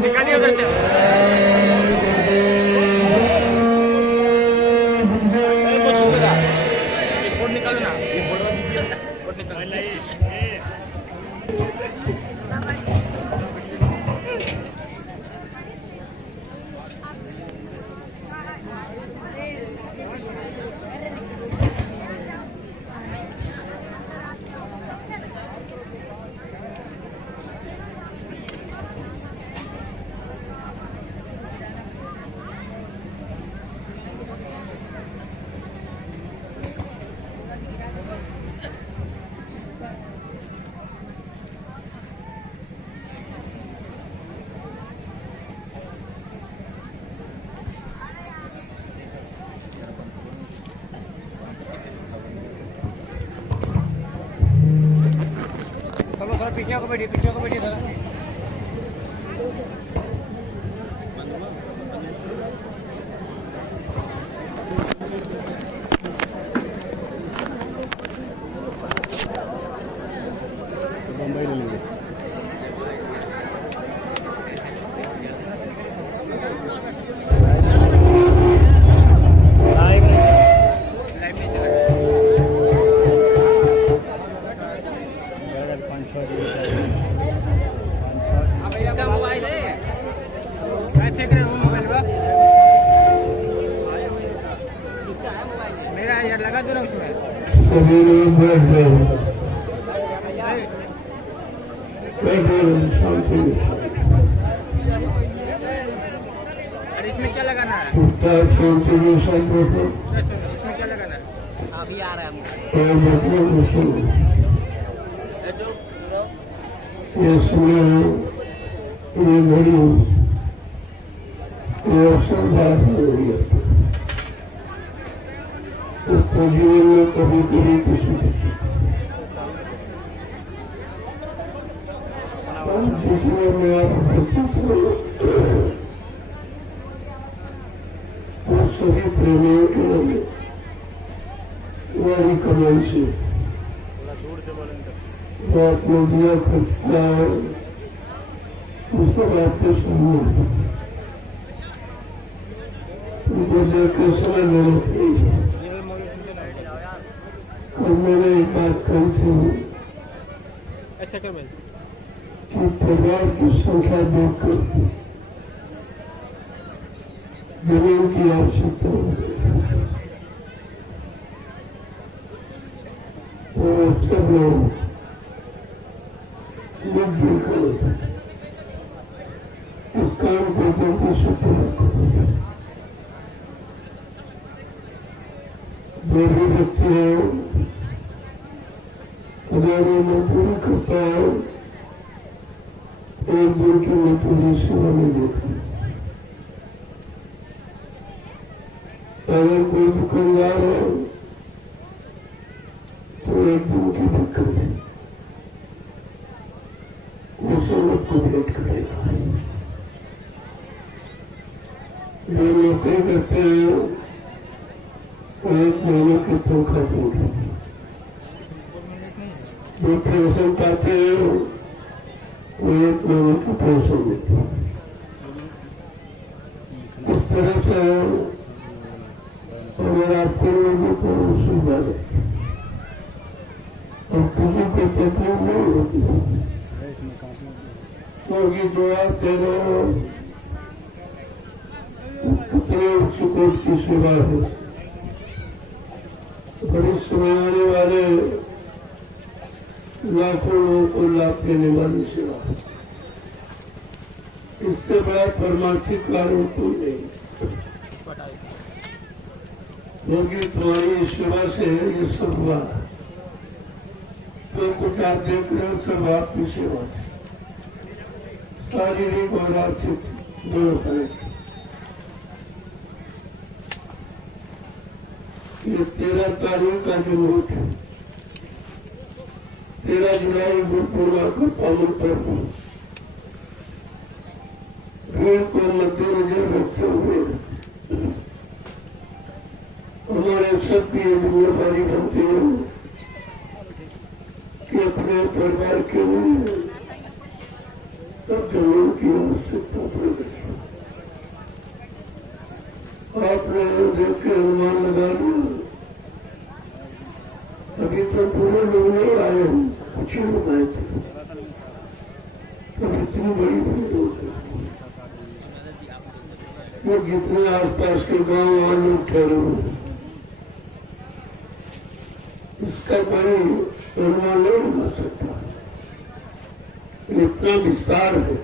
निकालिए उधर से बोर्ड निकालो ना, ये बोर्ड दीजिए, बोर्ड निकालो। पीछे को बैठिए, पीछे को बैठिए जरा। बम्बई ले लीजिए। लगा दो ना उसमें। अरे इसमें क्या लगाना है? इसमें क्या लगाना है? अभी आ रहा है तो जीवन में कभी कभी किसी जिसमें में आप वो सभी प्रेमियों के लिए वही कमाई से वो अपने दिया खर्चा है उसको आपके सामने उनको लेकर समय लेना चाहिए। और मैंने एक बात कही थी अच्छा क्या भाई कि परिवार की संख्या देखकर जमीन की आवश्यकता होती है और सब लोग मिलजुल कर इस काम को जल्दी से पूरा करें। जो भी व्यक्ति है हजारों मजदूरी करता है, एक दिन की मजदूरी सेवा नहीं देता। अगर कोई दुकानदार है तो एक दिन की बिक्री उसे लोग को भेंट करेगा। जो नौकरी करते हैं एक महीने की तनख्वाह देंगे। जो पेंशन पाते हैं वो एक महीने की पेंशन देते हैं। इस तरह से अगर आपको लोगों को सुविधा दे और किसी को तकलीफ नहीं होती क्योंकि जो आप कह रहे हो कितने उच्च कोट की सेवा है। बड़ी समय आने वाले लाखों लोगों को लाभ देने वाली सेवा, इससे बड़ा परमार्थिक कार्य कोई नहीं। क्योंकि तुम्हारी सेवा से ये सब हुआ। तो कुछ आप देख रहे हो सब आपकी सेवा है, शारीरिक और आर्थिक दोनों तरह की। ये 13 तारीख का जो नोट है, 13 जुलाई गुरु पूर्णिमा का पावन पर्व, भीड़ को मद्देनजर रखते हुए हमारे सबकी जिम्मेदारी बनती है कि अपने परिवार के लिए जमीन की आवश्यकता पड़ गई। आपने देख के अनुमान लगा लिया, अभी तो पूरे लोग नहीं आए, कुछ ही लोग आए थे, तो इतनी बड़ी भीड़ हो गई। वो जितने आसपास के गांव वाले ठहरे हुए, इसका कोई अनुमान नहीं लगा सकता। इतना विस्तार है,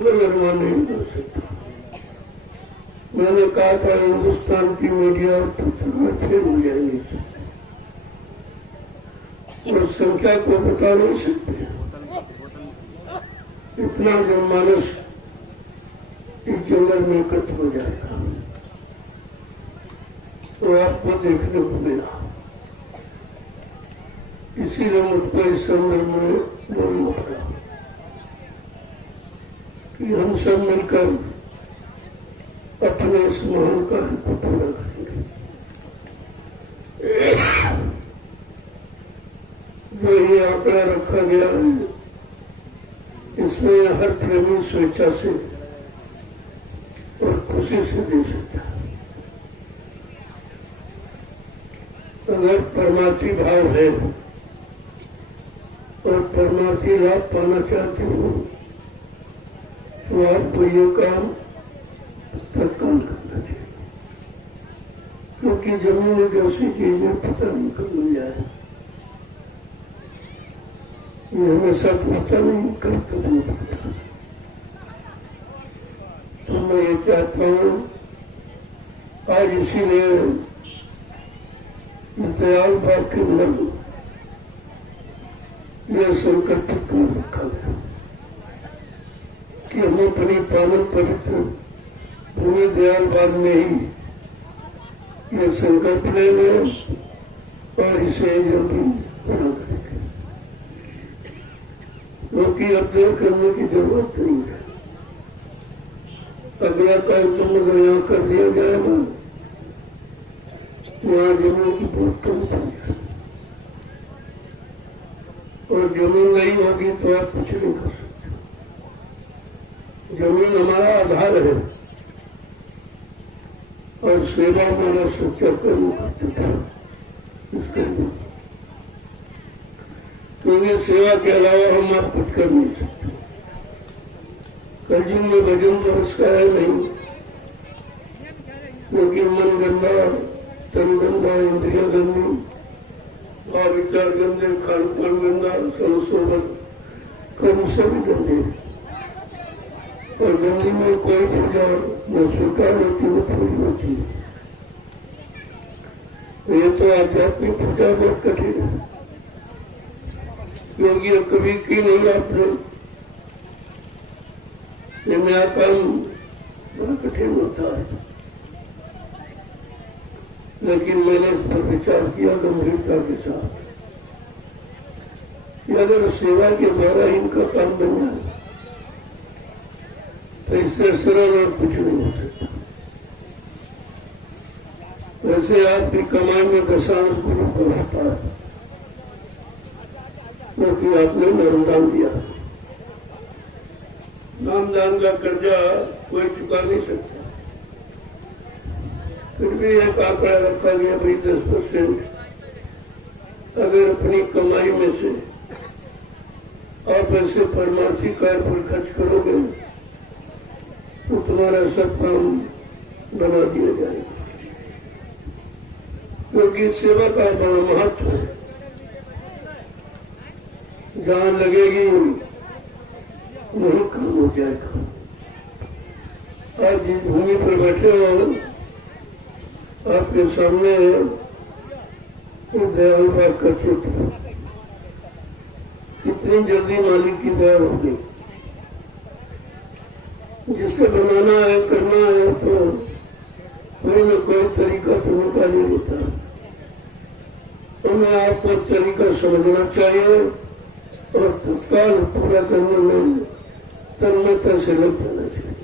वो अनुमान नहीं लगा सकता। मैंने कहा था हिंदुस्तान की मीडिया और पत्रकार फेल हो जाएंगे और संख्या को बता नहीं सकते। इतना जनमानस इस जंगल में एकत्र हो जाएगा तो आपको देखने को मिला। इसीलिए मुझको इस संदर्भ में बोलना पड़ा कि हम सब मिलकर अपने इस महान कार्य को पूरा करेंगे। जो ये आंकड़ा रखा गया है, इसमें हर प्रेमी स्वेच्छा से और खुशी से दे सकता है। अगर परमार्थी भाव है और परमार्थी लाभ पाना चाहते हो तो आपको ये काम तत्काल करना चाहिए, क्योंकि जमीन एक ऐसी चीज है, पता नहीं कब मिल जाए। ये हमेशा पता नहीं कब कब नहीं पता। तो मैं ये चाहता हूँ आज इसीलिए दयाल बाग के अंदर यह संकल्प कर रखा गया कि हम अपनी पावन पवित्र भूमि दयाल बाग में ही यह संकल्प लेंगे और इसे जल्दी पूरा करेंगे, क्योंकि अब देर करने की जरूरत नहीं है। अगला कार्यक्रम अगर यहाँ कर दिया जाएगा, यहाँ जमीन की बहुत कम पड़ी और जमीन नहीं होगी तो आप कुछ नहीं कर सकते। जमीन हमारा आधार है और सेवा हमारा सच्चा कर्म करते थे इसके लिए, क्योंकि सेवा के अलावा हम आप कुछ कर नहीं सकते। कलयुग में भजन तो उसका है नहीं, क्योंकि मन गंदा, तन गंदा, इंद्रिया गंदी और विचार गंदे, खान पान गंदा, संशोधन कर्म सभी गंदे और गंदी में कोई पूजा न स्वीकार होती न पूरी होती है। ये तो आध्यात्मिक पूजा बहुत कठिन है, क्योंकि कभी की नहीं आपने। ये नया काम बड़ा कठिन होता है, लेकिन मैंने इस पर विचार किया गंभीरता के साथ कि अगर सेवा के द्वारा इनका काम बन जाए तो इससे सरल और कुछ नहीं हो सकता। वैसे आपकी कमाई में दशांश गुरु को होता है, क्योंकि आपने नामदान दिया। नामदान का कर्जा कोई चुका नहीं सकता, फिर भी एक आंकड़ा रखा गया भाई 10% अगर अपनी कमाई में से आप ऐसे परमार्थी कार्य पर खर्च करोगे तो तुम्हारा सब काम बना दिया जाएगा, क्योंकि सेवा का बड़ा महत्व है। जहां लगेगी वही काम हो जाएगा। आज जिस भूमि पर बैठे हो आपके सामने दयाल बाग का चित्र, कितनी जल्दी मालिक की दया हो गई। जिसे बनाना है करना है तो कोई न कोई तरीका तो निकाल ही लेता। हमें आपको तरीका समझना चाहिए और तत्काल पूरा करने में तन्मयता से लग जाना चाहिए।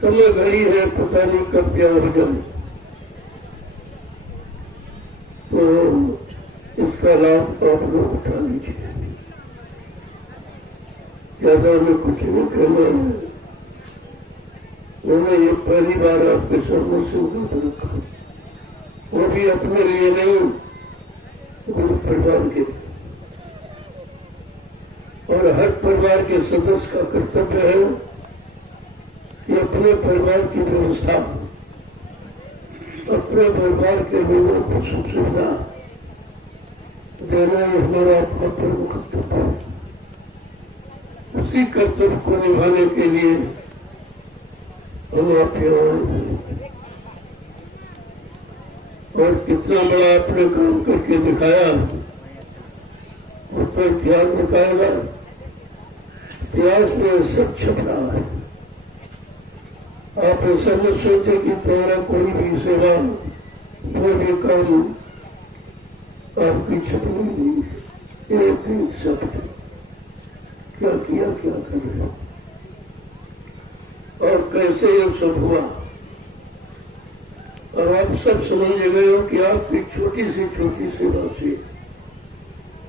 समय घड़ी है, पता नहीं कब क्या हो जाए, तो इसका लाभ आप लोग उठा लीजिए। ज्यादा में कुछ नहीं कहना है। मैंने ये पहली बार आपके सामने से रखा, वो भी अपने लिए नहीं, गुरु परिवार के। और हर परिवार के सदस्य का कर्तव्य है कि अपने परिवार की व्यवस्था, अपने परिवार के लोगों को सुख सुविधा देना ही हमारा अपना प्रमुख कर्तव्य है। उसी कर्तव्य को निभाने के लिए हम आप यहाँ आए। और कितना बड़ा आपने काम करके दिखाया, उस पर इतिहास दिखाएगा। इतिहास में सब छप रहा है। आप ऐसा न सोचे कि तुम्हारा कोई भी सेवा, कोई भी काम आपकी छपनी नहीं। एक सब क्या किया, क्या कर रहे हो और कैसे ये सब हुआ। और आप सब समझ गए हो कि आपकी छोटी सी बात से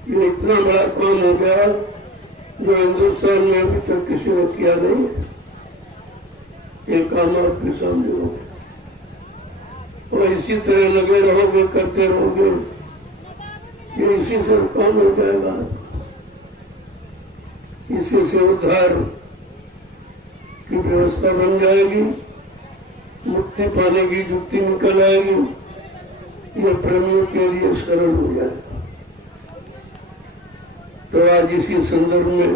ये इतना बड़ा काम हो गया जो हिंदुस्तान में अभी तक किसी ने किया नहीं। ये काम आपके सामने हो गया और इसी तरह लगे रहोगे, करते रहोगे, ये इसी से काम हो जाएगा। इसी से उद्धार की व्यवस्था बन जाएगी, मुक्ति पाने की युक्ति निकल आएगी। ये प्रेमियों के लिए सरल हो जाएगा। तो आज इसी संदर्भ में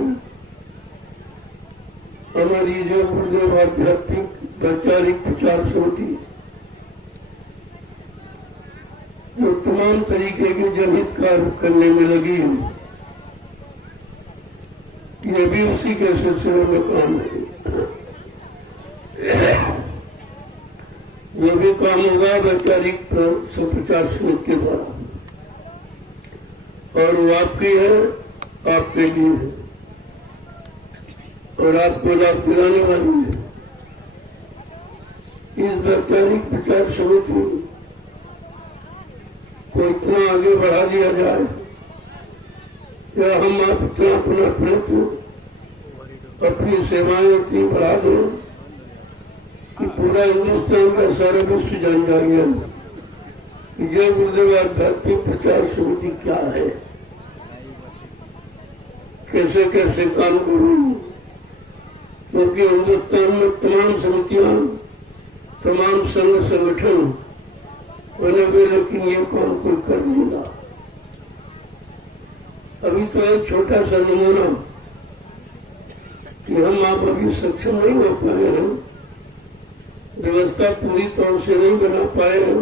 हमारी जो गुरुदेव आध्यात्मिक वैचारिक प्रचार समिति जो तमाम तरीके के जनहित कार्य करने में लगी है, ये भी उसी के सिलसिले में काम है। ये भी काम होगा वैचारिक प्रचार समिति के द्वारा, और वो आपकी है, आपके लिए है और आपको लाभ दिलाने वाली है। इस वैचारिक प्रचार समिति को इतना आगे बढ़ा दिया जाए या हम आप इतना अपना प्रयत्न, अपनी सेवाएं इतनी बढ़ा दें कि पूरा हिंदुस्तान का सारा विश्व जान जाएगा कि जय गुरुदेव आध्यात्मिक प्रचार समिति क्या है, कैसे कैसे काम करूं। क्योंकि हिंदुस्तान में तमाम समितियां, तमाम संघ संगठन बने हुए, लेकिन ये काम कोई कर नहीं रहा। अभी तो एक छोटा सा नमूना कि हम आप अभी सक्षम नहीं हो पाए हैं, व्यवस्था पूरी तौर से नहीं बना पाए हैं,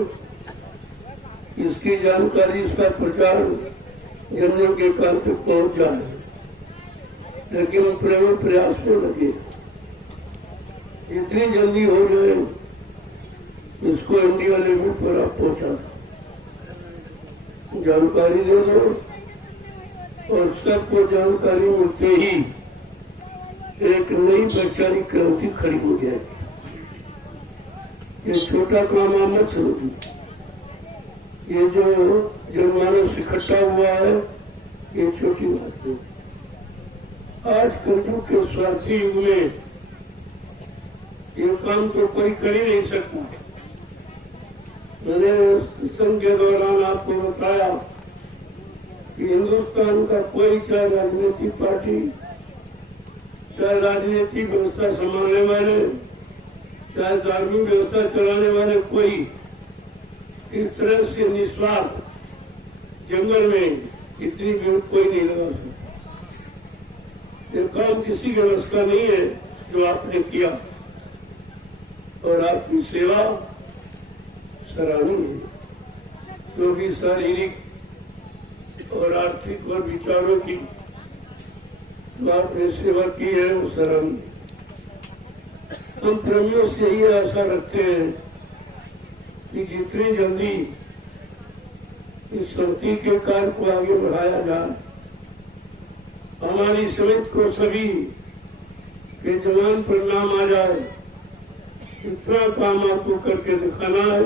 इसकी जानकारी, इसका प्रचार जन जन के कान तक पहुंच जाए। लेकिन प्रेम प्रयास में लगे, इतनी जल्दी हो जाए इसको इंडिया लेवल पर आप पहुंचा, जानकारी दे दो और सबको जानकारी मिलते ही एक नई वैचारिक क्रांति खड़ी हो जाएगी। ये छोटा काम आप मत समझिए। ये जो जनमानस इकट्ठा हुआ है ये छोटी बात नहीं। आज कलयुग के स्वार्थी युग में ये काम तो कोई कर ही नहीं सकता। मैंने संघ के दौरान आपको बताया कि हिंदुस्तान का कोई, चाहे राजनीतिक पार्टी, चाहे राजनीतिक व्यवस्था संभालने वाले, चाहे धार्मिक व्यवस्था चलाने वाले, कोई इस तरह से निस्वार्थ जंगल में इतनी भीड़ कोई नहीं लगा सकता। ये काम किसी व्यवस्था का नहीं है जो आपने किया, और आपकी सेवा सराहनीय है। जो भी शारीरिक और आर्थिक और विचारों की जो आपने सेवा की है वो सराहनीय। हम प्रेमियों से यही आशा रखते हैं कि जितनी जल्दी इस समिति के कार्य को आगे बढ़ाया जाए, हमारी समिति को सभी के जवान पर नाम आ जाए। इतना काम आपको करके दिखाना है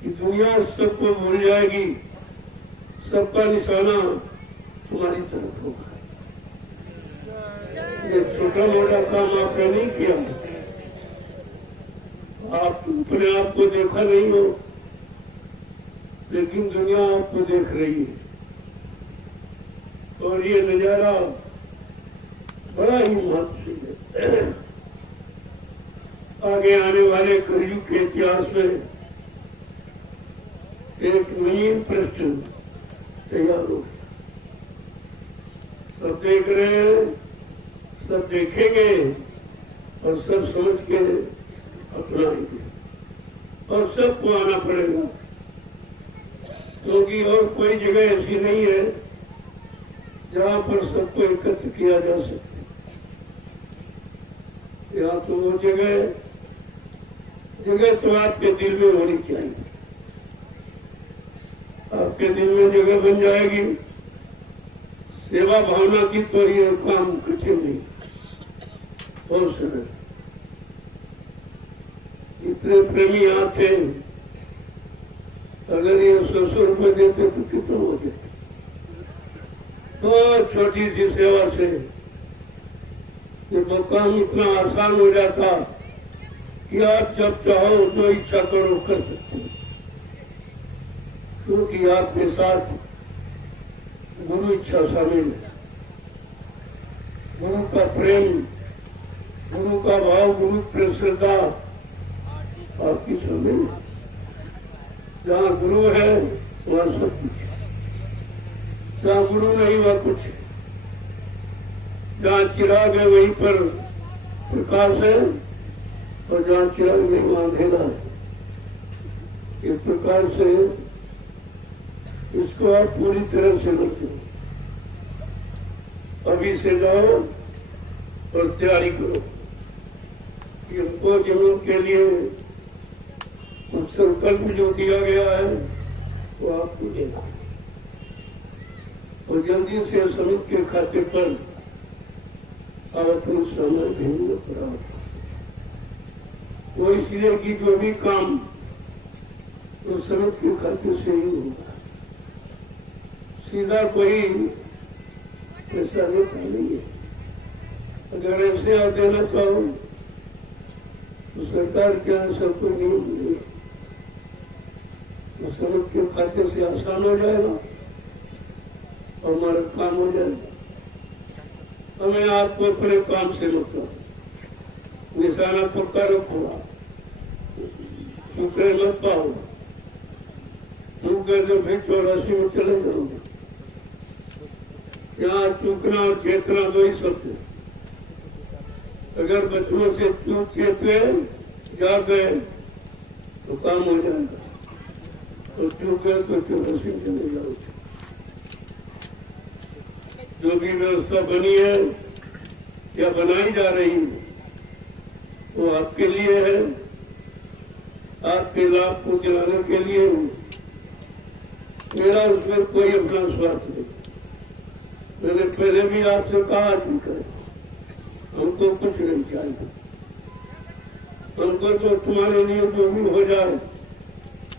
कि दुनिया सबको भूल जाएगी, सबका निशाना तुम्हारी तरफ होगा। ये छोटा मोटा काम आपने नहीं किया, आप अपने आप को देखा नहीं हो, लेकिन दुनिया आपको देख रही है। और ये नजारा बड़ा ही महत्वपूर्ण है। आगे आने वाले कलयुग के इतिहास में एक नवीन प्रश्न तैयार हो गया। सब देख रहे हैं, सब देखेंगे और सब समझ के अपनाएंगे और सबको आना पड़ेगा, क्योंकि और कोई जगह ऐसी नहीं है जहां पर सबको एकत्र किया जा सके। यहाँ तो वो जगह तो आपके दिल में होनी चाहिए। आपके दिल में जगह बन जाएगी सेवा भावना की, तो ये काम कठिन नहीं, बहुत सरल। इतने प्रेमी यहाँ थे, अगर ये 100 रुपये देते तो कितना हो जाते। बहुत छोटी सी सेवा से ये काम इतना आसान हो जाता कि आप जब चाहो जो इच्छा करो कर सकते हो, क्योंकि आपके साथ गुरु इच्छा शामिल है। गुरु का प्रेम, गुरु का भाव, गुरु प्रेम श्रद्धा आपकी शामिल है। जहाँ गुरु है वहाँ सब कुछ, जहाँ गुरु नहीं वहाँ कुछ है। जहाँ चिराग है वहीं पर प्रकाश है, और जहाँ चिराग नहीं वहाँ अंधेरा है। इस प्रकार से इसको आप पूरी तरह से रखो। अभी से जाओ और तैयारी करो कि हमको जमीन के लिए कुछ संकल्प जो दिया गया है वो आपको देना है, और जल्दी से समिति के खाते पर आप अपनी समय भेजने पर आओ। वो इसलिए कि जो भी काम तो समिति के खाते से ही होगा, सीधा कोई पैसा देता नहीं है। अगर ऐसे आप देना चाहो तो सरकार के यहाँ सबको नियम मिलेगा, तो समिति के खाते से आसान हो जाएगा और हमारा काम हो जाएगा। हमें आपको अपने काम से रोका, निशाना पक्का रखो, चूके मत पाओ। चूके तो फिर 84 में चले जाओगे। यहाँ चूकना और चेतना दो ही शब्द है। अगर बच्चों से चूक चेते जा गए तो काम हो जाएगा, और चूके तो 84 में चले जाओगे। जो भी व्यवस्था बनी है या बनाई जा रही है वो आपके लिए है, आपके लाभ को दिलाने के लिए है। मेरा उसमें कोई अपना स्वार्थ नहीं। मैंने पहले भी आपसे कहा, आज भी कहे, हमको कुछ नहीं चाहिए। हमको तो तुम्हारे लिए जो भी हो जाए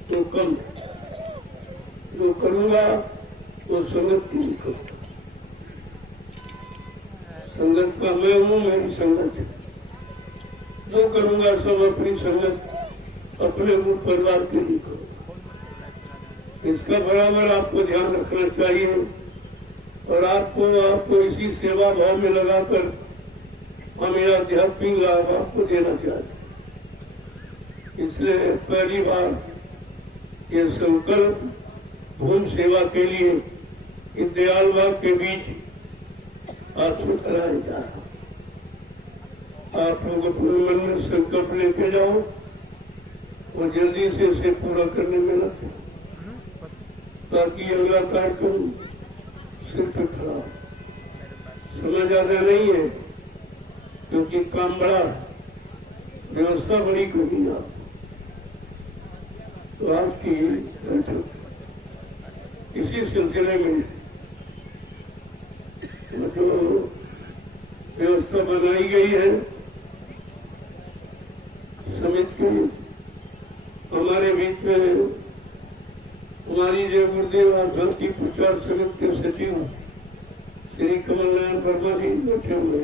तो कम, जो करूंगा वो संगत की करूंगा। संगत का मैं हूं, मेरी संगत है। जो करूंगा सब अपनी संगत अपने मूल परिवार के लिए करूंगा। इसका बराबर आपको ध्यान रखना चाहिए, और आपको इसी सेवा भाव में लगाकर हमें आध्यात्मिक लाभ आपको देना चाहिए। इसलिए पहली बार ये संकल्प भूमि सेवा के लिए इस दयाल बाग के बीच आपसे कराया जा रहा। आप लोग अपने मन में संकल्प लेके जाओ वो जल्दी से इसे पूरा करने में लगे ताकि अगला कार्यक्रम सिर पे खड़ा हो। समय ज्यादा नहीं है क्योंकि काम बड़ा, व्यवस्था बड़ी करनी है। तो आज की बैठक इसी सिलसिले में जो व्यवस्था बनाई गई है समिति की, हमारे बीच में हमारी जय गुरुदेव आध्यात्म प्रचार समिति के सचिव श्री कमल नारायण वर्मा जी बैठे हुए,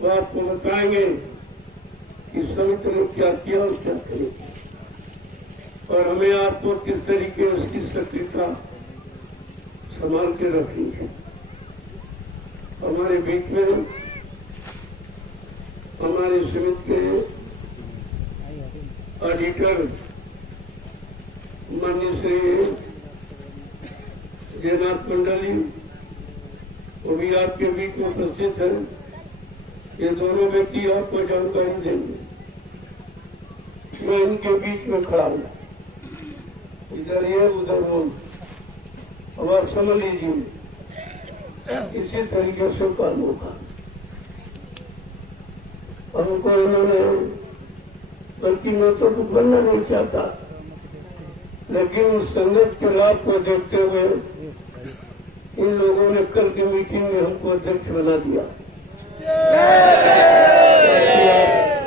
वो आपको बताएंगे कि समिति ने क्या किया और क्या करेगी और हमें आपको किस तरीके उसकी सक्रियता संभाल के रखेंगे। हमारे बीच में हमारे समिति के ऑडिटर माननीय श्री जयनाथ मंडल जी, वो भी आपके बीच में उपस्थित है। ये दोनों व्यक्ति आपको जानकारी देंगे। मैं इनके बीच में खड़ा हूँ, इधर ये उधर वो, अब आप समझ लीजिए इसी तरीके से काम होगा। हमको इन्होंने, बल्कि मैं तो कुछ बनना नहीं चाहता, लेकिन उस संगत के लाभ को देखते हुए इन लोगों ने कल की मीटिंग में हमको अध्यक्ष बना दिया।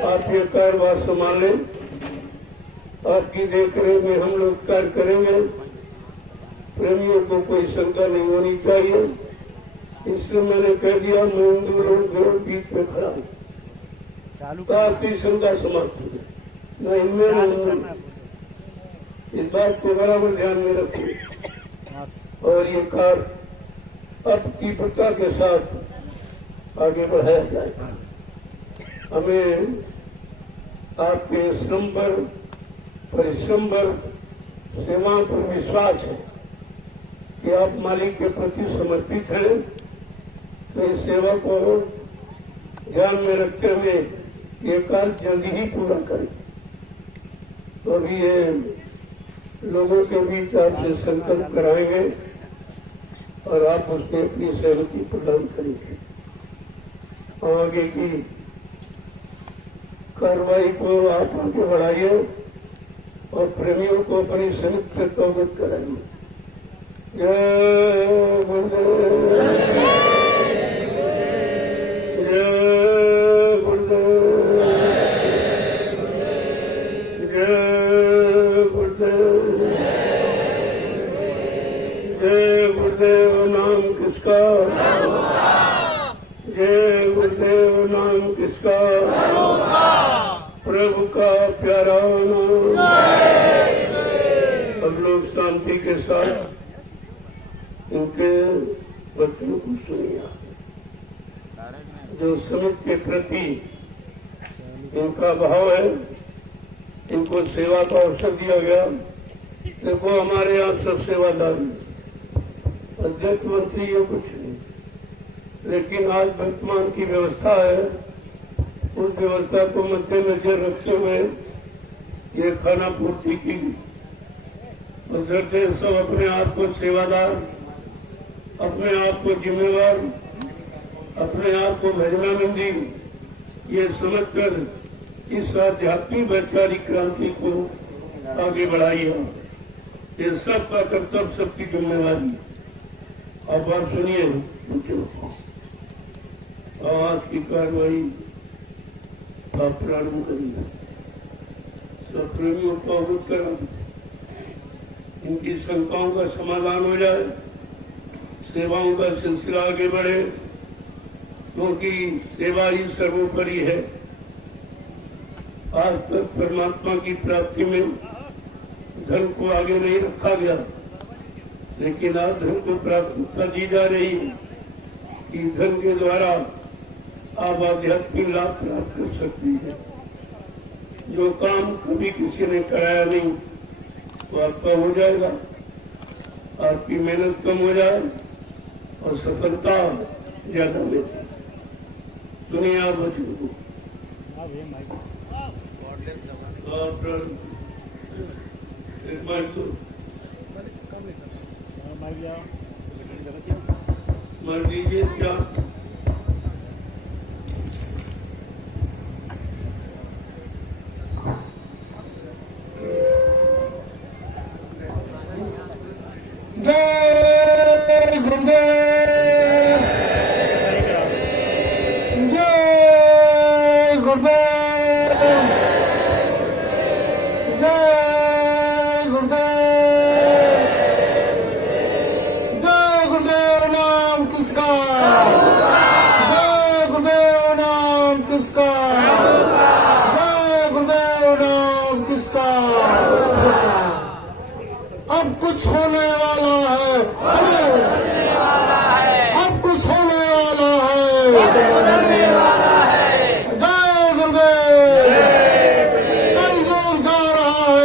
आप ये कार्यभार संभालें, आपकी देखरेख में हम लोग कार्य करेंगे। प्रेमियों को कोई शंका नहीं होनी चाहिए, इसलिए मैंने कह दिया मैं इन दोनों के बीच में खड़ा हूँ। तो आपकी शंका समाप्त हो गई, मैं इनमें रहूंगा। इस बात को बराबर ध्यान में रखिए और ये कार्य अब तीव्रता के साथ आगे बढ़ाया जाएगा। हमें आपके श्रम पर, परिश्रम पर, सेवाओं पर विश्वास है कि आप मालिक के प्रति समर्पित हैं। तो इस सेवा को ध्यान में रखते हुए ये कार्य जल्दी ही पूरा करें। तो अभी ये लोगों के बीच आपसे संकल्प कराएंगे और आप उसमें अपनी सहमति प्रदान करेंगे। आगे की कार्रवाई को आप आगे बढ़ाइए और प्रेमियों को अपनी समिति से अवगत कराइए। जय गुरुदेव, जय गुरुदेव, जय गुरुदेव, जय गुरुदेव। नाम किसका? जय गुरुदेव। नाम किसका? प्रभु का प्यारा नाम। अब लोग शांति के साथ उनके वचनों को सुनिए। जो समिति के प्रति इनका भाव है, इनको सेवा का अवसर दिया गया। देखो हमारे यहाँ सब सेवादारी, अध्यक्ष मंत्री ये कुछ नहीं, लेकिन आज वर्तमान की व्यवस्था है, उस व्यवस्था को मद्देनजर रखते हुए ये खाना पूर्ति की। बशर्ते सब अपने आप को सेवादार, अपने आप को जिम्मेवार, अपने आप को भजनानंदी ये समझकर इस आध्यात्मिक वैचारिक क्रांति को आगे बढ़ाइए। ये सबका कर्तव्य, सबकी जिम्मेवारी। अब आप सुनिए, आज की कार्रवाई आप प्रारंभ करिए। सब प्रेमियों को अवगत करा, इनकी शंकाओं का समाधान हो जाए, सेवाओं का सिलसिला आगे बढ़े, क्योंकि सेवा ही सर्वोपरि है। आज तक परमात्मा की प्राप्ति में धन को आगे नहीं रखा गया, लेकिन आज धन को प्राथमिकता दी जा रही है कि धन के द्वारा आप आध्यात्मिक लाभ प्राप्त कर सकती है। जो काम कभी किसी ने कराया नहीं तो आपका हो जाएगा, आपकी मेहनत कम हो जाए और सफलता ज्यादा मिले। सुनिए आप बच्चों को। और एक माइक तो माइक दीजिए क्या जय गुरुदेव जय गुरुदेव जय गुरुदेव जय गुरुदेव नाम किसका जय गुरुदेव नाम किसका जय गुरुदेव नाम किसका अब कुछ होने वाला है अब कुछ होने वाला है जय गुरुदेव कल युग जा रहा है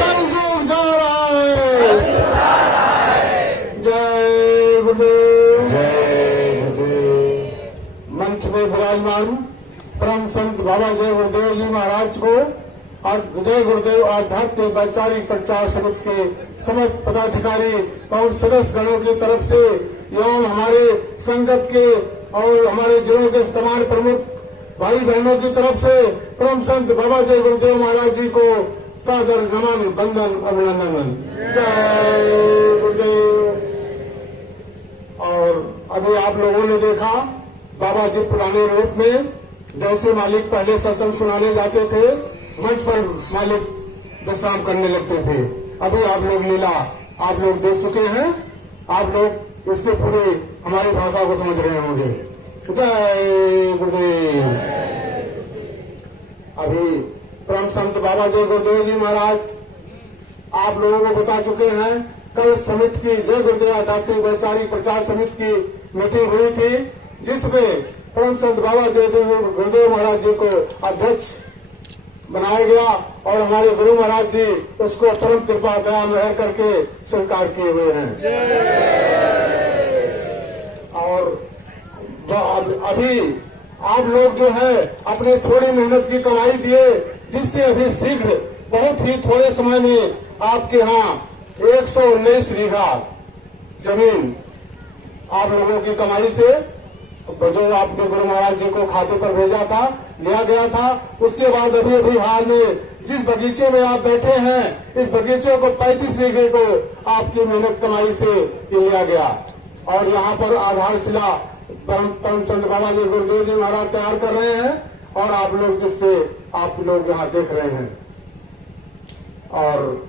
कल युग जा रहा है जय गुरुदेव जय गुरुदेव। मंच में विराजमान परम संत बाबा जय गुरुदेव जी महाराज को आज जय गुरुदेव आध्यात्मिक वैचारिक प्रचार समिति के समस्त पदाधिकारी और सदस्य गणों की तरफ से एवं हमारे संगत के और हमारे जिलों के तमाम प्रमुख भाई बहनों की तरफ से परम संत बाबा जय गुरुदेव महाराज जी को सादर नमन वंदन अभिनंदन जय गुरुदेव। और अभी आप लोगों ने देखा बाबा जी पुराने रूप में जैसे मालिक पहले सत्संग सुनाने जाते थे मंच पर मालिक दशराम करने लगते थे। अभी आप लोग लीला आप लोग देख चुके हैं। आप लोग इससे पूरे हमारी भाषा को समझ रहे होंगे। जय गुरुदेव। अभी परम संत बाबा जय गुरुदेव जी महाराज आप लोगों को बता चुके हैं। कल समिति की जय गुरुदेव आध्यात्मिक वैचारिक प्रचार समिति की मीटिंग हुई थी जिसमें परम संत बाबा जय गुरुदेव महाराज जी को अध्यक्ष बनाया गया और हमारे गुरु महाराज जी उसको परम कृपा दया मेहर करके स्वीकार किए हुए हैं। और अभी आप लोग जो है अपने थोड़ी मेहनत की कमाई दिए जिससे अभी शीघ्र बहुत ही थोड़े समय में आपके यहाँ 119 बीघा जमीन आप लोगों की कमाई से जो आपने गुरु महाराज जी को खाते पर भेजा था लिया गया था। उसके बाद अभी अभी हाल में जिस बगीचे में आप बैठे हैं इस बगीचे को 35 बीघे को आपकी मेहनत कमाई से लिया गया और यहाँ पर आधारशिला परम संत बाबा जी गुरुदेव जी महाराज तैयार कर रहे हैं और आप लोग जिससे आप लोग यहाँ देख रहे हैं। और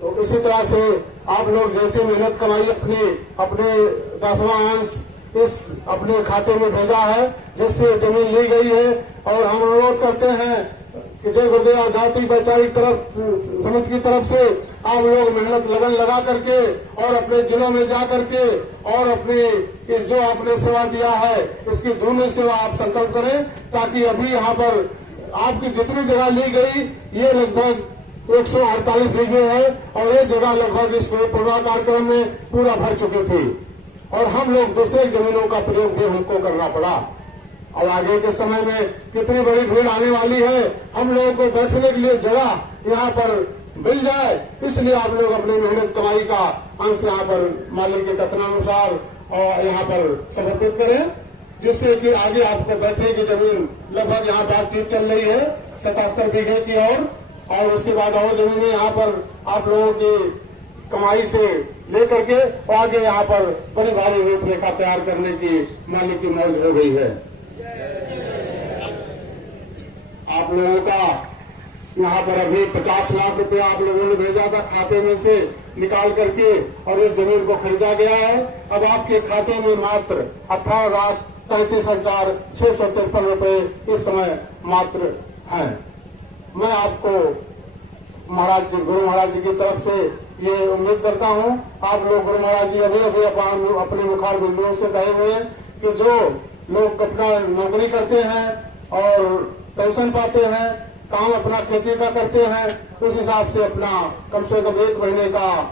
तो इसी तरह से आप लोग जैसे मेहनत कमाई अपने 10वां अंश इस अपने खाते में भेजा है जिससे जमीन ली गई है। और हम अनुरोध करते हैं कि जय गुरुदेव आध्यात्मिक वैचारिक तरफ समिति की तरफ से आप लोग मेहनत लगन लगा करके और अपने जिलों में जा करके और अपने इस जो आपने सेवा दिया है इसकी दूनी सेवा आप संकल्प करें ताकि अभी यहाँ पर आपकी जितनी जगह ली गई ये लगभग 148 बीघे है और ये जगह लगभग इस पूर्वा कार्यक्रम में पूरा भर चुकी थी और हम लोग दूसरे जमीनों का प्रयोग भी हमको करना पड़ा। और आगे के समय में कितनी बड़ी भीड़ आने वाली है हम लोगों को बैठने के लिए जगह यहाँ पर मिल जाए इसलिए आप लोग अपनी मेहनत कमाई का अंश यहाँ पर मालिक के कथनानुसार और यहाँ पर समर्पित करें जिससे कि आगे आपको बैठने की जमीन लगभग यहाँ बातचीत चल रही है 77 बीघे की और उसके बाद और जमीनें यहाँ पर आप लोगों की कमाई से लेकर के आगे यहाँ पर बड़ी भारी रूपरेखा तैयार करने की मालिक की मौज हो गई है। आप लोगों का यहाँ पर अभी 50 लाख रुपया आप लोगों ने भेजा था खाते में से निकाल करके और इस जमीन को खरीदा गया है। अब आपके खाते में मात्र 18,33,653 रुपए इस समय मात्र हैं। मैं आपको महाराज जी गुरु महाराज जी की तरफ से ये उम्मीद करता हूँ आप लोग गुरु महाराज जी अभी अभी अपने मुखार बिंदुओं से कहे हुए हैं कि जो लोग अपना नौकरी करते हैं और पेंशन पाते हैं काम अपना खेती का करते हैं उस हिसाब से अपना कम से कम 1 महीने का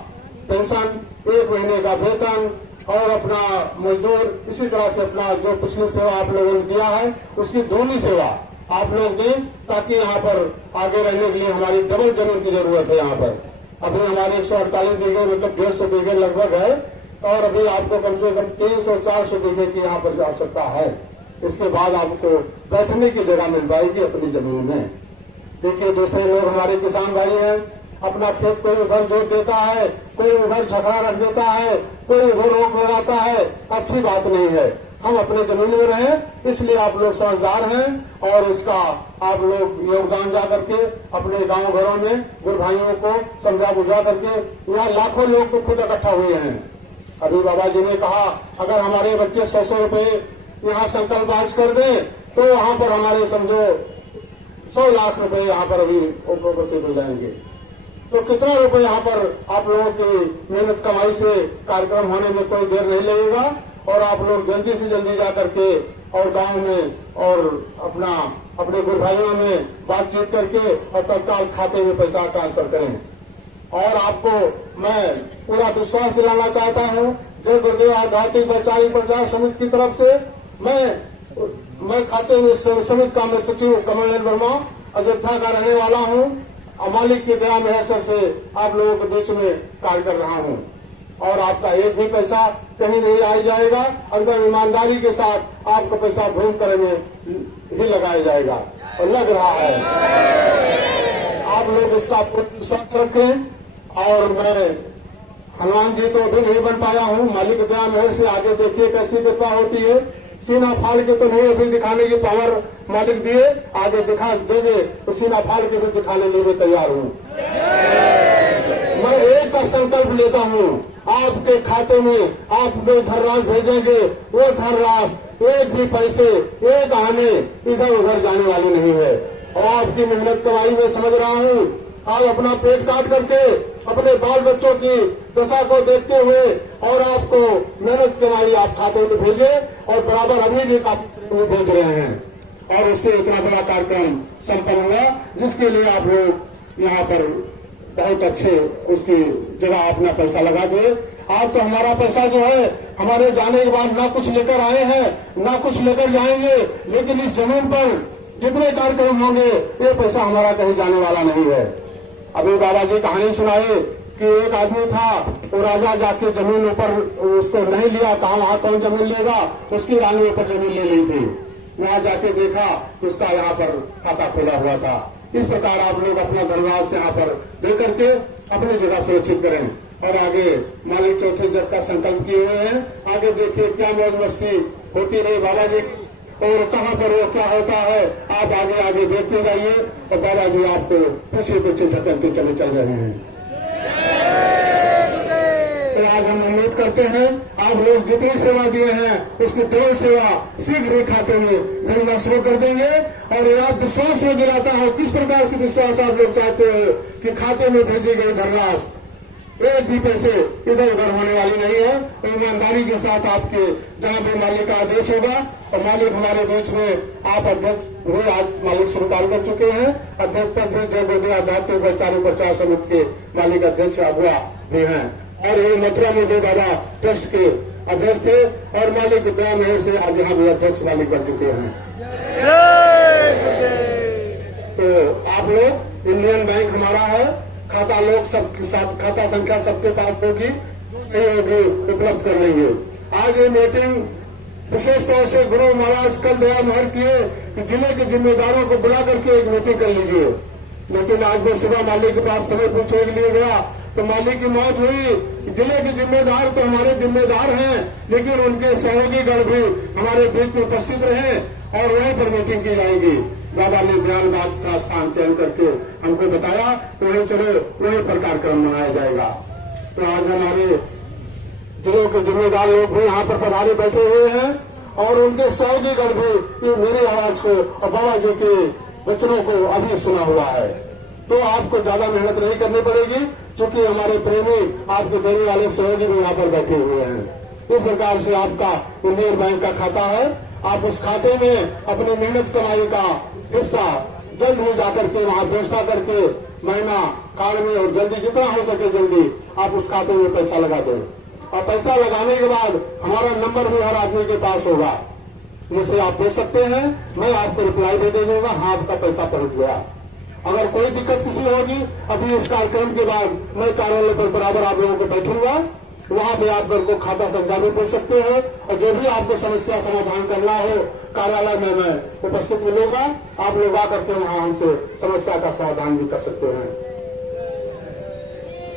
पेंशन 1 महीने का वेतन और अपना मजदूर, इसी तरह से अपना जो पिछली सेवा आप लोगों ने दिया है उसकी दोनों सेवा आप लोग दें, ताकि यहाँ पर आगे रहने के लिए हमारी डबल जमीन की जरूरत है। यहाँ पर अभी हमारे 148 बीघे मतलब 150 बीघे लगभग है, और अभी आपको कम से कम 300-400 बीघे की यहाँ पर आवश्यकता है। इसके बाद आपको बैठने की जगह मिल पाएगी अपनी जमीन में। देखिए, दूसरे लोग हमारे किसान भाई हैं, अपना खेत कोई उधर जोत देता है, कोई उधर झगड़ा रख देता है, कोई उधर रोक लगाता है, अच्छी बात नहीं है। हम अपने जमीन में रहें, इसलिए आप लोग समझदार हैं और इसका आप लोग योगदान जा करके अपने गांव घरों में गुरु भाइयों को समझा बुझा करके, यहाँ लाखों लोग तो खुद इकट्ठा हुए हैं। अभी बाबा जी ने कहा अगर हमारे बच्चे 100 रुपए यहाँ संकल्प आज कर दें तो यहाँ पर हमारे समझो 100 लाख रुपए यहाँ पर अभी उपस्थित हो जाएंगे। तो कितना रुपए यहाँ पर आप लोगों की मेहनत कमाई से कार्यक्रम होने में कोई देर नहीं लगेगा, और आप लोग जल्दी से जल्दी जा करके और गांव में और अपने गुरु भाइयों में बातचीत करके और तत्काल खाते में पैसा ट्रांसफर करें। और आपको मैं पूरा विश्वास दिलाना चाहता हूँ, जय गुरुदेव आध्यात्मिक वैचारिक प्रचार समिति की तरफ से मैं खाते में समिति का मैं सचिव कमल वर्मा अयोध्या का रहने वाला हूँ। मालिक की दया मेहर से आप लोगों के बीच में कार्य कर रहा हूँ, और आपका एक भी पैसा कहीं नहीं आ जाएगा। एकदम ईमानदारी के साथ आपका पैसा भूमि कर में ही लगाया जाएगा और लग रहा है। आप लोग इसका विश्वास रखें। और मैं हनुमान जी तो अभी नहीं बन पाया हूँ, मालिक दया मेहर से आगे देखिए कैसी कृपा होती है। सीना फाड़ के तो नहीं अभी दिखाने की पावर मालिक दिए, आगे दिखा देंगे तो सीना फाड़ के भी दिखाने लिए मैं तैयार हूँ। मैं एक का संकल्प लेता हूँ, आपके खाते में आप जो धनराशि भेजेंगे वो धनराशि एक भी पैसे एक आने इधर उधर जाने वाली नहीं है। और आपकी मेहनत कमाई में समझ रहा हूँ, आप अपना पेट काट करके अपने बाल बच्चों की दशा को देखते हुए और आपको मेहनत कमाई आप खाते में भेजे, और बराबर अभी भी काफी भेज रहे हैं, और इससे इतना बड़ा कार्यक्रम संपन्न हुआ जिसके लिए आप लोग यहाँ पर बहुत अच्छे उसकी जगह अपना पैसा लगा दिए। आज तो हमारा पैसा जो है हमारे जाने के बाद ना कुछ लेकर आए हैं ना कुछ लेकर जाएंगे, लेकिन इस जमीन पर जितने कार्यक्रम होंगे ये पैसा हमारा कहीं जाने वाला नहीं है। अभी बाबा जी कहानी सुनाए कि एक आदमी था, वो राजा जाके जमीन ऊपर उसको नहीं लिया, कहा वहां कौन जमीन लेगा, उसकी रानी ऊपर जमीन ले ली थी। वहां जाके देखा उसका यहाँ पर खाता खोला हुआ था। इस प्रकार आप लोग अपना धनराशि से यहाँ पर दे करके अपनी जगह सुरक्षित करें, और आगे मालिक चौथे जग का संकल्प किए हुए हैं। आगे देखिए क्या मौज मस्ती होती रही बाबा जी, और कहाँ पर वो क्या होता है आप आगे आगे देखते जाइए, और बाबा जी आपको पीछे पीछे ढकलते चले चल रहे हैं। तो आज हम उम्मीद करते हैं आप लोग जितनी सेवा दिए हैं उसकी डबल सेवा शीघ्र ही खाते में भेजना शुरू कर देंगे। और ये आप विश्वास में दिलाता हूँ, किस प्रकार से विश्वास आप लोग चाहते हो कि खाते में भेजी गई धनराशि एक भी पैसे इधर उधर होने वाली नहीं है। तो ईमानदारी के साथ आपके जहाँ भी मालिक का आदेश होगा, और मालिक हमारे बीच में आप अध्यक्ष हुए, आज मालिक स्वीकार कर चुके हैं। अध्यक्ष पद में जय गुरुदेव आध्यात्मिक वैचारिक प्रचार समिति के मालिक अध्यक्ष अगुआ भी हैं, और ये मथुरा में भी बाबा ट्रस्ट के अध्यक्ष थे, और मालिक दया मेहर से आज यहाँ भी अध्यक्ष मालिक बन चुके हैं। तो आप लोग, इंडियन बैंक हमारा है, खाता लोग सबके साथ खाता संख्या सबके पास होगी, होगी उपलब्ध कर लेंगे। आज ये मीटिंग विशेष तौर से गुरु महाराज कल दया मेहर किए कि जिले के जिम्मेदारों को बुला करके एक मीटिंग कर लीजिए, लेकिन आज मैं सुबह मालिक के पास समय पूछने के लिए गया तो मालिक की मौत हुई। जिले के जिम्मेदार तो हमारे जिम्मेदार हैं, लेकिन उनके सहयोगी गण भी हमारे बीच में उपस्थित रहे, और वहीं पर मीटिंग की जाएगी। बाबा ने ध्यान बात का स्थान चयन करके हमको बताया, तो वहीं चलो वहीं पर कार्यक्रम मनाया जाएगा। तो आज हमारे जिलों के जिम्मेदार लोग भी यहाँ पर पधारे बैठे हुए हैं, और उनके सहयोगी गण भी ये मेरी आवाज को और बाबा जी के वचनों को अभी सुना हुआ है। तो आपको ज्यादा मेहनत नहीं करनी पड़ेगी, क्योंकि हमारे प्रेमी आपके देने वाले सहयोगी भी यहाँ पर बैठे हुए हैं। इस प्रकार से आपका इंडियन बैंक का खाता है, आप उस खाते में अपनी मेहनत कमाई का हिस्सा जल्द ही जाकर के वहाँ व्यवस्था करके महीना काल में और जल्दी जितना हो सके जल्दी आप उस खाते में पैसा लगा दें। और पैसा लगाने के बाद हमारा नंबर भी हर आदमी के पास होगा, जिससे आप भेज सकते हैं। मैं आपको रिप्लाई दे दूंगा, हाँ आपका पैसा पहुंच गया। अगर कोई दिक्कत किसी होगी, अभी इस कार्यक्रम के बाद मैं कार्यालय पर बराबर आप लोगों को बैठूंगा, वहां पे आप मेरे को खाता संख्या भी पूछ सकते हैं और जो भी आपको समस्या समाधान करना हो कार्यालय में मैं उपस्थित मिलूंगा। आप लोग आकर के वहां हमसे समस्या का समाधान भी कर सकते हैं।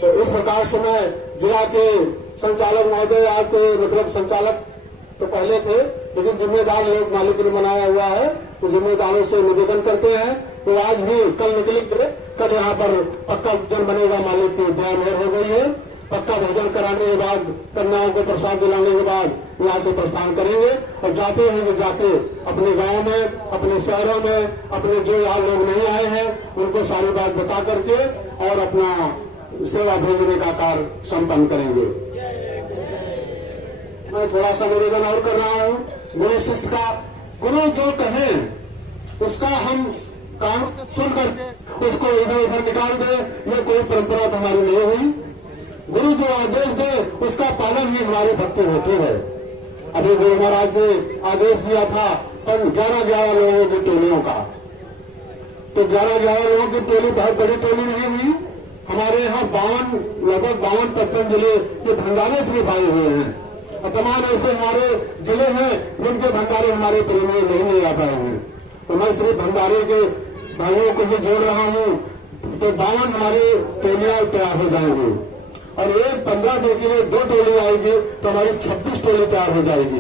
तो इस प्रकार से मैं जिला के संचालक महोदय, आपके मतलब संचालक तो पहले थे लेकिन जिम्मेदार लोग मालिक ने बनाया हुआ है, तो जिम्मेदारों से निवेदन करते हैं तो आज भी कल निकले, कल यहाँ पर पक्का भोजन बनेगा। मालिक की दया मेहर हो गई है। पक्का भोजन कराने के बाद, कन्याओं को प्रसाद दिलाने के बाद यहाँ से प्रस्थान करेंगे और जाते हैं जाके अपने गांव में, अपने शहरों में, अपने जो यहाँ लोग नहीं आए हैं उनको सारी बात बता करके और अपना सेवा भेजने का कार्य संपन्न करेंगे। मैं थोड़ा सा निवेदन और कर रहा हूँ, गुरु शिष्य का, गुरु जो कहे उसका हम काम सुनकर उसको इधर उधर निकाल दे, ये कोई परंपरा तो हमारी नहीं हुई। गुरु जो आदेश दे उसका पालन ही हमारी भक्ति होती है। अभी गुरु महाराज ने आदेश दिया था 11 लोगों की टोलियों का, तो 11 लोगों की टोली बहुत बड़ी टोली नहीं हुई। हमारे यहाँ लगभग 52-53 जिले के भंडारे सिर्फ आए हुए हैं और तमाम ऐसे हमारे जिले हैं जिनके भंडारे हमारे प्रेमी नहीं आ पाए हैं। तो मैं सिर्फ भंडारे के भाइयों को भी जोड़ रहा हूँ, तो 52 हमारी टोलियां तैयार हो जाएंगी और एक 15 दिन के लिए 2 टोली आएगी तो हमारी 26 टोली तैयार हो जाएगी।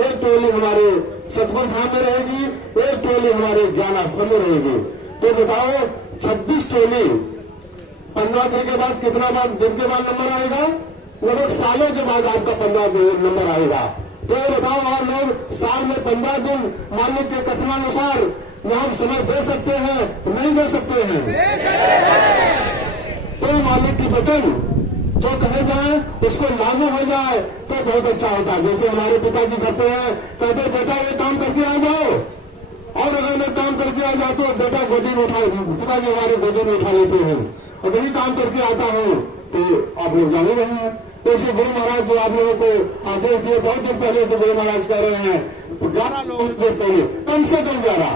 एक टोली हमारे सतगुरु धाम में रहेगी, एक टोली हमारे ज्ञान आश्रम में रहेगी। तो बताओ 26 टोली 15 दिन के बाद कितना दिन के बाद नंबर आएगा? लगभग सालों के बाद आपका 15 दिन नंबर आएगा। तो बताओ आप लोग साल में 15 दिन मालिक के कथनानुसार यहाँ समय दे सकते हैं, नहीं दे सकते हैं? तो मालिक की वचन जो कहे जाए उसको लागू हो जाए तो बहुत अच्छा होता है। जैसे हमारे पिताजी करते हैं, कहते बेटा ये काम करके आ जाओ, और अगर मैं काम करके आ जाता तो बेटा गोदी में उठा, पिताजी हमारे गोदी में उठा लेते हैं और यही काम करके आता हूँ तो आप लोग जाने रहे हैं। जैसे गुरु महाराज जो आप लोगों को आदेश दिए बहुत दिन पहले से गुरु महाराज कह रहे हैं, तो 11 लोगों के पहले कम से कम 11,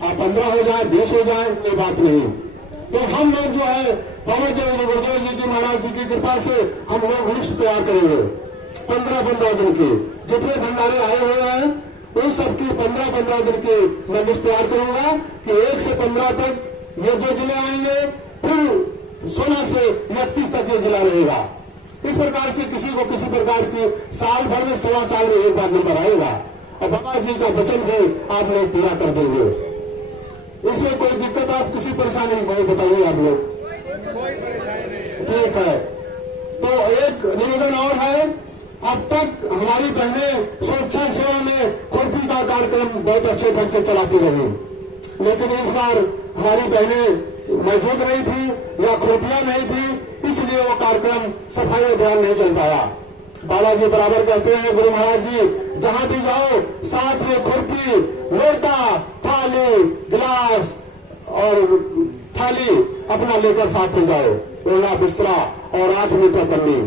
आप 15 हो जाए 20 हो जाए कोई बात नहीं। तो हम लोग जो है बाबा जी गुरुदेव जी की महाराज जी की कृपा से हम लोग लिस्ट तैयार करेंगे 15 दिन की। जितने भंडारे आए हुए हैं उन सबकी 15 दिन की मैं लिस्ट तैयार करूंगा कि 1 से 15 तक ये 2 जिले आएंगे, फिर 16 से 31 तक ये जिला रहेगा। इस प्रकार से किसी को किसी प्रकार की साल भर में 1.25 साल में एक बार नंबर आएगा और बाबा जी का वचन भी आप लोग पूरा कर देंगे। इसमें कोई दिक्कत, आप किसी परेशानी नहीं बताइए आप लोग, ठीक है। तो एक निवेदन और है, अब तक हमारी बहनें स्वेच्छा सेवा में खुरपी का कार्यक्रम बहुत अच्छे ढंग से चलाती रही, लेकिन इस बार हमारी बहनें मौजूद नहीं थी या खुरपियां नहीं थी, इसलिए वो कार्यक्रम सफाई अभियान नहीं चल पाया। बालाजी बराबर कहते हैं गुरु महाराज जी, जहां भी जाओ साथ में खुरपी, लोटा, थाली, गिलास और थाली अपना लेकर साथ में जाओ, ओला बिस्तरा और 8 मीटर पन्नी।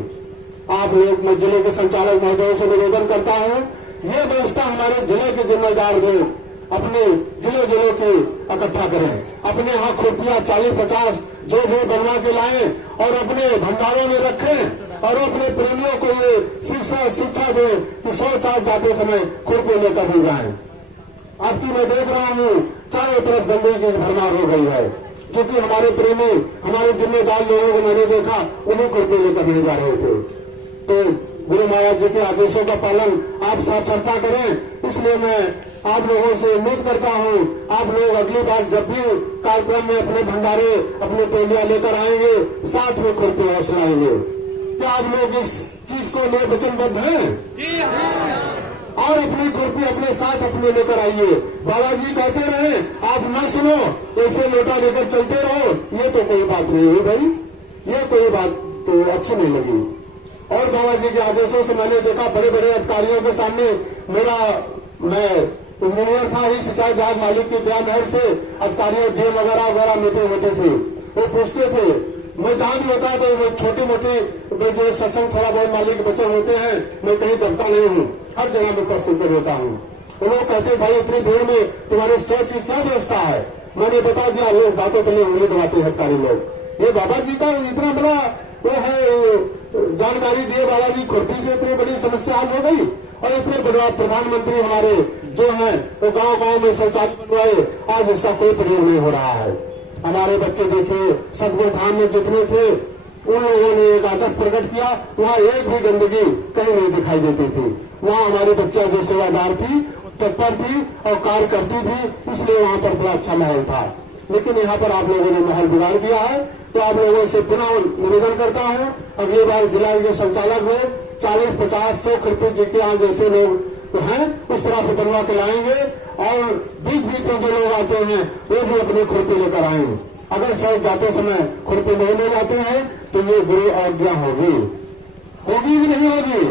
आप लोग, मैं जिले के संचालक महोदयों से निवेदन करता हूं, ये व्यवस्था हमारे जिले के जिम्मेदार लोग अपने जिले के इकट्ठा करें, अपने यहाँ खुरपियां 40-50 जो भी बनवा के लाएं और अपने भंडारों में रखें और अपने प्रेमियों को ये शिक्षा दें कि शौच जाते समय खुरपी लेकर भी जाएं। आपकी मैं देख रहा हूँ चारों तरफ गंदगी की भरमार हो गई है, जो कि हमारे प्रेमी, हमारे जिम्मेदार लोगों को मैंने देखा उन्हीं खुरपी लेकर नहीं जा रहे थे। तो गुरु महाराज जी के आदेशों का पालन आप साक्षरता करें, इसलिए मैं आप लोगों से उम्मीद करता हूं आप लोग अगली बार जब भी कार्यक्रम में अपने भंडारे, अपने टोलियां लेकर आएंगे साथ में खुरपी और सुनाएंगे। क्या आप लोग इस चीज को लिए वचनबद्ध हैं? और अपनी खुरपी अपने साथ अपने लेकर आइए। बाबा जी कहते रहे आप न सुनो ऐसे लोटा लेकर चलते रहो, ये तो कोई बात नहीं हुई भाई, ये कोई बात तो अच्छी नहीं लगी। और बाबा जी के आदेशों से मैंने देखा बड़े बड़े अधिकारियों के सामने मैं इंजीनियर था, ही सिंचाई विभाग मालिक के बयान नहर से अधिकारियों डीएम वगैरह वगैरह मीटिंग होती थी। वो पूछते थे, मैं जहाँ भी होता तो वो छोटी मोटी जो सत्संग थोड़ा बहुत मालिक के बच्चे होते हैं, मैं कहीं दबता नहीं हूँ, हर जगह में उपस्थित कर देता हूँ। वो लोग कहते भाई इतनी देर में तुम्हारे सर्च की क्या व्यवस्था है? मैंने बता दिया। लोग बातों के लिए उंगली दबाते हैं अधिकारी लोग। ये बाबा जी का इतना बड़ा वो है, जानकारी दिए बाबा जी, खुरपी से इतनी बड़ी समस्या हल हो गई। और इतने बड़ा प्रधानमंत्री हमारे जो हैं वो गांव गांव में शौचालय बनवाए, आज उसका कोई प्रयोग नहीं हो रहा है। हमारे बच्चे देखे सतगुरु धाम में जितने थे उन लोगों ने एक आदर्श प्रकट किया, वहाँ एक भी गंदगी कहीं नहीं दिखाई देती थी। वहाँ हमारी बच्चा जो सेवादार थी, तत्पर थी और कार्य करती थी, इसलिए वहाँ पर बड़ा अच्छा माहौल था। लेकिन यहाँ पर आप लोगों ने माहौल बिगाड़ दिया है। तो आप लोगों से पुनः निवेदन करता हूँ, अगली बार जिला के संचालक में 40-50-100 खुरपी जी के यहाँ जैसे लोग हैं उस तरह से बनवा के लाएंगे। और बीच बीच में जो लोग आते हैं वो भी अपनी खुरपी लेकर आएंगे। अगर शायद जाते समय खुरपी नहीं ले जाते हैं तो ये गुरु आज्ञा होगी कि नहीं होगी?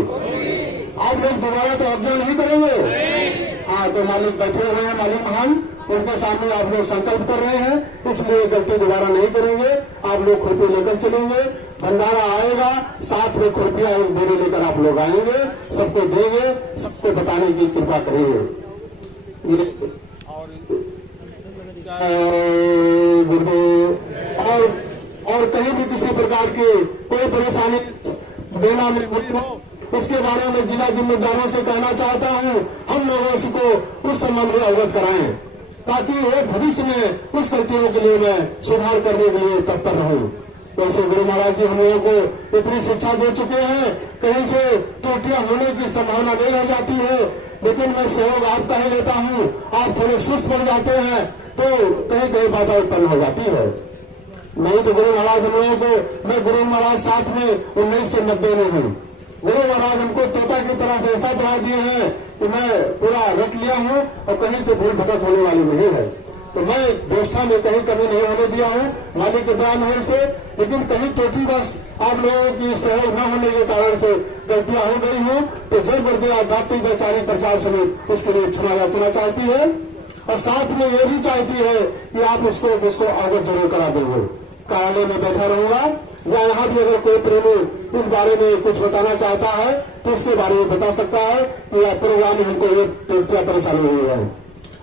आप लोग दोबारा तो आज्ञा नहीं करेंगे। हाँ, तो मालिक बैठे हुए हैं, मालिक महान, उनके सामने आप लोग संकल्प कर रहे हैं, इसलिए गलती दोबारा नहीं करेंगे। आप लोग खुरपी लेकर चलेंगे, भंडारा आएगा, साथ में खुरपियां एक बोरे लेकर आप लोग आएंगे, सबको देंगे, सबको बताने की कृपा करेंगे। और कहीं भी किसी प्रकार की कोई परेशानी देना नहीं हो, उसके बारे में जिला जिम्मेदारों से कहना चाहता हूँ, हम लोगों को उस संबंध में अवगत कराएं, ताकि वो भविष्य में उस गलतियों के लिए मैं सुधार करने के लिए तत्पर रहूं। वैसे गुरु महाराज जी हम लोगों को इतनी शिक्षा दे चुके हैं, कहीं से त्रुटियां होने की संभावना नहीं रह जाती है। लेकिन मैं सहयोग आपका ही लेता हूँ, आप थोड़े सुस्त पड़ जाते हैं तो कहीं कहीं बाधा उत्पन्न हो जाती है। नहीं तो गुरु महाराज हम लोगों को, मैं गुरु महाराज साथ में 1990 में हूँ। गुरु महाराज हमको तोता की तरह से ऐसा बढ़ा दिए हैं कि मैं पूरा रख लिया हूँ और कहीं से भूल भटक होने वाली नहीं है। तो मैं व्यवस्था में कहीं कमी नहीं होने दिया हूँ मालिक के बयान से। लेकिन कहीं त्रुटि बस आप लोगों की सहयोग न होने के कारण से गलतियां हो गई हो तो जब बर्दिया दाती बेचारी प्रचार समिति उसके लिए क्षमा याचना चाहती है। और साथ में ये भी चाहती है कि आप उसको अवगत जरूर करा देंगे। कार्यालय में बैठा रहूंगा या यहाँ भी अगर कोई प्रेमी इस बारे में कुछ बताना चाहता है तो उसके बारे में बता सकता है कि प्रोग्राम में हमको ये क्या परेशानी हुई है।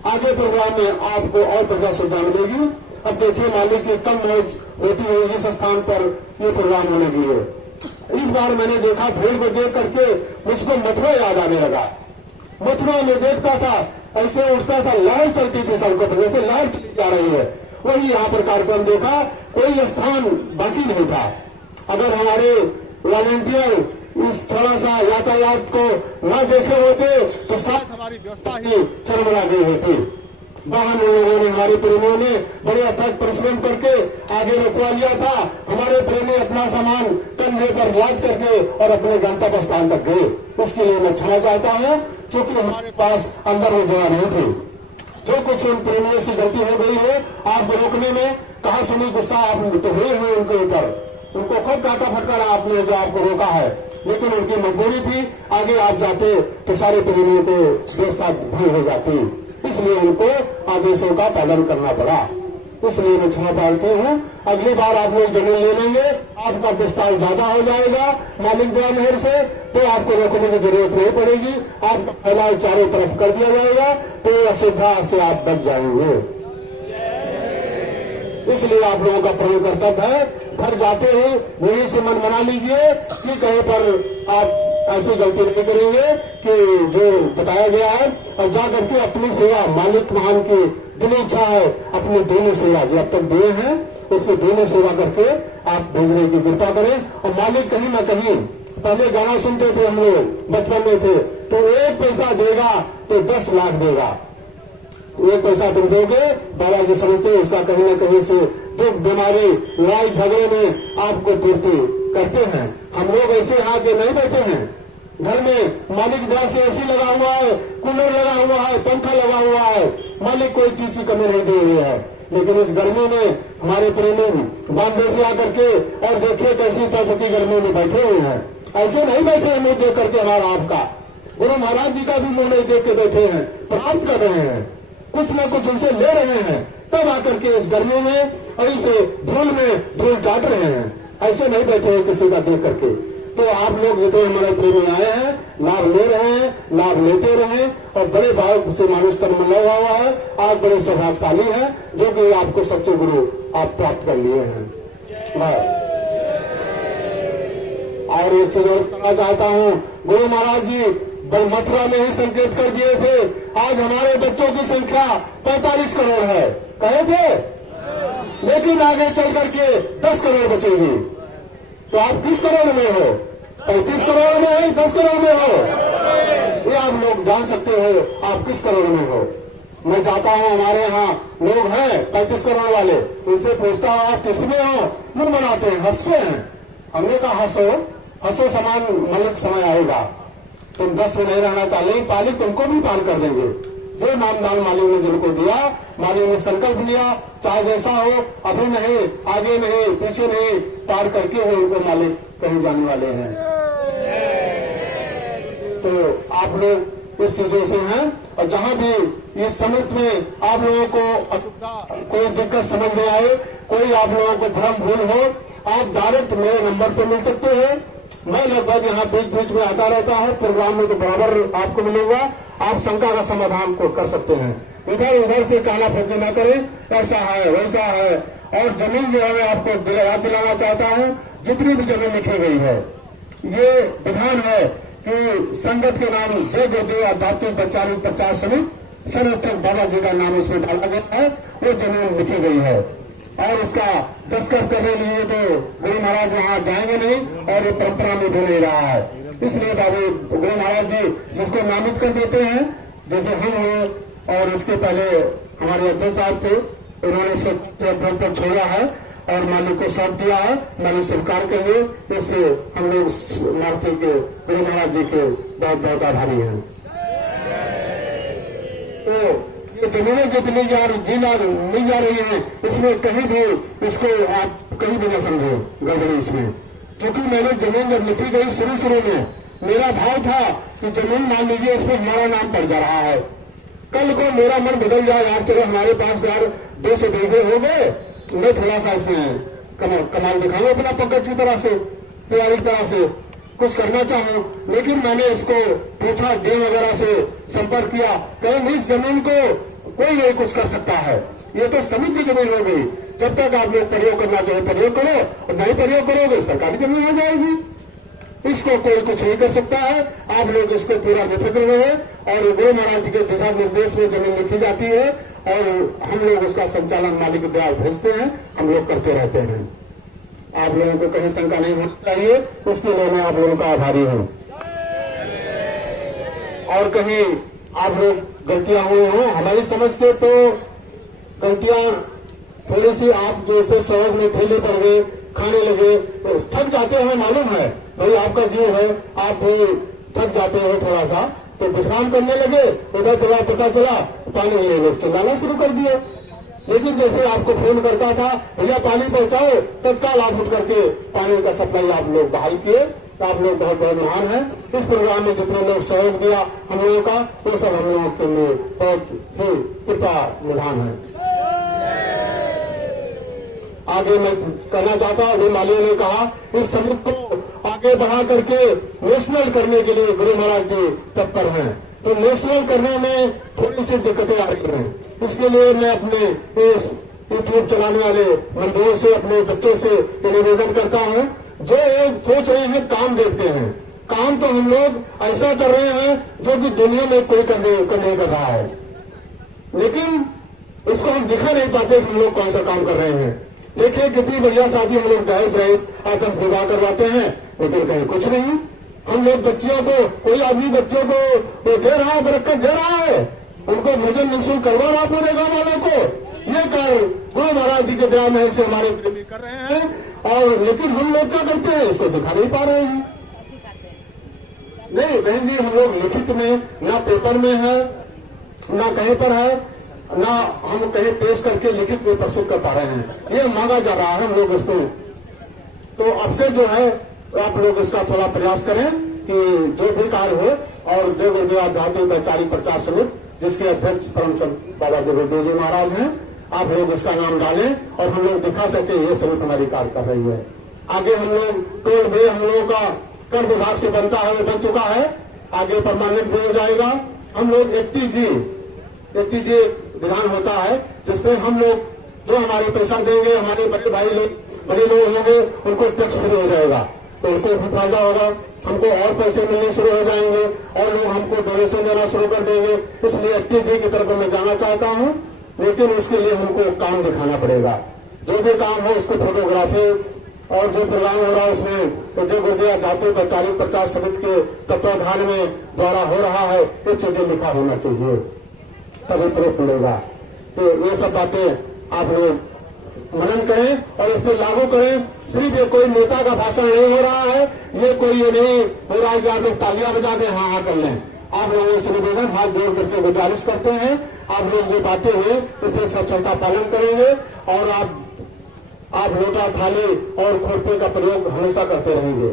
आगे प्रोग्राम में आपको और प्रकार से जान देगी। अब देखिए मालिक की कम मौज होती है इस स्थान पर ये प्रोग्राम होने के लिए। इस बार मैंने देखा भीड़ को देख करके मुझको मथुरा याद आने लगा। मथुरा में देखता था ऐसे उठता था, लाइट चलती थी सड़कों पर, जैसे लाइट चली जा रही है। वही यहाँ पर कार्यक्रम देखा, कोई स्थान बाकी नहीं था। अगर हमारे वॉलेंटियर इस थोड़ा सा यातायात को न देखे होते तो शायद हमारी व्यवस्था ही चरमरा गई होती। वाहन लोगों ने, हमारे प्रेमियों ने बड़े अथक परिश्रम करके आगे रोकवा लिया था। हमारे प्रेमी अपना सामान कंधे पर लाद करके और अपने गंतव्य स्थान तक गए। उसके लिए मैं क्षमा चाहता हूँ, चूंकि हमारे पास अंदर वो जगह नहीं थी। जो कुछ उन प्रेमियों से गलती हो गई है आपको रोकने में, कहा सुनी गुस्सा आप तो हुए हुए उनके ऊपर, उनको खूब काटा फटकार आपने जो आपको रोका है। लेकिन उनकी मजबूरी थी, आगे आप जाते तो सारे प्रेमियों को व्यवस्था भंग हो जाती, इसलिए उनको आदेशों का पालन करना पड़ा। इसलिए मैं क्षमा पालती हूँ। अगली बार आप लोग जमीन ले लेंगे, आपका विस्तार ज्यादा हो जाएगा मालिक दया नहर से, तो आपको रोकने की जरूरत नहीं पड़ेगी। आपका फैलाव चारों तरफ कर दिया जाएगा तो असुविधा से आप बच जाएंगे। इसलिए आप लोगों का प्रयोग कर्तव्य है, घर जाते ही यही से मन बना लीजिए कि कहीं पर आप ऐसी गलती नहीं करेंगे कि जो बताया गया है, और जाकर के अपनी सेवा मालिक महान की दिल इच्छा है, अपनी दोनों सेवा जो अब तक दिए हैं उसकी दोनों सेवा करके आप भेजने की कृपा करें। और मालिक कहीं ना कहीं, पहले गाना सुनते थे हम लोग बचपन में थे, तो 1 पैसा देगा तो 10 लाख देगा। 1 पैसा तुम दोगे, बाबा जी समझते उसका कहीं ना कहीं से दुख बीमारी लड़ाई झगड़े में आपको पूर्ति करते हैं। हम लोग ऐसे यहाँ के नहीं बैठे हैं, घर में मालिक दया से एसी लगा हुआ है, कूलर लगा हुआ है, पंखा लगा हुआ है, मालिक कोई चीज की कमी नहीं दे रही है। लेकिन इस गर्मी में हमारे प्रेमी बॉम्बे से आकर के और देखिए कैसी तपती गर्मी में बैठे हुए हैं। ऐसे नहीं बैठे हैं मुंह देख करके हमारा आपका, गुरु महाराज जी का भी मुंह नहीं देख के बैठे हैं, प्राप्त कर रहे हैं, कुछ न कुछ उनसे ले रहे हैं, तब आकर के इस गर्मी में और इस धूल में धूल चाट रहे हैं। ऐसे नहीं बैठे हैं किसी का देख करके। तो आप लोग ये तो हमारे प्रेमी आए हैं, लाभ ले रहे हैं, लाभ लेते रहे और बड़े भाव से मानुष तन में लगा हुआ है। आप बड़े सौभाग्यशाली हैं जो कि आपको सच्चे गुरु आप प्राप्त कर लिए हैं। और एक चीज और कहना चाहता हूँ, गुरु महाराज जी मथुरा में ही संकेत कर दिए थे, आज हमारे बच्चों की संख्या 45 करोड़ है, कहे थे, लेकिन आगे चल करके 10 करोड़ बचेगी। तो आप किस करोड़ में हो? 35 करोड़ में है, 10 करोड़ में हो? ये आप लोग जान सकते हो आप किस करोड़ में हो। मैं जाता हूँ, हमारे यहाँ लोग हैं 35 करोड़ वाले, उनसे पूछता हूँ आप किस में हो? मुंह बनाते हैं, हंसते हैं। हमने कहा हंसो समान मलिक समय आएगा, तुम 10 में नहीं रहना चाहिए, पालिक तुमको भी पाल कर देंगे। जो नामदान मालिक ने जिनको दिया, मालिक ने संकल्प लिया, चाहे जैसा हो, अभी नहीं, आगे नहीं, पीछे नहीं, पार करके वो उनको मालिक कहीं जाने वाले हैं। तो आप लोग इस चीजों से हैं, और जहां भी इस समझ में आप लोगों को कोई दिक्कत समझ में आए, कोई आप लोगों को भ्रम भूल हो, आप डायरेक्ट मेरे नंबर पर मिल सकते हैं। मैं लगभग यहाँ बीच बीच में आता रहता हूँ, प्रोग्राम में तो बराबर आपको मिलूंगा। आप शंका का समाधान को कर सकते हैं, इधर उधर से काला फर्जी न करें, ऐसा है वैसा है। और जमीन जो है मैं आपको याद दिलाना चाहता हूँ, जितनी भी जमीन लिखी गई है, ये विधान है कि संगत के नाम जय गुरुदेव आध्यात्मिक वैचारिक प्रचार समिति संरक्षक बाबा जी का नाम इसमें डाला गया है, वो जमीन लिखी गई है। और उसका दस्तखत करने लिए तो गुरु महाराज वहां जाएंगे नहीं, और ये परंपरा में भी नहीं रहा है। इसलिए बाबू गुरु महाराज जी जिसको नामित कर देते हैं, जैसे हम हो, और उसके पहले हमारे अध्यक्ष साहब थे, उन्होंने सब छोड़ा है और मालिक को सौंप दिया है, मालिक स्वीकार करेंगे। इससे हम लोग मारुति के गुरु महाराज जी के बहुत बहुत आभारी हैं। तो ये जमीनें जितनी ली जा रही है, इसमें कहीं भी इसको आप कहीं भी न समझो गड़बड़ी इसमें। चूंकि मैंने जमीन जब लिखी गई शुरू में, मेरा भाव था कि जमीन मान लीजिए इसमें हमारा नाम पड़ जा रहा है, कल को मेरा मन बदल जाए, यार चलो हमारे पास यार 200 बीघे हो गए, मैं थोड़ा सा इसमें कमाल दिखाऊं अपना पंकज की तरह से, तैयारी तरह से कुछ करना चाहूं। लेकिन मैंने इसको पूछा, डी वगैरह से संपर्क किया, कहीं इस जमीन को कोई नहीं कुछ कर सकता है, ये तो समिति की जमीन हो गई। जब तक आप लोग प्रयोग करना चाहे प्रयोग करो, और नहीं प्रयोग करोगे सरकारी जमीन हो जाएगी, इसको कोई कुछ नहीं कर सकता है। आप लोग इसको पूरा बेफिक्र रहे, और गुरु महाराज जी के दिशा निर्देश में जमीन लिखी जाती है, और हम लोग उसका संचालन मालिक द्वारा भेजते हैं, हम लोग करते रहते हैं। आप लोगों को कहीं शंका नहीं होनी चाहिए, उसके लिए मैं आप लोगों का आभारी हूँ। और कहीं आप लोग गलतियां हुई हो, हमारी समझ से तो गलतियां थोड़ी सी, आप जो उसमें सहयोग में ठेले पड़ गए, खाने लगे, तो थक जाते हैं, मालूम है भाई आपका जीव है, आप भी थक जाते हो थोड़ा सा, तो विश्राम करने लगे, उधर पता चला पानी ले लोग चिल्लाना शुरू कर दिए। लेकिन जैसे आपको फोन करता था, भैया पानी पहुंचाओ, तत्काल आप उठ करके पानी का सप्लाई आप लोग बहाल किए। आप लोग बहुत बहुत महान हैं। इस प्रोग्राम में जितने लोग सहयोग दिया हम लोगों का, वो सब हम लोगों के लिए बहुत ही कृपा निधान है। आगे मैं कहना चाहता हूँ, अभी मालिया ने कहा, इस समिति को आगे बढ़ा करके नेशनल करने के लिए गुरु महाराज जी तत्पर हैं। तो नेशनल करने में थोड़ी सी दिक्कतें आ रही हैं। इसके लिए मैं अपने इस यूट्यूब चलाने वाले बंधुओं से, अपने बच्चों से निवेदन करता हूँ, जो सोच रहे हैं काम देखते हैं, काम तो हम लोग ऐसा कर रहे हैं जो कि दुनिया में कोई नहीं कर रहा है, लेकिन इसको हम दिखा नहीं पाते कि हम लोग कौन सा काम कर रहे हैं। देखिए कितनी बढ़िया शादी हम लोग दहेज रहित आतंक विवाह करवाते हैं, लेकिन कहीं कुछ नहीं। हम लोग बच्चियों को, कोई आदमी बच्चों को दे रहा है, बरकत दे रहा है, उनको भोजन निःशुल्क करवा रहा पूरे गाँव वालों को। ये कार्य गुरु महाराज जी के दया महल से हमारे प्रेमी कर रहे हैं, और लेकिन हम लोग क्या करते हैं, इसको दिखा नहीं पा रहे हैं। नहीं बहन जी, हम लोग लिखित में, ना पेपर में है, ना कहीं पर है, ना हम कहीं पेश करके लिखित में प्रस्तुत कर पा रहे हैं। ये मांगा जा रहा है हम लोग इसको। तो अब से जो है आप लोग इसका थोड़ा प्रयास करें कि जो भी कार्य हो और जय गुरुदेव आध्यात्मिक वैचारिक प्रचार समिति, जिसके अध्यक्ष परम संत बाबा जय गुरुदेव जी महाराज हैं। आप लोग इसका नाम डालें और हम लोग दिखा सके ये समिति हमारी कार्य कर रही है। आगे हम लोग टोल वे हम लोगों का कर विभाग से बनता है, वो बन चुका है, आगे परमानेंट भी हो जाएगा। हम लोग एटीजी विधान होता है, जिसमें हम लोग जो हमारे पैसा देंगे, हमारे बड़े भाई लोग बड़े लोग होंगे, उनको टैक्स फ्री हो जाएगा, तो उनको भी फायदा होगा, हमको और पैसे मिलने शुरू हो जाएंगे और लोग हमको डोनेशन देना शुरू कर देंगे। इसलिए एटीजी की तरफ मैं जाना चाहता हूँ, लेकिन उसके लिए हमको काम दिखाना पड़ेगा। जो भी काम हो उसको फोटोग्राफी और जो प्रोग्राम हो रहा है उसमें तो जय गुरुदेव आध्यात्मिक वैचारिक प्रचार समिति के तत्वाधान में द्वारा हो रहा है, ये चीजें लिखा होना चाहिए, तभी प्रूफ मिलेगा। तो ये सब बातें आप लोग मनन करें और इस पर लागू करें। सिर्फ ये कोई नेता का भाषण नहीं हो रहा है, ये कोई ये नहीं हो रहा है कि आप लोग तालियां बजा दें, हाँ कर लें। आप लोगों से निवेदन हाथ जोड़ करके गुजारिश करते हैं, आप लोग जो बातें हैं उसमें सचलता पालन करेंगे और आप लोटा थाली और खुरपे का प्रयोग हमेशा करते रहेंगे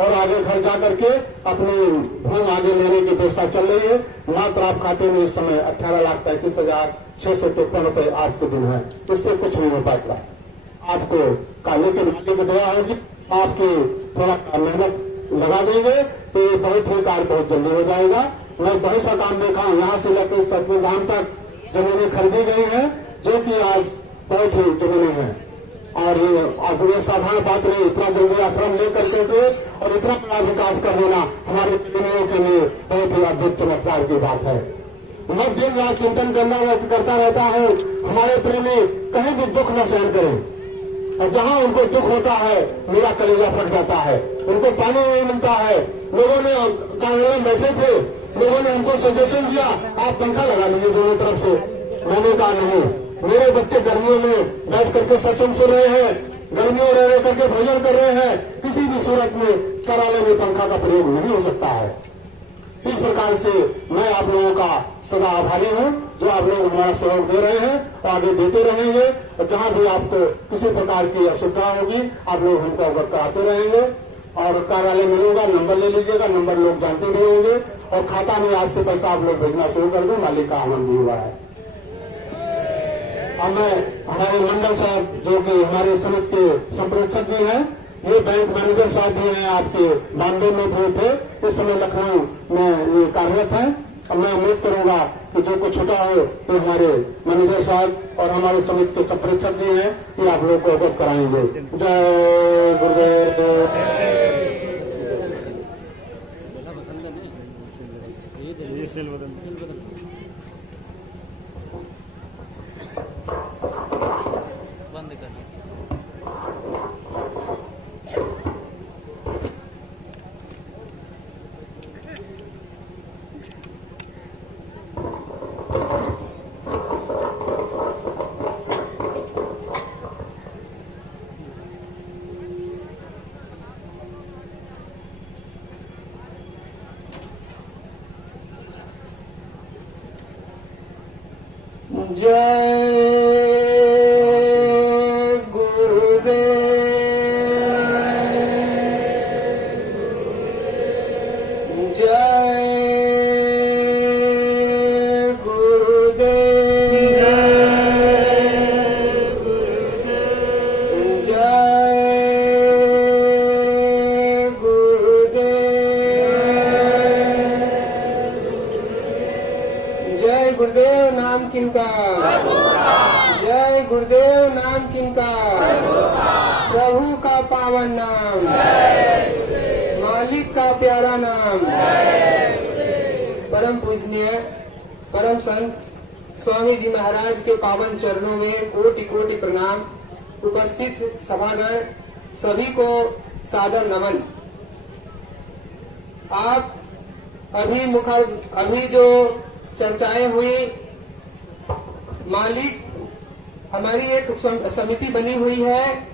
और आगे घर जा करके अपनी भूम आगे लेने की व्यवस्था चल रही है। मात्र आप खाते में इस समय 18,35,653 रुपए आज के दिन है, इससे कुछ नहीं हो पाएगा। आपको काले के मालिक की दया होगी, आपकी थोड़ा मेहनत लगा देंगे तो ये बहुत ही कार्य बहुत जल्दी हो जाएगा। मैं बहुत सा काम देखा हूँ, यहाँ से लेकर सतविधान तक जमीनें खरीदी गई है, जो कि आज बहुत ही जमीनें हैं और ये साधारण बात नहीं। इतना जल्दी आश्रम लेकर के और इतना बड़ा विकास कर देना हमारे प्रेमियों के लिए बहुत ही अद्भुत चमत्कार की बात है। मैं दिन रात चिंतन करता रहता हूँ, हमारे प्रेमी कहीं भी दुख न सहन करें और जहाँ उनको दुख होता है मेरा कलेजा फट जाता है, उनको पानी नहीं मिलता है। लोगों ने कार्यालय में बैठे थे, लोगों ने हमको सजेशन दिया आप पंखा लगा लीजिए दोनों तरफ से। मैंने कहा नहीं, मेरे बच्चे गर्मियों में बैठ करके सत्संग सुन रहे हैं, गर्मियों में रह करके भोजन कर रहे हैं, किसी भी सूरत में कार्यालय में पंखा का प्रयोग नहीं हो सकता है। इस प्रकार से मैं आप लोगों का सदा आभारी हूँ, जो आप लोग हमारा सहयोग दे रहे हैं और आगे देते रहेंगे। और जहाँ भी आपको किसी प्रकार की असुविधा होगी आप लोग हमको अवगत कराते रहेंगे और कार्यालय मिलूंगा, नंबर ले लीजिएगा, नंबर लोग जानते भी होंगे और खाता में आज से पैसा आप लोग भेजना शुरू कर दो, मालिक का आनंद भी हुआ है। अब मैं हमारे मंडल साहब जो कि हमारे समिति के संप्रेक्षक जी हैं, ये बैंक मैनेजर साहब भी हैं, आपके बॉम्बे में भी थे, इस समय लखनऊ में ये कार्यरत है। अब मैं उम्मीद करूंगा कि जो कुछ छुटा हो तो हमारे मैनेजर साहब और हमारे समिति के संप्रेक्षक जी हैं, ये आप लोग को अवगत कराएंगे। जय गुरुदेव। बंद कर जय गुरुदेव, जय गुरुदेव, जय गुरुदेव। जय गुरुदेव नाम किनका, जय गुरुदेव नाम किनका, प्रभु का पावन नाम, मालिक का प्यारा नाम। परम पूजनीय परम संत स्वामी जी महाराज के पावन चरणों में कोटि कोटि प्रणाम। उपस्थित सभागण सभी को सादर नमन। आप अभी जो चर्चाएं हुई, मालिक हमारी एक समिति बनी हुई है,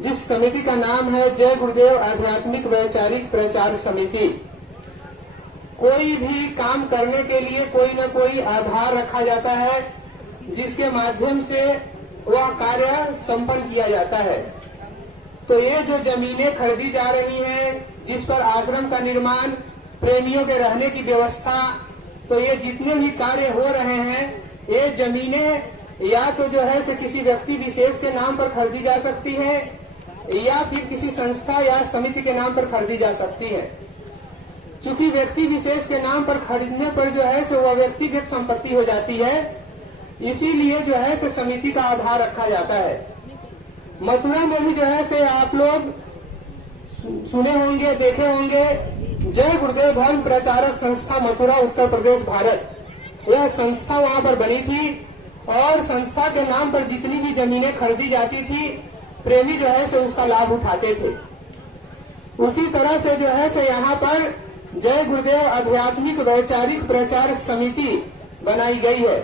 जिस समिति का नाम है जय गुरुदेव आध्यात्मिक वैचारिक प्रचार समिति। कोई भी काम करने के लिए कोई न कोई आधार रखा जाता है, जिसके माध्यम से वह कार्य संपन्न किया जाता है। तो ये जो जमीनें खरीदी जा रही हैं, जिस पर आश्रम का निर्माण प्रेमियों के रहने की व्यवस्था, तो ये जितने भी कार्य हो रहे हैं, ये जमीनें या तो जो है से किसी व्यक्ति विशेष के नाम पर खरीदी जा सकती है या फिर किसी संस्था या समिति के नाम पर खरीदी जा सकती है। चूंकि व्यक्ति विशेष के नाम पर खरीदने पर जो है सो वह व्यक्तिगत संपत्ति हो जाती है, इसीलिए जो है से समिति का आधार रखा जाता है। मथुरा में भी जो है से आप लोग सुने होंगे, देखे होंगे, जय गुरुदेव धर्म प्रचारक संस्था मथुरा उत्तर प्रदेश भारत, यह संस्था वहां पर बनी थी और संस्था के नाम पर जितनी भी जमीनें खरीदी जाती थी, प्रेमी जो है से उसका लाभ उठाते थे। उसी तरह से जो है से यहाँ पर जय गुरुदेव आध्यात्मिक वैचारिक प्रचार समिति बनाई गई है।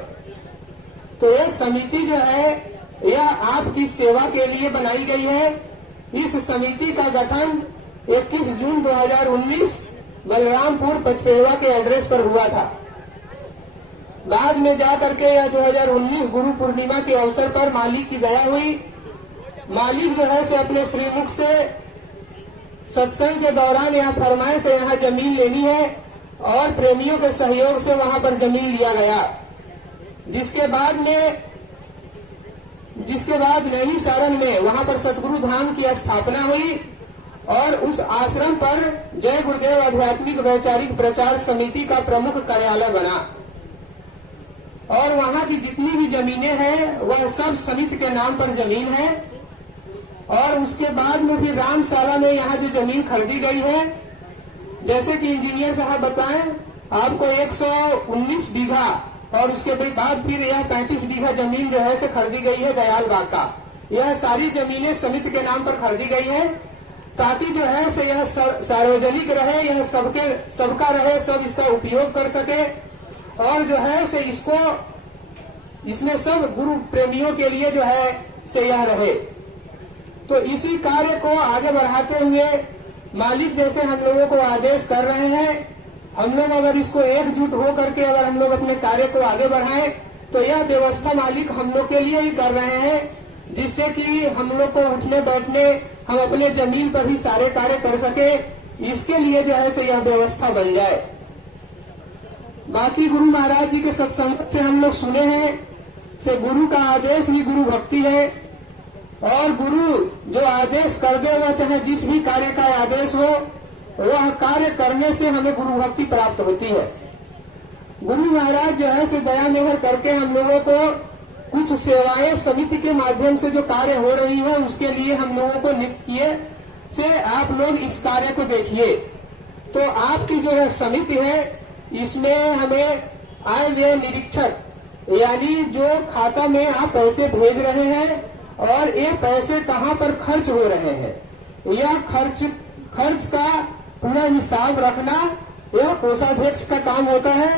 तो यह समिति जो है यह आपकी सेवा के लिए बनाई गई है। इस समिति का गठन 21 जून 2019 बलरामपुर पचपेवा के एड्रेस पर हुआ था। बाद में जाकर के यह 2019 गुरु पूर्णिमा के अवसर पर मालिक की दया हुई। मालिक जो है से अपने श्रीमुख से सत्संग के दौरान यहाँ फरमाए से यहाँ जमीन लेनी है और प्रेमियों के सहयोग से वहां पर जमीन लिया गया। जिसके बाद नई सारण में वहां पर सतगुरु धाम की स्थापना हुई और उस आश्रम पर जय गुरुदेव आध्यात्मिक वैचारिक प्रचार समिति का प्रमुख कार्यालय बना और वहां की जितनी भी जमीनें हैं वह सब समिति के नाम पर जमीन है। और उसके बाद में फिर रामशाला में यहाँ जो जमीन खरीदी गई है, जैसे कि इंजीनियर साहब बताएं, आपको 119 बीघा और उसके बाद फिर यह 35 बीघा जमीन जो है से खरीदी गई है दयाल बाग का। यह सारी जमीनें समिति के नाम पर खरीदी गई है ताकि जो है से यह सार्वजनिक रहे, यह सबका रहे, सब इसका उपयोग कर सके और जो है से इसमें सब गुरु प्रेमियों के लिए जो है से यह रहे। तो इसी कार्य को आगे बढ़ाते हुए मालिक जैसे हम लोगों को आदेश कर रहे हैं, हम लोग अगर इसको एकजुट हो करके अगर हम लोग अपने कार्य को आगे बढ़ाएं तो यह व्यवस्था मालिक हम लोग के लिए ही कर रहे हैं, जिससे कि हम लोग को उठने बैठने, हम अपने जमीन पर ही सारे कार्य कर सके। इसके लिए जो है से यह व्यवस्था बन जाए। बाकी गुरु महाराज जी के सत्संग से हम लोग सुने हैं से गुरु का आदेश ही गुरु भक्ति है और गुरु जो आदेश कर दे वह चाहे जिस भी कार्य का आदेश हो वह कार्य करने से हमें गुरु भक्ति प्राप्त होती है। गुरु महाराज जो है से दया मेहर करके हम लोगों को कुछ सेवाएं समिति के माध्यम से जो कार्य हो रही है उसके लिए हम लोगों को नियुक्त किए से आप लोग इस कार्य को देखिए। तो आपकी जो है समिति है इसमें हमें आय व्यय निरीक्षक यानी जो खाता में आप पैसे भेज रहे हैं और ये पैसे कहाँ पर खर्च हो रहे हैं, यह खर्च का पूरा हिसाब रखना यह कोषाध्यक्ष का काम होता है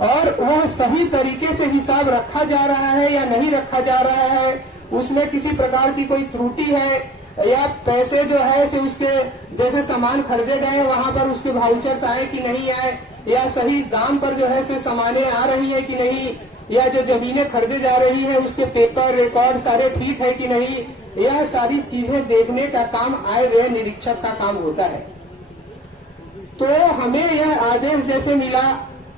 और वह सही तरीके से हिसाब रखा जा रहा है या नहीं रखा जा रहा है, उसमें किसी प्रकार की कोई त्रुटि है या पैसे जो है से उसके जैसे सामान खरीदे गए वहां पर उसके वाउचर्स आए कि नहीं आए या सही दाम पर जो है से सामानें आ रही है कि नहीं या जो जमीनें खरीदे जा रही है उसके पेपर रिकॉर्ड सारे ठीक है कि नहीं, यह सारी चीजें देखने का काम आय व्यय निरीक्षक का काम होता है। तो हमें यह आदेश जैसे मिला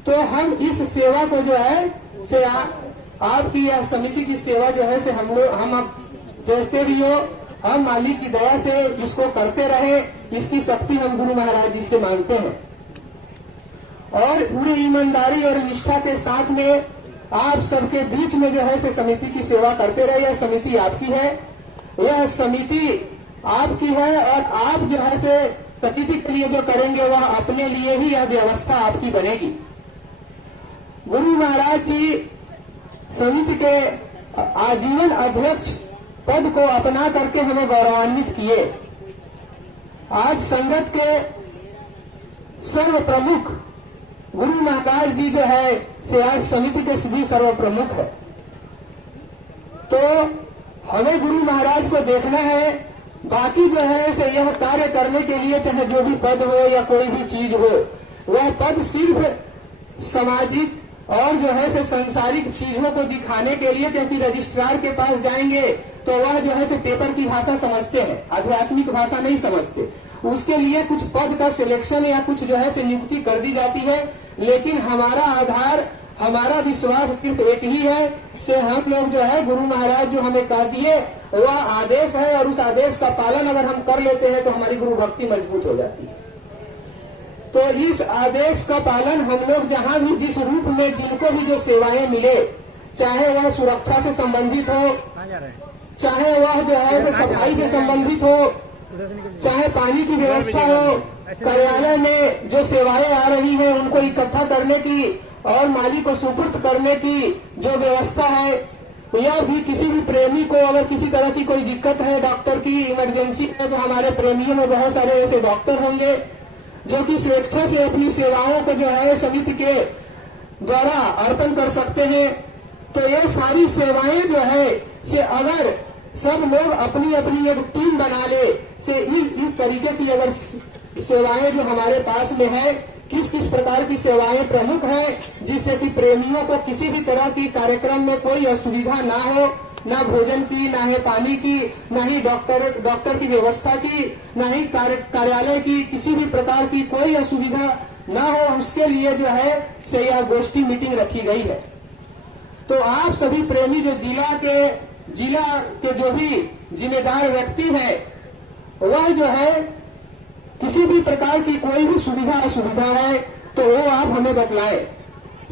तो हम इस सेवा को जो है से आपकी यह समिति की सेवा जो है से हम जैसे भी हो हम मालिक की दया से इसको करते रहे, इसकी शक्ति हम गुरु महाराज जी से मांगते हैं और पूरी ईमानदारी और निष्ठा के साथ में आप सबके बीच में जो है से समिति की सेवा करते रहे। यह समिति आपकी है, यह समिति आपकी है और आप जो है से प्रकृति के लिए जो करेंगे वह अपने लिए ही यह व्यवस्था आपकी बनेगी। गुरु महाराज जी समिति के आजीवन अध्यक्ष पद को अपना करके हमें गौरवान्वित किए। आज संगत के सर्व प्रमुख गुरु महाराज जी जो है से आज समिति के सभी सर्व प्रमुख है। तो हमें गुरु महाराज को देखना है, बाकी जो है से यह कार्य करने के लिए चाहे जो भी पद हो या कोई भी चीज हो वह पद सिर्फ सामाजिक और जो है से सांसारिक चीजों को दिखाने के लिए, क्योंकि रजिस्ट्रार के पास जाएंगे तो वह जो है से पेपर की भाषा समझते हैं, आध्यात्मिक भाषा नहीं समझते उसके लिए कुछ पद का सिलेक्शन या कुछ जो है से नियुक्ति कर दी जाती है, लेकिन हमारा आधार, हमारा विश्वास सिर्फ एक ही है से हम लोग जो है गुरु महाराज जो हमें कह दिए वह आदेश है, और उस आदेश का पालन अगर हम कर लेते हैं तो हमारी गुरु भक्ति मजबूत हो जाती है। तो इस आदेश का पालन हम लोग जहाँ भी जिस रूप में जिनको भी जो सेवाएं मिले, चाहे वह सुरक्षा से संबंधित हो, चाहे वह जो है सफाई से संबंधित हो, चाहे पानी की व्यवस्था हो, कार्यालय में जो सेवाएं आ रही हैं उनको इकट्ठा करने की और मालिक को सुपुर्द करने की जो व्यवस्था है, या भी किसी भी प्रेमी को अगर किसी तरह की कोई दिक्कत है, डॉक्टर की इमरजेंसी है, तो हमारे प्रेमियों में बहुत सारे ऐसे डॉक्टर होंगे जो कि स्वेच्छा से अपनी सेवाओं को जो है समिति के द्वारा अर्पण कर सकते हैं। तो ये सारी सेवाएं जो है से अगर सब लोग अपनी अपनी एक टीम बना ले से इस तरीके की अगर सेवाएं जो हमारे पास में है, किस किस प्रकार की सेवाएं प्रमुख हैं जिससे कि प्रेमियों को किसी भी तरह की कार्यक्रम में कोई असुविधा ना हो, ना भोजन की, ना ही पानी की, ना ही डॉक्टर की व्यवस्था की, ना ही कार्यालय की किसी भी प्रकार की कोई असुविधा ना हो, उसके लिए जो है से यह गोष्ठी मीटिंग रखी गई है। तो आप सभी प्रेमी जो जिला के जो भी जिम्मेदार व्यक्ति है, वह जो है किसी भी प्रकार की कोई भी सुविधा असुविधा है तो वो आप हमें बतलाएं।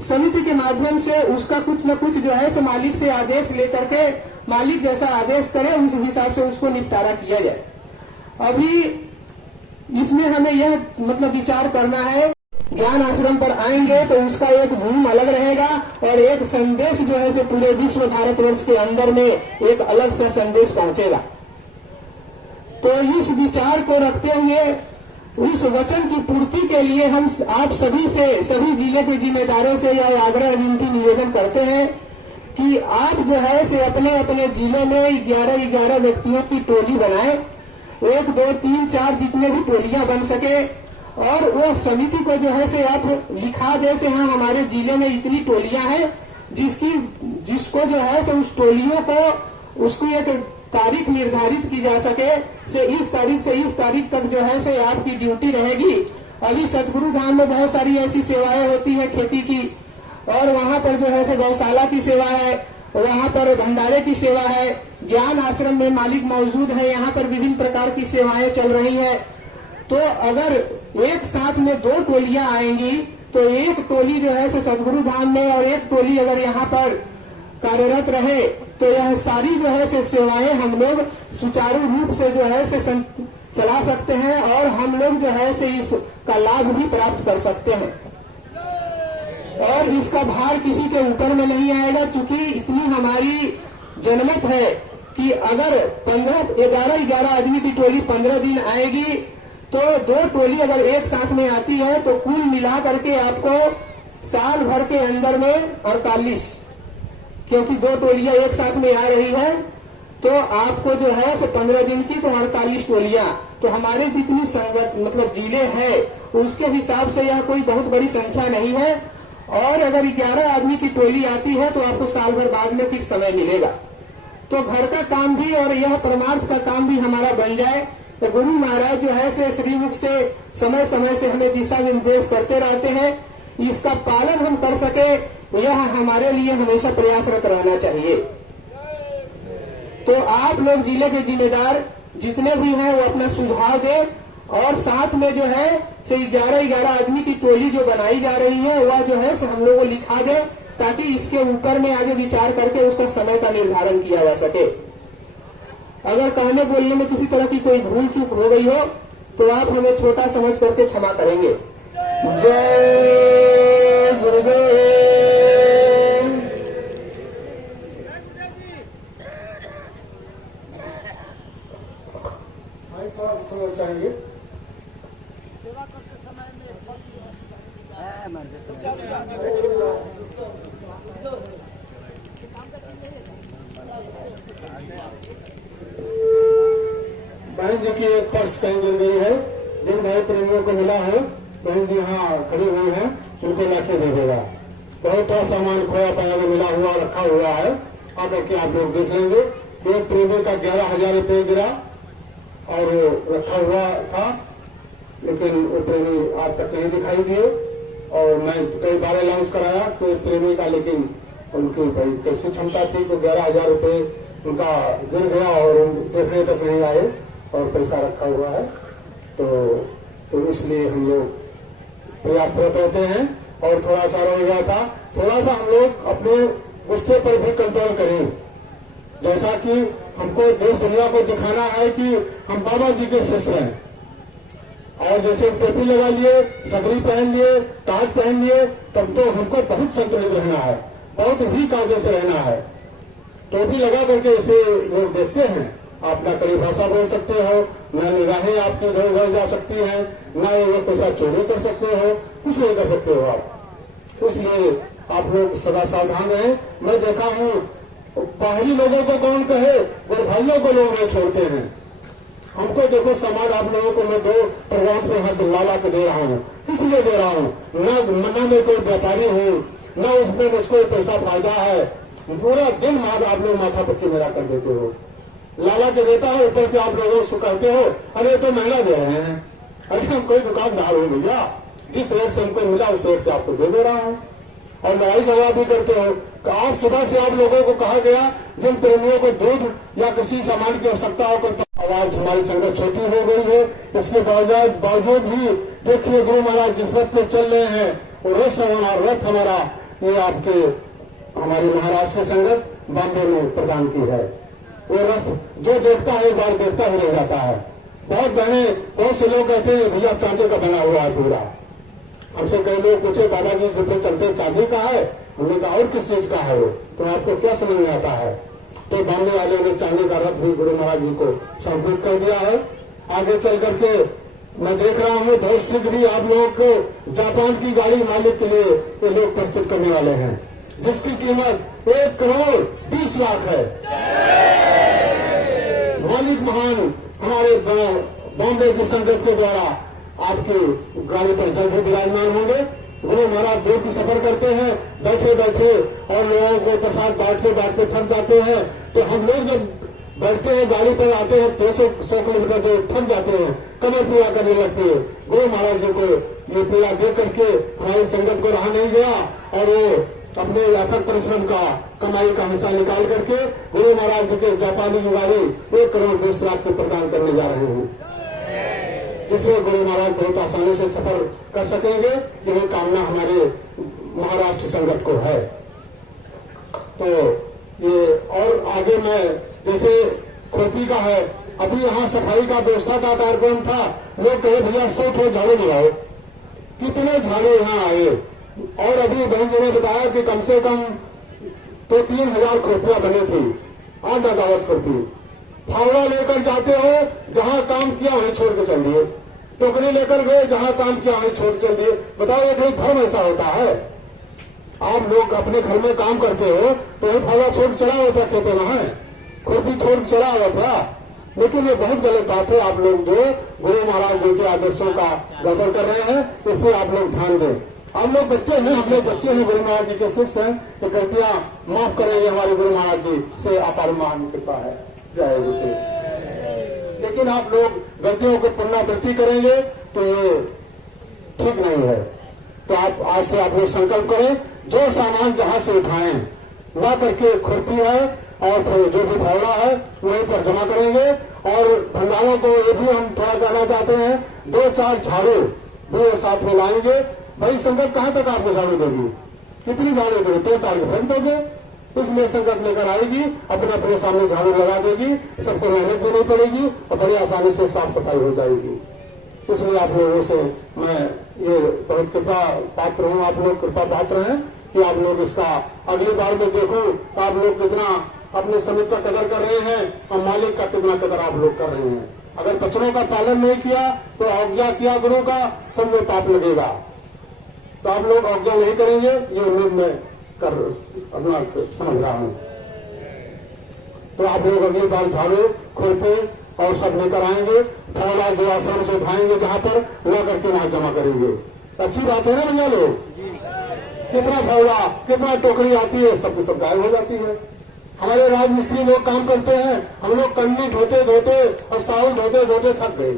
समिति के माध्यम से उसका कुछ न कुछ जो है मालिक से आदेश लेकर के मालिक जैसा आदेश करे उस हिसाब से उसको निपटारा किया जाए। अभी इसमें हमें यह मतलब विचार करना है, ज्ञान आश्रम पर आएंगे तो उसका एक धूम अलग रहेगा और एक संदेश जो है पूरे विश्व भारतवर्ष के अंदर में एक अलग सा संदेश पहुंचेगा। तो इस विचार को रखते हुए उस वचन की पूर्ति के लिए हम आप सभी से, सभी जिले के जिम्मेदारों से यह आग्रह विनती निवेदन करते हैं कि आप जो है से अपने अपने जिले में 11 व्यक्तियों की टोली बनाएं, 1 2 3 4 जितने भी टोलियां बन सके, और वो समिति को जो है से आप लिखा दे से हाँ हमारे जिले में इतनी टोलियां हैं, जिसको जो है से उस टोलियों को उसकी एक तारीख निर्धारित की जा सके से इस तारीख से इस तारीख तक जो है से आपकी ड्यूटी रहेगी। अभी सतगुरु धाम में बहुत सारी ऐसी सेवाएं होती है खेती की, और वहाँ पर जो है से गौशाला की सेवा है, वहाँ पर भंडारे की सेवा है, ज्ञान आश्रम में मालिक मौजूद है, यहाँ पर विभिन्न प्रकार की सेवाएं चल रही है। तो अगर एक साथ में 2 टोलियां आएंगी तो एक टोली जो है से सतगुरु धाम में और एक टोली अगर यहाँ पर कार्यरत रहे तो यह सारी जो है से सेवाएं हम लोग सुचारू रूप से जो है से चला सकते हैं और हम लोग जो है से इसका लाभ भी प्राप्त कर सकते हैं, और इसका भार किसी के ऊपर में नहीं आएगा। चूंकि इतनी हमारी जनमत है कि अगर 11 आदमी की टोली 15 दिन आएगी तो 2 टोली अगर एक साथ में आती है तो कुल मिला करके आपको साल भर के अंदर में 48, क्योंकि 2 टोलियां एक साथ में आ रही है तो आपको जो है 15 दिन की तो 48 टोलियां, तो हमारे जितनी संगत मतलब जिले हैं उसके हिसाब से यह कोई बहुत बड़ी संख्या नहीं है। और अगर 11 आदमी की टोली आती है तो आपको साल भर बाद में फिर समय मिलेगा। तो घर का काम भी और यह परमार्थ का काम भी हमारा बन जाए। तो गुरु महाराज जो है से श्रीमुख से समय समय से हमें दिशा निर्देश करते रहते हैं, इसका पालन हम कर सके यह हमारे लिए हमेशा प्रयासरत रहना चाहिए। तो आप लोग जिले के जिम्मेदार जितने भी हैं वो अपना सुझाव दे, और साथ में जो है से 11 आदमी की टोली जो बनाई जा रही है वह जो है से हम लोगों को लिखा दे, ताकि इसके ऊपर में आगे विचार करके उसका समय का निर्धारण किया जा सके। अगर कहने बोलने में किसी तरह की कोई भूल चूक हो गई हो तो आप हमें छोटा समझ करके क्षमा करेंगे। जय गुरुदेव। समझ चाहिए बहन जी की एक पर्स कहीं गिर गई है, जिन भाई प्रेमियों को मिला है बहन जी यहाँ खड़ी हुई है, उनको लाके दे देगा। बहुत और सामान खोया पाया मिला हुआ रखा हुआ है, आप लोग देख लेंगे। एक प्रेमी का 11,000 रुपये गिरा और रखा हुआ था, लेकिन वो प्रेमी आज तक नहीं दिखाई दिए। और मैं कई बार अनाउंस कराया कि प्रेमी का, लेकिन उनकी भाई कैसी क्षमता थी तो 11,000 रुपये उनका गिर गया और देखने तक नहीं आए और पैसा रखा हुआ है। तो इसलिए हम लोग प्रयासरत रहते हैं। और थोड़ा सा रह गया था, थोड़ा सा हम लोग अपने गुस्से पर भी कंट्रोल करें। जैसा कि हमको देश दुनिया को दिखाना है कि हम बाबा जी के शिष्य हैं, और जैसे टोपी लगा लिए, सगड़ी पहन लिए, ताज पहन लिए, तब तो हमको बहुत संतुलित रहना है, बहुत ही कायदे से रहना है। टोपी लगा करके इसे लोग देखते हैं, आप ना कड़ी भाषा बोल सकते हो, ना निगाहें आपकी इधर उधर जा सकती हैं, ना ये पैसा चोरी कर सकते हो, कुछ नहीं कर सकते हो आप। इसलिए आप लोग सदा सावधान रहें। मैं देखा हूँ बाहरी लोगों को कौन कहे, और भाइयों को लोग नहीं छोड़ते हैं। हमको देखो समाज, आप लोगों को मैं 2 प्रोग्राम से हाथ लाला के दे रहा हूँ, इसलिए दे रहा हूँ, न मैं कोई व्यापारी हूँ, न उसमें मुझको पैसा फायदा है। पूरा दिन आप लोग माथा पच्ची मेरा कर देते हो, लाला के देता है, ऊपर से आप लोगों को कहते हो अरे तो महंगा दे रहे हैं। अरे हम कोई दुकानदार हो भैया, जिस रेट से हमको मिला उस रेट से आपको दे रहा हूँ। और लड़ाई झगड़ा भी करते हो। आज सुबह से आप लोगों को कहा गया जिन प्रेमियों को दूध या किसी सामान की आवश्यकता हो, आवाज हमारी संगत छोटी हो गई है, इसके बावजूद भी देखिए गुरु महाराज जिस रथ पे चल रहे हैं, वो रथ हमारा ये आपके हमारी महाराज की संगत बॉम्बे में प्रदान की है। वो रथ जो देखता है एक बार देखता ही रह जाता है। बहुत से लोग कहते हैं भैया चांदी का बना हुआ है पूरा। हमसे कई लोग पूछे दादाजी से तो चलते चांदी का है, हमने कहा और किस चीज का है वो, तो आपको क्या समझ में आता है। तो बॉम्बे वाले ने चांदी का रथ भी गुरु महाराज जी को समर्पित कर दिया है। आगे चल करके मैं देख रहा हूँ बहुत शीघ्र ही आप लोगों को जापान की गाड़ी मालिक के लिए ये लोग प्रस्तुत करने वाले हैं, जिसकी कीमत 1,20,00,000 है। मालिक महान हमारे बॉम्बे की संगत के द्वारा आपकी गाड़ी पर जल्द ही विराजमान होंगे। गुरु महाराज दूर की सफर करते हैं बैठे बैठे, और लोगों को प्रसाद बांटते थक जाते हैं। तो हम लोग जब बैठते हैं गाड़ी पर आते हैं 200 किलोमीटर दूर थक जाते हैं, कमर पीड़ा करने लगती है। गुरु महाराज जी को ये पीड़ा देख करके हमारी संगत को रहा नहीं गया, और वो अपने अथक परिश्रम का कमाई का हिस्सा निकाल करके गुरु महाराज जी के जापानी की गाड़ी 1,20,00,000 को प्रदान करने जा रहे हैं, जिसमें गुरु महाराज बहुत आसानी से सफर कर सकेंगे। यही कामना हमारे महाराष्ट्र संगत को है। तो ये और आगे मैं जैसे खोपी का है, अभी यहाँ सफाई का व्यवस्था का कार्यक्रम था, लोग कहे भैया 100 ठो झाड़ू लगाओ। कितने झाड़ू यहाँ आए, और अभी बहन जी ने बताया कि कम से कम तो 3,000 खोपियां बनी थी। आधा दावत खोपी फावड़ा लेकर जाते हो, जहां काम किया वहीं छोड़ के चल दिए। टोकरी लेकर गए, जहां काम किया वहीं छोड़ के चल दिए। बताओ ये कोई धर्म ऐसा होता है? आप लोग अपने घर में काम करते हो तो ये फावड़ा छोड़ चला होता, खेते वहां खुरपी छोड़ चला हुआ था। लेकिन ये बहुत गलत बात है। आप लोग जो गुरु महाराज जी के आदर्शों का गड़बड़ कर रहे हैं, तो फिर आप लोग ध्यान दें। हम लोग बच्चे हैं, हम लोग बच्चे हैं, गुरु महाराज जी के शिष्य हैं, तो गलतियां माफ करेंगे हमारे गुरु महाराज जी से अपार महान कृपा है। जय गुरु। लेकिन आप लोग गलतियों को पुनरावृत्ति करेंगे तो ये ठीक नहीं है। तो आप आज से आप लोग संकल्प करें, जो सामान जहां से उठाएं ला करके खुरपी है और फिर जो भी फावड़ा है वहीं पर जमा करेंगे। और भंडारों को ये भी हम थोड़ा कहना चाहते हैं, 2-4 झाड़ू भी साथ में लाएंगे। भाई संगत कहाँ तक आपको झाड़ू देगी, कितनी झाड़ू देगी, 3 तारीख फेंक दोगे। इसलिए संगत लेकर आएगी, अपने सामने झाड़ू लगा देगी, सबको मेहनत भी नहीं पड़ेगी और बड़ी आसानी से साफ सफाई हो जाएगी। इसलिए आप लोगों से मैं ये बहुत कृपा पात्र हूँ, आप लोग कृपा पात्र हैं कि आप लोग इसका अगली बार में देखो आप लोग कितना अपने समिति का कदर कर रहे हैं और मालिक का कितना कदर आप लोग कर रहे हैं। अगर वचनों का पालन नहीं किया तो अवज्ञा किया गुरु का, सब में पाप लगेगा। तो आप लोग अवज्ञा नहीं करेंगे, ये उम्मीद मैं कर अपना समझ रहा हूँ। तो आप लोग अगली बार झाड़ू खुरपी और सब लेकर आएंगे, फावड़ा जो आश्रम से उठाएंगे जहां पर ला करके वहां जमा करेंगे। अच्छी बात है ना भैया लोग? कितना फावड़ा कितना टोकरी आती है, सब गायब हो जाती है। हमारे राजमिस्त्री लोग काम करते हैं, हम लोग कन्नी ढोते ढोते और साउल ढोते ढोते थक गए।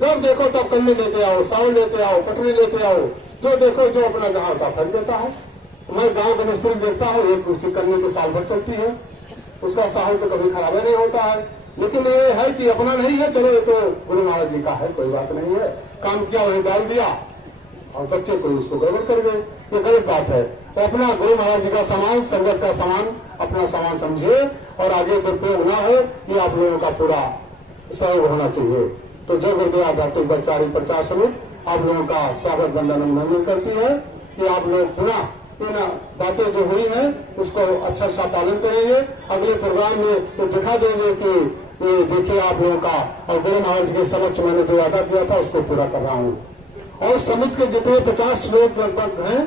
जब देखो तब कन्नी लेते आओ, साउल लेते आओ, कटरी लेते आओ, जो देखो जो अपना जहाँ होता खरीद देता है। मैं गांव का मिस्त्री देखता हूँ, एक उसकी कन्नी तो साल भर चलती है, उसका साहुल तो कभी खराब नहीं होता है। लेकिन ये है कि अपना नहीं है, चलो ये तो गुरु महाराज जी का है, कोई बात नहीं है, काम किया वही डाल दिया और बच्चे कोई उसको गड़बड़ कर गए, ये गलत बात है। तो अपना गुरु महाराज जी का सामान, संगत का सामान अपना सामान समझे और आगे दुरुपयोग ना हो, ये आप लोगों का पूरा सहयोग होना चाहिए। तो जय गुरुदेव आध्यात्मिक वैचारिक प्रचार समिति आप लोगों का स्वागत वंदन अभिनंदन करती है कि आप लोग पुनः इन बातें जो हुई है उसको अच्छा सा पालन करेंगे। अगले प्रोग्राम में तो दिखा देंगे कि ये देखिए आप लोगों का और गुरु महाराज के समक्ष मैंने जो वादा किया था उसको पूरा कर रहा हूँ। और समिति के जितने 50 लोग लगभग हैं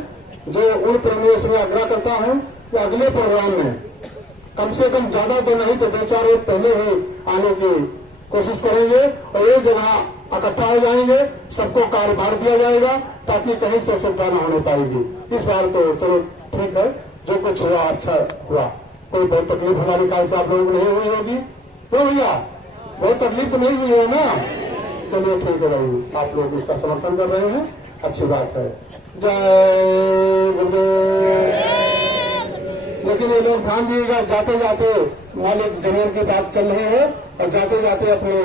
जो उन प्रमेश में आग्रह करता हूँ कि अगले प्रोग्राम में कम से कम ज्यादा तो नहीं तो 2-4 रोज पहले ही आने की कोशिश करेंगे और एक जगह इकट्ठा हो जाएंगे, सबको कार्यभार दिया जाएगा ताकि कहीं से असुविधा न होने पाएगी। इस बार तो चलो ठीक है, जो कुछ हुआ अच्छा हुआ, कोई बहुत तकलीफ हमारी कार से आप लोगों को नहीं हुई होगी, तो भैया बहुत तकलीफ तो नहीं हुई है ना। चलिए ठीक है भाई, आप लोग इसका समर्थन कर रहे हैं, अच्छी बात है। जय गुरुदेव। लेकिन ये लोग ध्यान दिएगा, जाते जाते मालिक जमीन की बात चल रही है और जाते जाते अपनी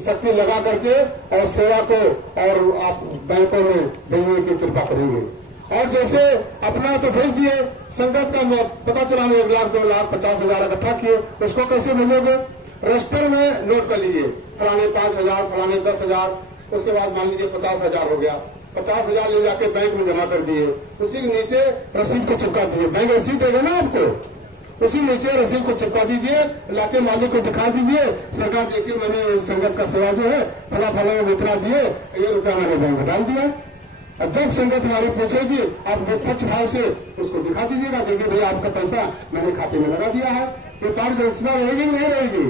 शक्ति लगा करके और सेवा को और आप बैंकों में भेजने की कृपा करेंगे। और जैसे अपना तो भेज दिए, संगत का पता चला 1 लाख 2 लाख 50,000 इकट्ठा किए, उसको कैसे भेजोगे? रजिस्टर में नोट कर लीजिए, फलाने 5,000, फलाने 10,000, उसके बाद मान लीजिए 50,000 हो गया, 50,000 ले जाके बैंक में जमा कर दिए, उसी के नीचे रसीद को चिपका दिए, बैंक रसीद देगा ना आपको, उसी नीचे रसीद को चिपका दीजिए, लाके मालिक को दिखा दीजिए, सरकार देखिए मैंने संगत का सेवा जो है फला फला इतना दिए, ये रुपया मैंने बैंक में डाल दिया। अब जब संगत हमारी पूछेगी आप निष्पक्ष भाव से उसको दिखा दीजिएगा, देखिए भैया आपका पैसा मैंने खाते में लगा दिया है। ये पारदर्शिता रहेगी नहीं रहेगी?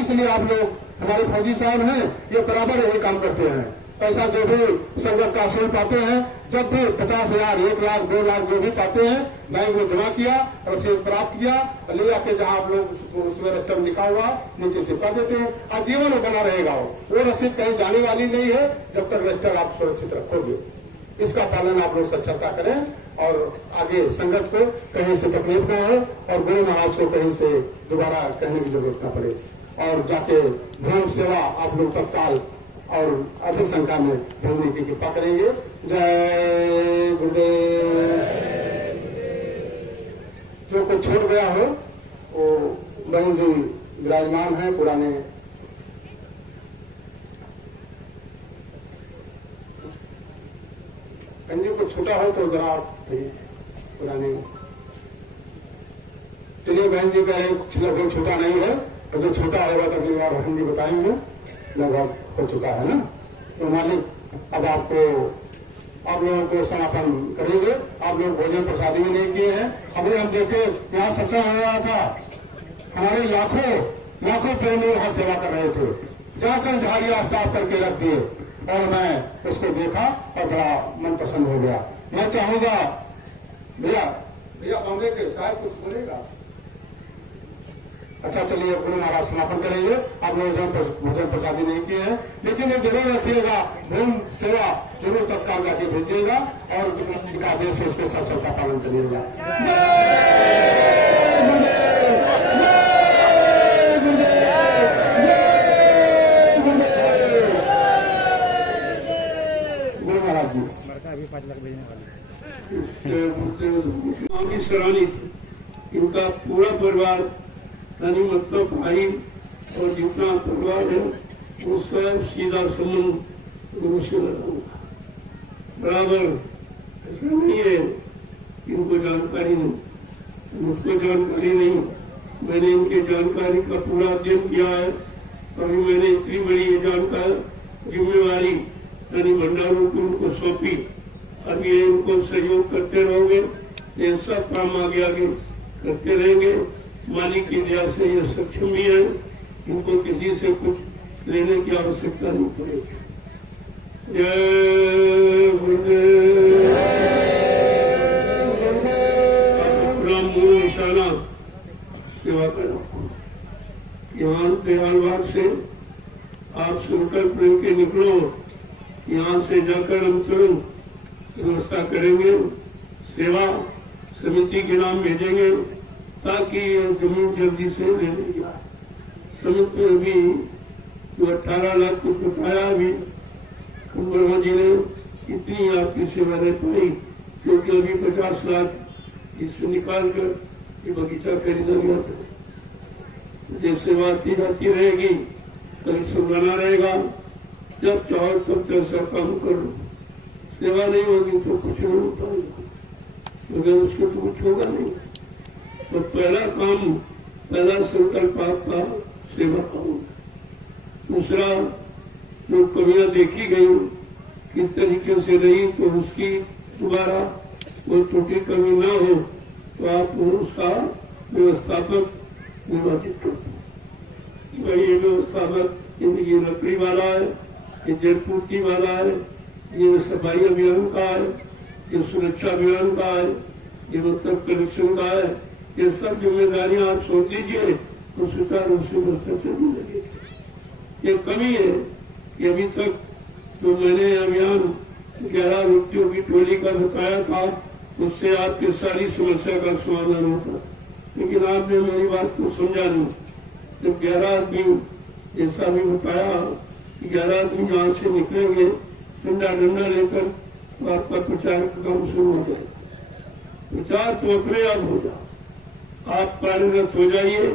इसलिए आप लोग हमारे फौजी साहब हैं, ये बराबर यही काम करते हैं। पैसा जो भी संगत का असूल पाते हैं, जब भी 50,000, 1 लाख 2 लाख जो भी पाते हैं, बैंक में जमा किया, रसीद प्राप्त किया, ले जाके जहां आप लोग उसमें रजिस्टर लिखा हुआ नीचे चिपका देते हैं, आजीवन बना रहेगा। वो रसीद कहीं जाने वाली नहीं है जब तक रजिस्टर आप सुरक्षित रखोगे। इसका पालन आप लोग सच्चरता करें और आगे संगत को कहीं से तकलीफ न हो और गुरु महाराज को कहीं से दोबारा कहने की जरूरत न पड़े और जाके धर्म सेवा आप लोग तत्काल और अधिक संख्या में भेजने की कृपा करेंगे। जय गुरुदेव। जो कुछ छूट गया हो वो बहन जी विराजमान है पुराने, बहन जी को छूटा हो तो जरा पुराने। चलिए बहन जी का लगभग छूटा नहीं है, और जो छूटा होगा तो अगली बार बहन जी बताएंगे, लगभग हो चुका है ना। तो मालिक अब आप लोगों को समापन करेंगे। आप लोग भोजन प्रसादी भी नहीं किए हैं। अभी हम देखे यहाँ सत्संग हो रहा था, हमारे लाखों प्रेमी वहां सेवा कर रहे थे, जाकर झाड़ियां साफ करके रख दिए और मैं उसको देखा और बड़ा मन प्रसन्न हो गया। मैं चाहूंगा भैया बॉम्बे के शायद कुछ बोलेगा। अच्छा चलिए गुरु महाराज समापन करेंगे। आप लोग भोजन प्रसादी नहीं किए हैं, लेकिन ये जरूर रखिएगा, धर्म सेवा जरूर तत्काल जाके भेजिएगा और जो आदेश है उसके साथ सबका पालन करिएगा। जय गुरुदेव, जय गुरुदेव, जय गुरुदेव। गुरु महाराज जी अभी 5 लाख भेजने वाले सराहनीय थी। इनका पूरा परिवार यानी मतलब भाई और जितना परिवार है वो स्वयं सीधा संबंध गुरु से लगाऊंगा बराबर। ऐसा नहीं है इनको जानकारी नहीं, मुझको जानकारी नहीं, मैंने इनके जानकारी का पूरा अध्ययन किया है। अभी मैंने इतनी बड़ी ये जानकारी जिम्मेवारी यानी भंडारों की उनको सौंपी। अब ये इनको सहयोग करते रहोगे, ये सब काम आगे करते रहेंगे। मालिक की दया से ये सक्षम भी है, इनको किसी से कुछ लेने की आवश्यकता नहीं पड़ेगी। जय गुरुदेव। अपना मूल निशाना सेवा करना। यहाँ हर बार से आप संकल्प लेके निकलो, यहाँ से जाकर हम तुरंत व्यवस्था करेंगे, सेवा समिति के नाम भेजेंगे ताकि ये जमीन जल्दी से ले ली जाए। समिति में भी जो 18 लाख को बताया अभी वर्मा जी ने, इतनी आपकी सेवा रह पाई क्योंकि अभी 50 लाख इससे निकाल कर ये बगीचा खरीदा गया था। जैसे बात की जाती रहेगी, कलेक्शन बना रहेगा, जब चाहो तब ऐसा काम कर लो। सेवा नहीं होगी तो कुछ नहीं हो पाएगा, मगर उसको तो कुछ होगा नहीं। तो पहला काम, पहला संकल्प आपका सेवा का होगा। दूसरा, जो कमियां देखी गई किस तरीके से रही, तो उसकी दोबारा कोई त्रुटि कमी न हो तो आप उसका व्यवस्थापक निर्वाचित करते। ये व्यवस्थापक ये लकड़ी वाला है, ये जल पूर्ति वाला है, ये सफाई अभियान का है, ये सुरक्षा अभियान का है, ये मतलब कलेक्शन का है। ये सब जिम्मेदारियां आप सोच दीजिए तो सुचारू रूप से व्यवस्था चलने लगेगी। ये कमी है कि अभी तक जो मैंने अभियान 11 व्यक्तियों की टोली का बताया था, उससे आपकी सारी समस्या का समाधान होता, लेकिन आपने मेरी बात को समझा नहीं। जब 11 आदमी, जैसा भी बताया, 11 आदमी यहाँ से निकलेंगे डंडा डंडा लेकर, तो आपका प्रचार का काम शुरू हो जाएगा। प्रचार तो अपने आप हो जाए, आप कार्यरत हो जाइए,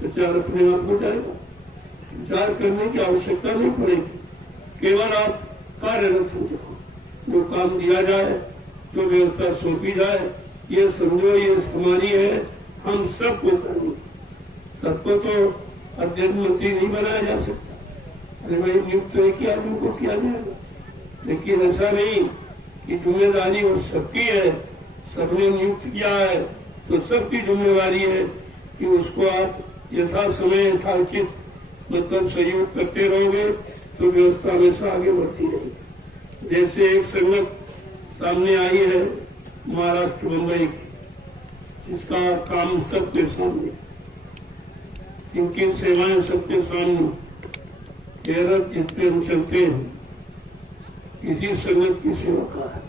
प्रचार अपने आप हो जाएगा। प्रचार करने की आवश्यकता नहीं पड़ेगी, केवल आप कार्यरत हो जाओ। जो काम दिया जाए, जो व्यवस्था सौंपी जाए, ये समझो ये हमारी है, हम सबको करनी। सबको तो अध्यक्ष मंत्री नहीं बनाया जा सकता, अरे भाई नियुक्त किया उनको किया जाएगा, लेकिन ऐसा नहीं कि जिम्मेदारी वो सबकी है, सबने नियुक्त किया है तो सबकी जिम्मेदारी है कि उसको आप यथा समय यथाउचित मतलब सहयोग करते रहोगे तो व्यवस्था हमेशा आगे बढ़ती रहेगी। जैसे एक संगत सामने आई है महाराष्ट्र मुंबई की, जिसका काम सबके सामने, इनकी सेवाएं सबके सामने, केरल जिसपे हम चलते हैं इसी संगत की सेवा का है।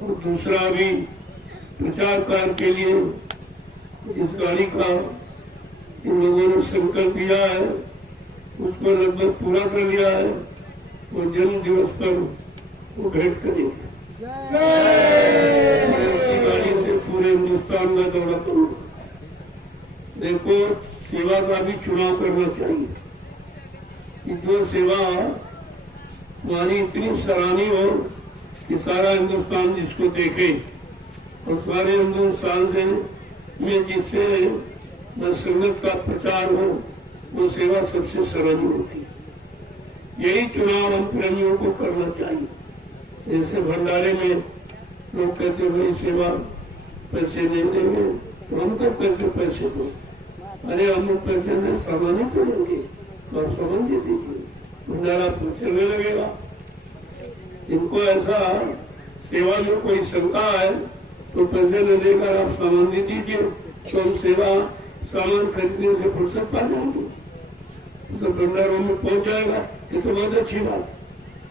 और दूसरा भी प्रचार कार्य के लिए इस गाड़ी का इन लोगों ने संकल्प लिया है, उसको लगभग पूरा कर लिया है और जन्म दिवस पर वो भेंट करेंगे। मैं उसी गाड़ी से पूरे हिंदुस्तान का दौरा करूंगा। देखो, सेवा का भी चुनाव करना चाहिए कि जो सेवा हमारी इतनी सराहनीय हो कि सारा हिंदुस्तान जिसको देखे, और सारे हिंदुस्तान से में जिससे न संगत का प्रचार हो, वो सेवा सबसे सराहनीय होती है। यही चुनाव हम प्रेमियों को करना चाहिए। जैसे भंडारे में लोग कहते भाई सेवा पैसे नहीं देंगे, तो हम तो कैसे पैसे दो, अरे हम लोग पैसे नहीं सामान ही तो लेंगे और सामान दे दीजिए, भंडारा चलने लगेगा। इनको ऐसा सेवा में कोई शंका है तो पैसे न लेकर आप सामान दे दीजिए, तो हम सेवा सामान खरीदने से फुर्सत पा जाएंगे, तो भंडारों में पहुंच जाएगा। ये तो बहुत अच्छी बात,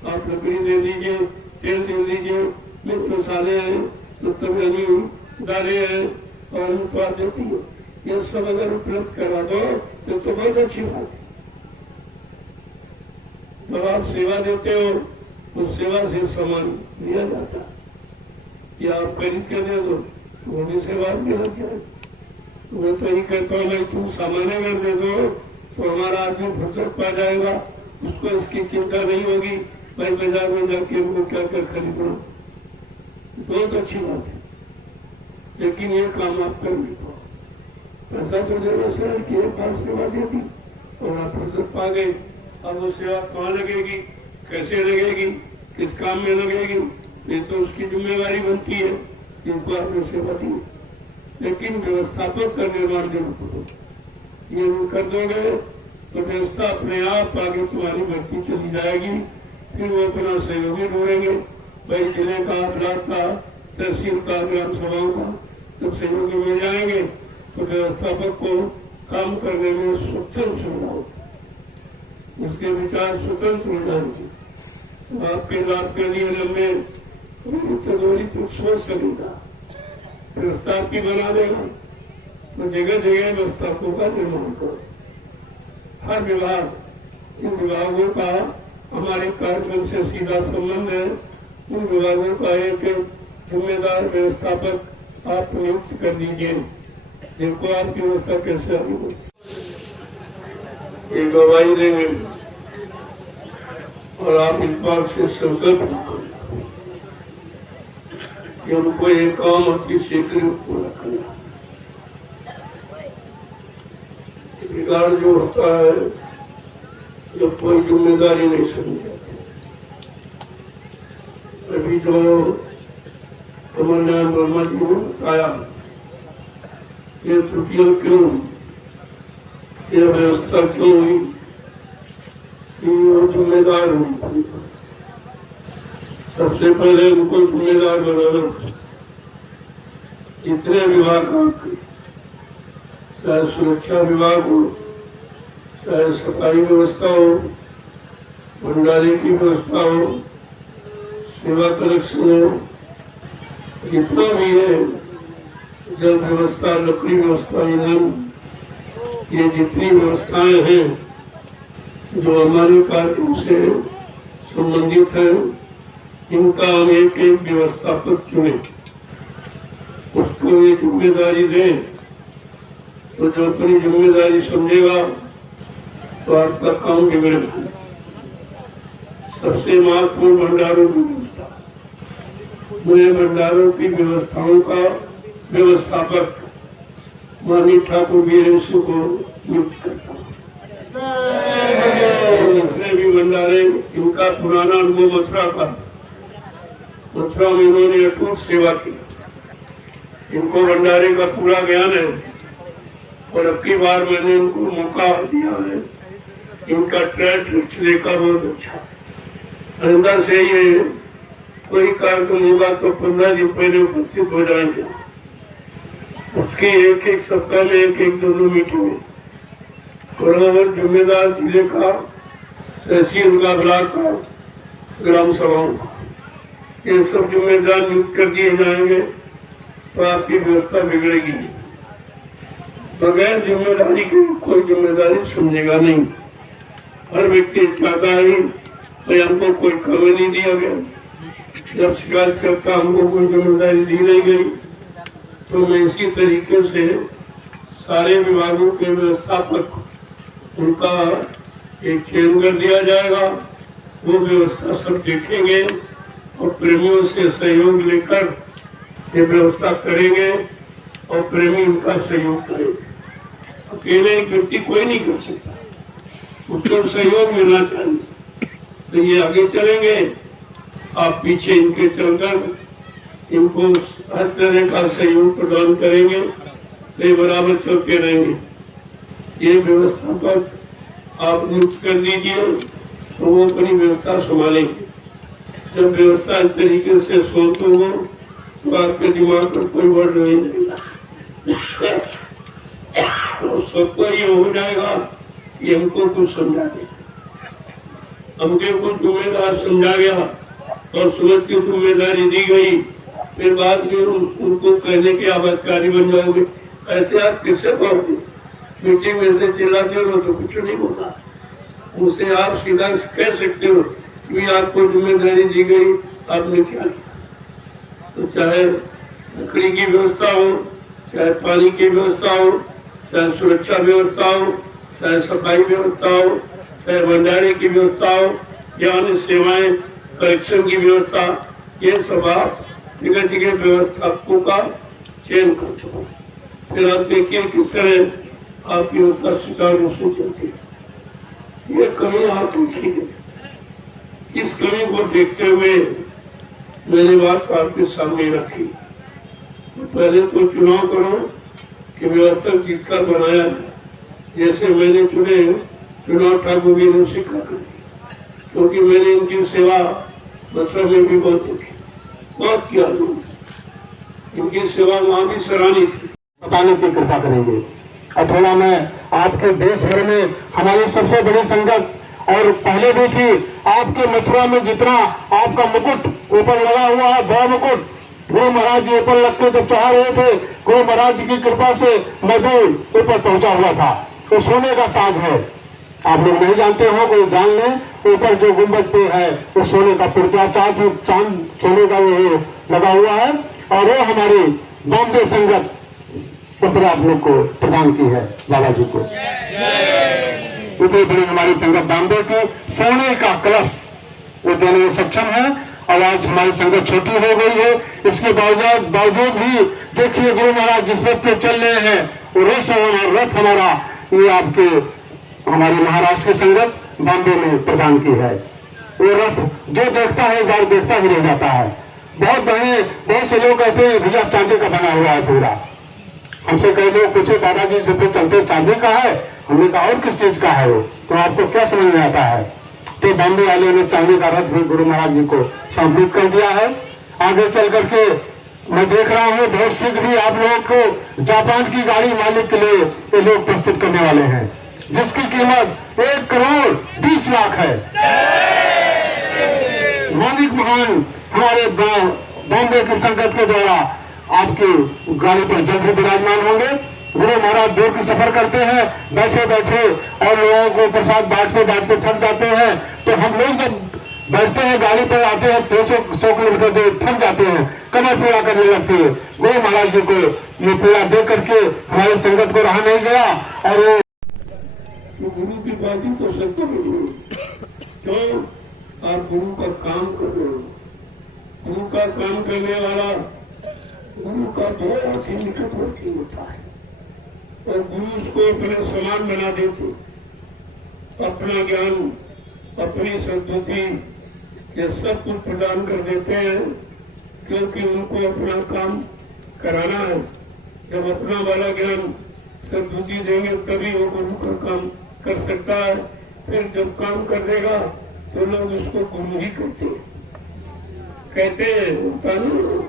आप लकड़ी दे दीजिए, तेल दे दीजिए, मिर्च मसाले हैं, मतलब डाले हैं और उनको आप देती है, ये सब अगर उपलब्ध करा दो तो बहुत अच्छी बात है। जब आप सेवा देते हो तो सेवा से सामान लिया जाता है, या आप खरीद के दे दो तो वो भी सेवा देना चाहिए। मैं तो यही कहता हूँ भाई तुम सामान्य अगर दे दो तो हमारा आदमी फुर्सत पा जाएगा, उसको इसकी चिंता नहीं होगी भाई बाजार में जाके उनको क्या क्या खरीदना। बहुत अच्छी बात है, लेकिन ये काम आप कर नहीं पाओ। पैसा तो देना सर कि एक बार सेवा दे दी और आप फुर्सत पा गए, अब वो सेवा कहाँ लगेगी, कैसे लगेगी, किस काम में लगेगी, ये तो उसकी जिम्मेदारी बनती है जिनको आपने सेवा दी। लेकिन व्यवस्थापक का निर्माण जरूर करो, ये कर दोगे तो व्यवस्था अपने आप आगे तुम्हारी बढ़ती चली जाएगी। फिर वो अपना सहयोगी ढूंढेंगे, भाई जिले का, ब्लॉक का, तहसील का, ग्राम सभाओं का, जब सहयोगी मिल जाएंगे तो व्यवस्थापक को काम करने में स्वतंत्र सुविधा होगी। उसके विचार स्वतंत्र हो जाएंगे, आपके लाभ के लिए लंबे तो सोच सकेगा, व्यवस्था की बना देगा। तो जगह जगह व्यवस्थाओं का निर्माण करो। हर विभाग, इन विभागों का हमारे कार्यक्रम से सीधा संबंध है। उन विभागों का एक जिम्मेदार व्यवस्थापक आप नियुक्त कर दीजिए, जिनको आपकी व्यवस्था कैसे आगे बढ़ती, ये गवाही देंगे और आप इस बात से संकल्प कि उनको ये काम अति शीघ्र पूरा करना। बिगाड़ जो होता है, जब कोई जिम्मेदारी नहीं समझी, अभी जो कमलनाथ वर्मा जी ने बताया, ये त्रुटियां क्यों, ये व्यवस्था क्यों हुई, वो जिम्मेदार हुई। सबसे पहले उनको जिम्मेदार बनाना, जितने विभाग आपके, चाहे सुरक्षा विभाग हो, चाहे सफाई व्यवस्था हो, भंडारे की व्यवस्था हो, सेवा कलेक्शन हो, जितना भी है, जल व्यवस्था, लकड़ी व्यवस्था, ईंधन, ये जितनी व्यवस्थाएं हैं जो हमारे कार्यक्रम से संबंधित है, इनका हम एक एक व्यवस्थापक चुने, उसको ये जिम्मेदारी दें। तो जो अपनी जिम्मेदारी समझेगा तो आपका काम बिगड़ेगा। सबसे महत्वपूर्ण भंडारों की व्यवस्था, मुझे भंडारों की व्यवस्थाओं का व्यवस्थापक माननीय ठाकुर वीरेंद्र को नियुक्त करता हूँ। जितने भी भंडारे, इनका पुराना अनुभव मथुरा में इन्होंने अटूट सेवा की, इनको भंडारे का पूरा ज्ञान है और अब की बार मैंने इनको मौका दिया है। इनका ट्रैक देखा बहुत अच्छा, अंदर से ये कोई कार्यक्रम होगा तो 15 दिन पहले उपस्थित हो जाएंगे। उसके एक एक सप्ताह में एक एक दो मीटिंग, बराबर जिम्मेदार जिले का, तहसील का, ब्लॉक का, ग्राम सभाओं का, ये सब जिम्मेदार नियुक्त कर दिए जाएंगे। तो आपकी व्यवस्था बिगड़ेगी। बगैर जिम्मेदारी की कोई जिम्मेदारी समझेगा नहीं। हर व्यक्ति चाहता है कि हमको कोई काम नहीं दिया गया, जब शिकायत करता हमको कोई जिम्मेदारी दी नहीं गई। तो मैं इसी तरीके से सारे विभागों के व्यवस्थापक, उनका एक चयन कर दिया जाएगा, वो व्यवस्था सब देखेंगे और प्रेमियों से सहयोग लेकर ये व्यवस्था करेंगे और प्रेमी उनका सहयोग करेंगे। अकेले एक व्यक्ति कोई नहीं कर सकता, उसको सहयोग मिलना चाहिए। तो ये आगे चलेंगे, आप पीछे इनके चलकर इनको हर तरह का सहयोग प्रदान करेंगे, तो ये बराबर चलते रहेंगे। ये व्यवस्था पर आप नियुक्त कर दीजिए तो वो अपनी व्यवस्था संभालेंगे। जब व्यवस्था इस तरीके से सोच हो तो आपके दिमाग पर कोई वर्ड नहीं जाएगा, तो सबको ये हो जाएगा कि हमको कुछ समझा दे, हमके कुछ जिम्मेदार समझा गया और सूरत की जिम्मेदारी दी गई, फिर बाद में उनको कहने के आप अधिकारी बन जाओगे। ऐसे आप किससे कहोगे? मीटिंग में से चिल्लाते हो तो कुछ नहीं होगा। उनसे आप सीधा कह सकते हो कि आपको जिम्मेदारी दी गई, आपने क्या किया। तो चाहे लकड़ी की व्यवस्था हो, चाहे पानी की व्यवस्था हो, चाहे सुरक्षा व्यवस्था हो, चाहे सफाई व्यवस्था हो, चाहे भंडारे की व्यवस्था हो, या अन्य सेवाएं, कलेक्शन की व्यवस्था, ये सब आप जगह जगह व्यवस्थापकों का चयन कर चुका। फिर आप देखिए किस तरह आपकी व्यवस्था सुचारू रूप से चलती है। ये कमी आप देखिए, इस कमी को देखते हुए मैंने बात आपके सामने रखी। पहले तो चुनाव करो कि व्यवस्था जिसका बनाया, जैसे मैंने चुनाव ठाकुर वीरेंद्र सिंह का कर, क्योंकि मैंने इनकी सेवा मथुरा में भी बहुत किया, इनकी सेवा वहाँ भी सराहनीय थी। बताने की कृपा करेंगे। और थोड़ा मैं आपके देश भर में हमारी सबसे बड़ी संगत और पहले भी थी। आपके मथुरा में जितना आपका मुकुट ऊपर लगा हुआ है, बड़ा मुकुट, गुरु महाराज जी ऊपर लग के जब चढ़ा रहे थे, गुरु महाराज जी की कृपा से मैं भी ऊपर पहुंचा हुआ था। वो सोने का ताज है, आप लोग नहीं जानते हो, कोई जान ले। ऊपर जो गुंबद पे है वो सोने का पुर्जा, चांद सोने का वो लगा हुआ है। और वो हमारी बॉम्बे संगत संपदा आप लोग को प्रदान की है, बाबा जी को। इतनी बड़ी हमारी संगत बॉम्बे की सोने का कलश वो देने में सक्षम है। और आज हमारी संगत छोटी हो गई है, इसके बावजूद भी देखिए गुरु महाराज जिस रथ पे चल रहे हैं, वो रथ हमारा ये आपके हमारे महाराज की संगत बॉम्बे में प्रदान की है। वो रथ जो देखता है एक बार देखता ही रह जाता है। बहुत से लोग कहते हैं भैया चांदी का बना हुआ है पूरा। हमसे कई लोग पूछे दादाजी से फिर चलते चांदी का है, हमने कहा और किस चीज का है वो, तो आपको क्या समझ में आता है। तो बॉम्बे वाले ने चांदी का रथ भी गुरु महाराज जी को समर्पित कर दिया है। आगे चल करके मैं देख रहा हूँ बहुत शीघ्र ही आप लोग को जापान की गाड़ी मालिक के लिए ये लोग प्रस्तुत करने वाले हैं, जिसकी कीमत 1,20,00,000 है। मालिक महान हमारे बॉम्बे की संगत के द्वारा आपकी गाड़ी पर जल्द ही विराजमान होंगे। गुरु महाराज दूर की सफर करते हैं बैठे बैठे, और लोगों को प्रसाद बांटते थक जाते हैं। तो हम लोग जब बैठते हैं गाड़ी पर आते हैं 200 किलोमीटर दूर थक जाते हैं, कमर पीड़ा करने लगती है। गुरु महाराज जी को ये पीड़ा दे करके हमारी संगत को रहा नहीं गया। और तो गुरु की बातें तो सबको मिली, तो आप गुरु का काम कर रहे हो। गुरु का काम करने वाला गुरु का बहुत ही निकटवर्ती होता है, और गुरु उसको अपने समान बना देते। अपना ज्ञान, अपनी सद्बुद्धि ये सब कुछ प्रदान कर देते हैं, क्योंकि उनको अपना काम कराना है। जब अपना वाला ज्ञान सद्बुद्धि देंगे तभी वो गुरु का काम कर सकता है। फिर जब काम कर देगा तो लोग उसको गुरु ही कहते हैं होता नहीं,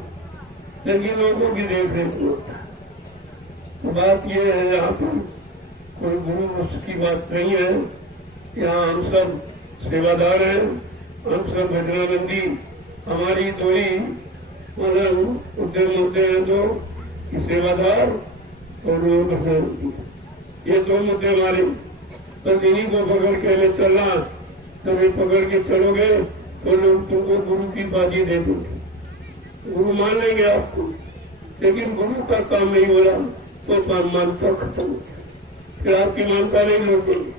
लेकिन लोगों की देख रेख होता है। बात यह है, यहाँ पर कोई गुरु उसकी बात नहीं है। यहाँ हम सब सेवादार हैं, हम सब भजनानंदी, हमारी दो ही मतलब उद्यम मुद्दे हैं, दो सेवादार और भजनानंदी, ये दो मुद्दे हमारे। बस इन्हीं को पकड़ के हमें चलना। जब ये पकड़ के चलोगे तो लोग तुमको गुरु की बाजी दे देंगे, गुरु मान लेंगे आपको। लेकिन गुरु का काम नहीं हो रहा तो मानता खत्म हो गया, फिर आपकी मानता नहीं लौटेगी।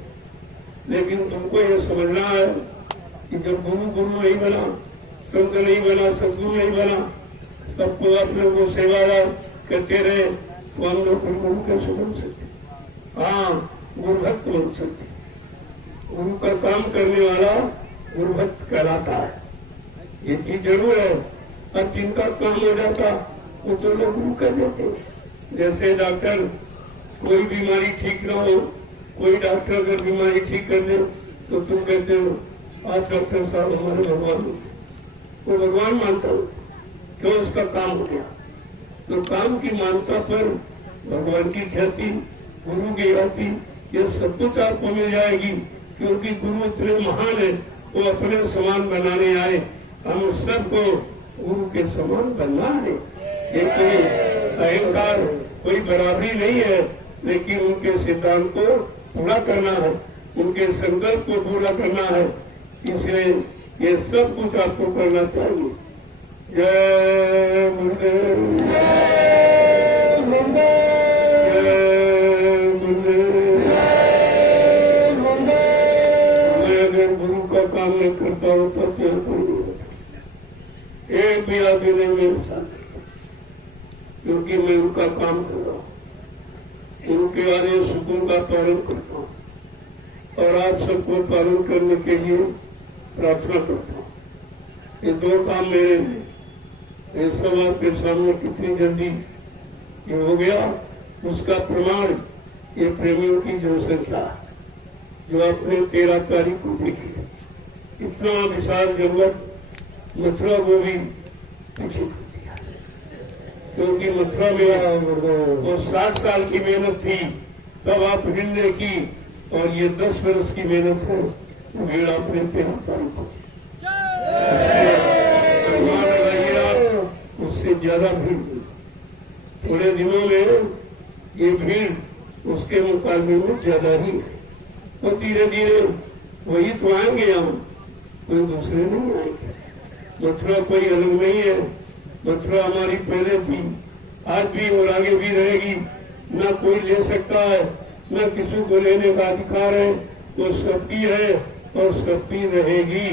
लेकिन तुमको यह समझना है कि जब गुरु नहीं बना, संत नहीं बना, सदगुरु नहीं बना, सबको आप लोग को सेवादार करते रहे, तो हम लोग गुरु कैसे बन सकते। हाँ, गुरु भक्त बन सकते। गुरु का काम करने वाला गुरु भक्त कहलाता है, ये चीज जरूर है। और जिनका काम हो जाता वो तो लोग गुरु कह देते। जैसे डॉक्टर कोई बीमारी ठीक ना हो, कोई डॉक्टर अगर बीमारी ठीक कर दे तो तुम कहते हो आज डॉक्टर साहब हमारे भगवान हो, वो भगवान मानता हो, क्यों? उसका काम हो गया। तो काम की मानता पर भगवान की ख्याति, गुरु की ख्याति, ये सब कुछ आपको मिल जाएगी, क्योंकि गुरु इतने महान है, वो अपने समान बनाने आए। हम सबको गुरु के समान बनना है। ये कोई अहंकार, कोई बराबरी नहीं है, लेकिन उनके सिद्धांत को पूरा करना है, उनके संकल्प को पूरा करना है। इसलिए ये सब कुछ आपको करना चाहिए। जय गुरुदेव, जय गुरुदेव, जय गुरुदेव, जय गुरुदेव। मैं अगर गुरु का काम नहीं करता हूँ तो क्या कोई नहीं होता, एक भी आदमी नहीं मेरे साथ, क्योंकि मैं उनका काम कर रहा हूँ, उनके आदेश हुकुम का पालन करता हूँ, और आप सबको पालन करने के लिए प्रार्थना करता हूँ। ये दो काम मेरे हैं। ये सब आपके सामने कितनी जल्दी ये हो गया, उसका प्रमाण ये प्रेमियों की जनसंख्या जो आपने 13 तारीख को देखी, इतना विशाल जरूरत मथुरा को भी पीछे कर दिया, क्योंकि मथुरा में वो 60 साल की मेहनत थी, तब आप हृदय की, और ये 10 वर्ष की मेहनत है, भीड़ अपने पे लगाइए, उससे ज्यादा भीड़। थोड़े दिनों में ये भीड़ उसके मुकाबले में ज्यादा ही है। और धीरे धीरे वही तो आएंगे, हम कोई दूसरे नहीं आएंगे। मथुरा कोई अलग नहीं है। मथुरा हमारी पहले थी, आज भी और आगे भी रहेगी। न कोई ले सकता है, न किसी को लेने का अधिकार है। वो सबकी है और सबकी रहेगी।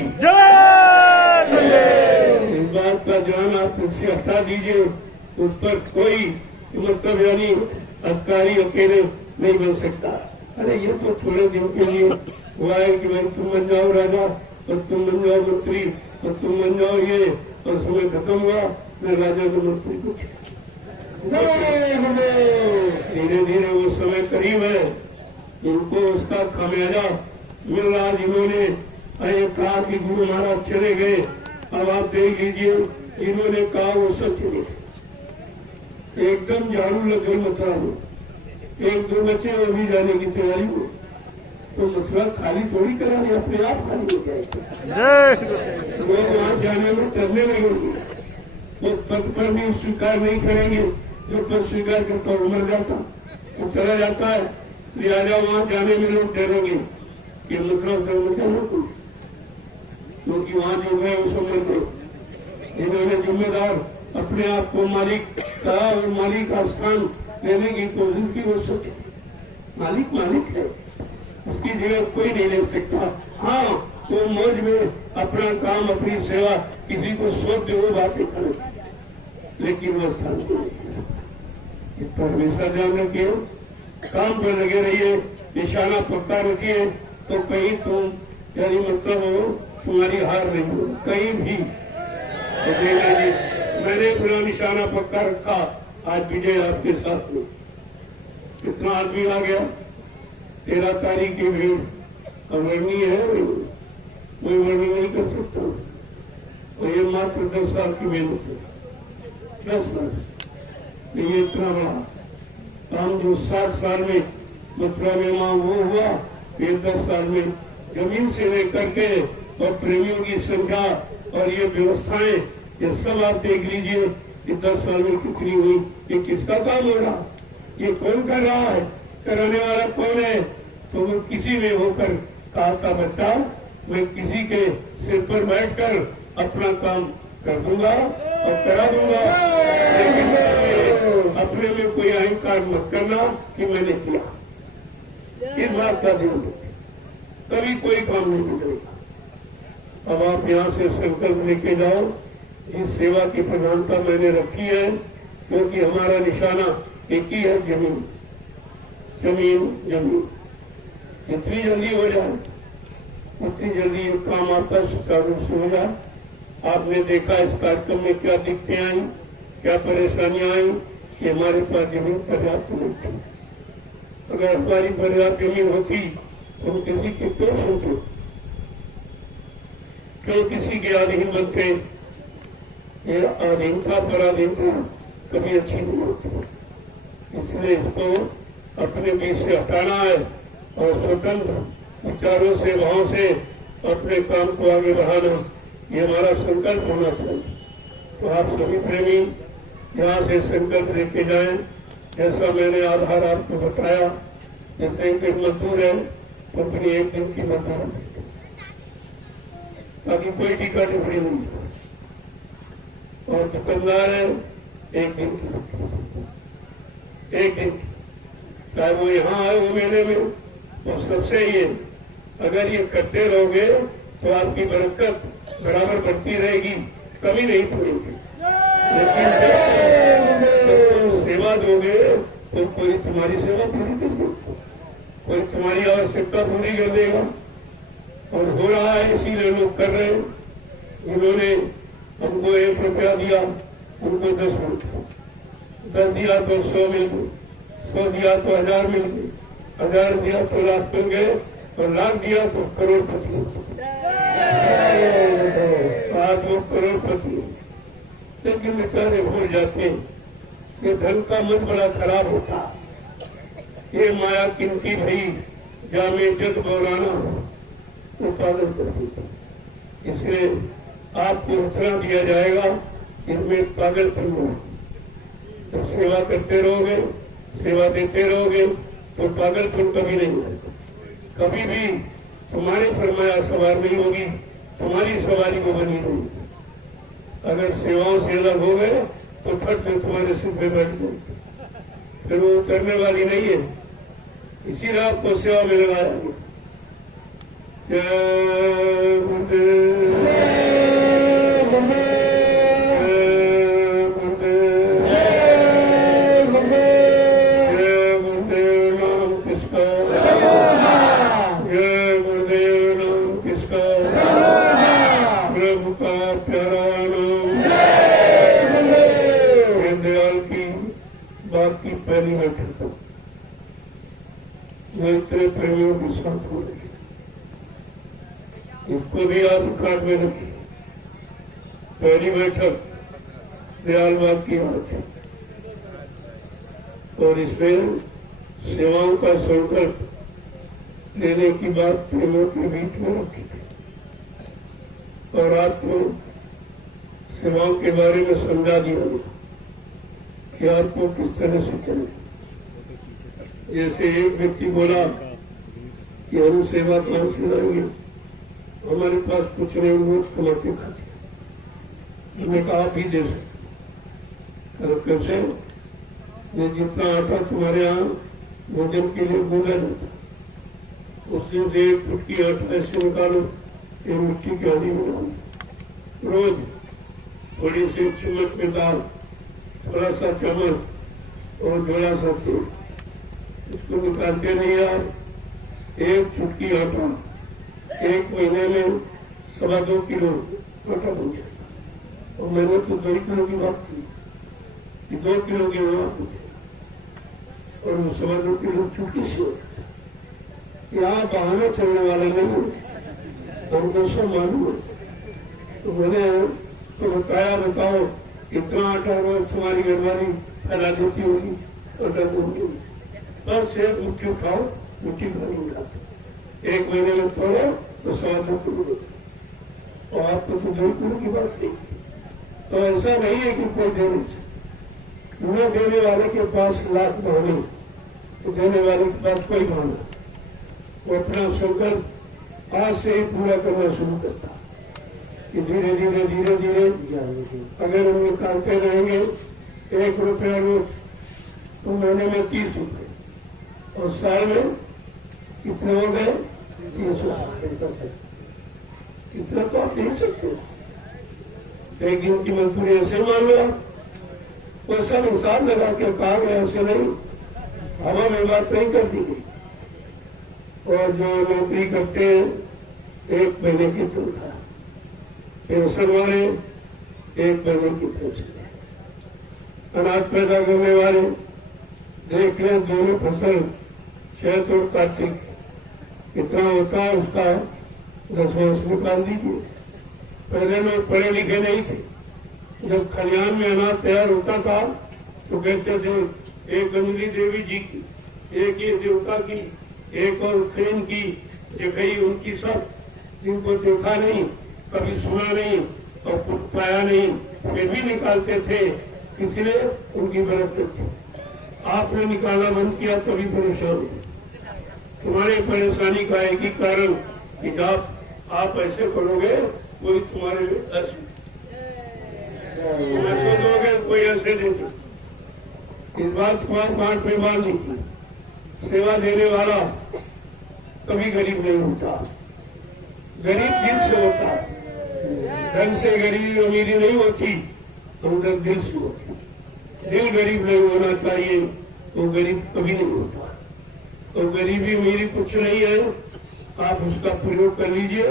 इस बात का ध्यान आप उससे हटा दीजिए। उस पर कोई मतलब यानी अधिकारी अकेले नहीं बन सकता। अरे ये तो थोड़े दिन के लिए हुआ है कि भाई तुम बन जाओ राजा और तुम बन जाओ मंत्री और तुम बन जाओ ये, और समय खत्म हुआ, मैं राजा को मंत्री कुछ। धीरे धीरे वो समय करीब है, इनको उसका खामियाजा मिल रहा। जिन्होंने कहा कि गुरु महाराज चले गए, अब आप देख लीजिए इन्होंने कहा वो सब चले गए। एकदम झाड़ू लग गई मथुरा में। एक दो बच्चे वो भी जाने की तैयारी में, तो मथुरा खाली थोड़ी कराने, अपने आप खाली हो जाएगी। लोग वहां जाने में करने लगेंगे। वो पद पर भी स्वीकार नहीं करेंगे। जो पद स्वीकार करता है मर जाता, वो चला जाता है। लिहाजा वहां जाने में लोग डरेंगे कि मथुरा धर्म क्या लोग, क्योंकि वहां जो गए वो समझ गए। इन्होंने जिम्मेदार अपने आप को मालिक कहा और मालिक का स्थान लेने की कोशिश की। वो सोचे मालिक मालिक है, उसकी जगह कोई नहीं ले सकता। हाँ, वो मौज में अपना काम, अपनी सेवा किसी को सौंप दे, वो बातें करे, लेकिन वो स्थान को पर हमेशा ध्यान रखिए, काम पर लगे रहिए, निशाना पक्का रखिए, तो कहीं तुम यानी मतलब हो तुम्हारी हार नहीं हो कहीं भी। तो देखा जी, मैंने अपना निशाना पक्का रखा, आज विजय आपके साथ में। कितना आदमी आ गया, 13 तारीख की भीड़ अवर्णीय है, कोई वर्णन नहीं कर सकता। और ये मात्र 10 साल की मेहनत है, 10 वर्ष। ये इतना बड़ा काम जो 60 साल में मथुरा में वहां वो हुआ, ये 10 साल में जमीन से लेकर के और प्रेमियों की संख्या और ये व्यवस्थाएं, ये सब आप देख लीजिए। ये 10 साल में कितनी हुई, ये किसका काम हो रहा, ये कौन कर रहा है, कराने वाला कौन है। तो वो किसी में होकर कहा था बच्चा, मैं किसी के सिर पर बैठकर अपना काम कर दूंगा और करा दूंगा, लेकिन अपने में कोई अहंकार मत करना कि मैंने किया। इस बात का ध्यान रखें, कभी कोई काम नहीं बिगड़ेगा। अब आप यहाँ से संकल्प लेके जाओ, जिस सेवा की प्रधानता मैंने रखी है, क्योंकि हमारा निशाना एक ही है, जमीन जमीन जमीन। जितनी जल्दी हो जाए उतनी जल्दी ये काम आपका सुचारू रूप से हो जाए। आपने देखा इस कार्यक्रम में क्या दिक्कतें आई, क्या परेशानियां आई, कि हमारे पास जमीन पर्याप्त नहीं थी। अगर हमारी पर्याप्त जमीन होती तो हम किसी की क्यों सोचते, क्यों किसी के अधीन बनते। ये अधीनता पराधीनता कभी अच्छी नहीं होती, इसलिए इसको अपने बीच से हटाना है और स्वतंत्र विचारों से, भाव से अपने काम को आगे बढ़ाना, ये हमारा संकल्प होना चाहिए। तो आप सभी प्रेमी यहाँ से संकल्प लेके जाएं, जैसा मैंने आधार आपको बताया। जैसे एक मजदूर है तो अपनी एक दिन की मजदूर, ताकि कोई टीका टिप्पणी नहीं, और दुकानदार है एक दिन की, एक दिन, चाहे वो यहाँ आए वो मेले में, तो सबसे ये अगर ये करते रहोगे तो आपकी बरकत बराबर बढ़ती रहेगी, कमी नहीं पड़ेगी। लेकिन जब सेवा दोगे तो कोई तुम्हारी सेवा पूरी कर देगा, कोई तुम्हारी आवश्यकता पूरी कर देगा। और हो रहा है, इसीलिए लोग कर रहे हैं। उन्होंने हमको 1 रुपया दिया, उनको 10 रुपया, 10 दिया तो 100 मिल गए, 100 दिया तो 1000 मिल गए, 1000 दिया तो लाख मिल गए, और लाख दिया तो करोड़पति। आज लोग करोड़पति, लेकिन बेचारे भूल जाते हैं कि धन का मन बड़ा खराब होता। ये माया किनकी भई जामे जग गौराना, वो पागल कर देती। इसलिए आपको इतना दिया जाएगा, इनमें पागलपन हो। जब सेवा करते रहोगे, सेवा देते रहोगे, तो पागलपन कभी नहीं होगा। कभी भी तुम्हारे पर माया सवार नहीं होगी, तुम्हारी सवारी को बनी नहीं। अगर सेवाओं से अलग हो गए तो फट से तुम्हारे सिर पे बैठ गए, फिर वो उतरने वाली नहीं है। इसीलिए आपको सेवा में लगाया गया। जय गुरुदेव, जय गुरुदेव, जय गुरुदेव। नाम किसका, जय गुरुदेव। नाम किसका, प्रभु का प्यारा नाम। दयाल की बात की पहली बैठक जो इतने प्रेमियों के साथ हो रही है, इसको भी आप कार्ड में रखिए। पहली बैठक दयाल बाग की बात है और इसमें सेवाओं का संकल्प लेने की बात प्रेमियों के बीच में रखी थी और आपको सेवाओं के बारे में समझा दिया गया कि आपको किस तरह से चले। जैसे एक व्यक्ति बोला कि हम सेवा कहाँ से लाएंगे, हमारे पास कुछ नहीं, रोज कमाते खाते। हमने कहा आप ही दे सकते। कैसे? ये जितना आटा तुम्हारे यहाँ भोजन के लिए गूंदा जाता, उसमें से एक फुटकी आटा ऐसे निकालो, ये मिट्टी की हांडी में डालो, रोज थोड़ी सी चम्मच में दाल, थोड़ा सा चावल और थोड़ा सा तेल, इसको निकालते नहीं यार। एक चुटकी आटा 1 महीने में 2.25 किलो आटा बन जाए। और मैंने तो 2 किलो की बात की कि 2 किलो की बात होती और 2.25 किलो चुटकी से होता। यहाँ बहाने चलने वाला नहीं है, हमको सब मालूम है। तो मैंने तो बताया, बताओ इतना आटा रोज तुम्हारी घरवाली फैला देती होगी, आटा दूंगी, बस एक मुट्ठी उठाओ, मुट्ठी भर मिला, 1 महीने में तोड़ो तो 2.25 किलो। और आपको तो 2 किलो की बात नहीं। तो ऐसा नहीं है कि कोई देने से न देने वाले के पास लाख बहाने, तो देने वाले के पास कोई बहाना। वो अपना संकल्प आज से ही पूरा करना शुरू करता कि धीरे धीरे धीरे धीरे अगर हम निकालते रहेंगे 1 रुपया रोज, तो महीने में 30 रुपये और साल में कितने हो गए? 300। इतना तो आप देख सकते हो। एक दिन की मजदूरी ऐसे मान लो, कोई सब हिसाब लगा के कहा गया, ऐसे नहीं, हवा में बात नहीं कर दी गई। और जो नौकरी करते हैं 1 महीने की तनख्वाह, पेंशन वाले 1 महीने की पेंशन, अनाज पैदा करने वाले देख लें दोनों फसल चैत और कार्तिक कितना होता है, उसका 10 निकाल दीजिए। पहले लोग पढ़े लिखे नहीं थे, जब खलिहान में अनाज तैयार होता था तो कहते थे एक अंजलि देवी जी की, एक ये देवता की, एक और खेन की, देखई उनकी सब, जिनको देखा नहीं, कभी सुना नहीं और कुछ पाया नहीं, फिर भी निकालते थे, इसलिए उनकी बरकत थी। आपने निकालना बंद किया तभी परेशान हुए। तुम्हारे परेशानी का एक ही कारण कि जब आप ऐसे करोगे कोई तुम्हारे ऐसे दोगे, कोई ऐसे देंगे। इस बात को आप बात में मान लीजिए, सेवा देने वाला कभी गरीब नहीं होता, गरीब दिल से होता। धन से गरीबी अमीरी नहीं होती, अंदर दिल से होती। दिल गरीब नहीं होना चाहिए, तो गरीब कभी नहीं होता। तो गरीबी अमीरी कुछ नहीं है, आप उसका प्रयोग कर लीजिए,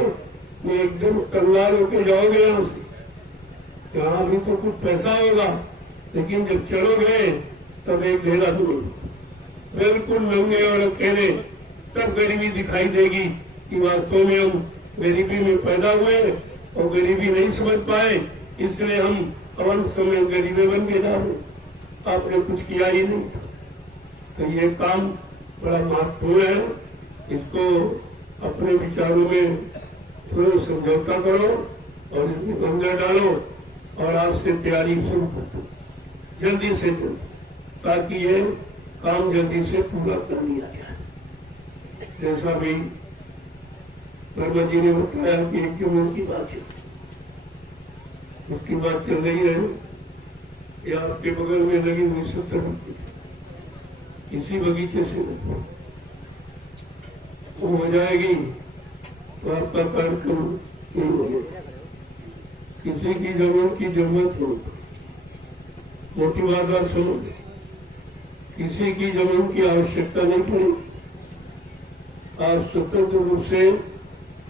वो एकदम कंगाल होके जाओगे यहाँ से। यहाँ भी तो कुछ पैसा होगा, लेकिन जब चलोगे तब एक ढेला दूर, बिल्कुल नंगे और अकेले, तब गरीबी दिखाई देगी कि वास्तव में हम गरीबी में पैदा हुए और गरीबी नहीं समझ पाए, इसलिए हम अवंत समय गरीबे बन के जा रहे। आपने कुछ किया ही नहीं था। तो ये काम बड़ा महत्वपूर्ण है, इसको अपने विचारों में थोड़ा समझौता करो और इसमें अंदर डालो और आज से तैयारी शुरू कर दो जल्दी से जल्दी, ताकि ये काम जल्दी से पूरा कर लिया जाए। जैसा भी वर्मा जी ने बताया कि एक जमीन की बात है, उसकी बात चल रही है। ये आपके बगल में लगी हुई 70 इसी बगीचे से वो हो जाएगी तो आपका कार्यक्रम नहीं होगा। किसी की जमीन की जरूरत हो, मोटी बात आप सुनो, किसी की जमीन की आवश्यकता नहीं पड़ेगी। आप स्वतंत्र रूप से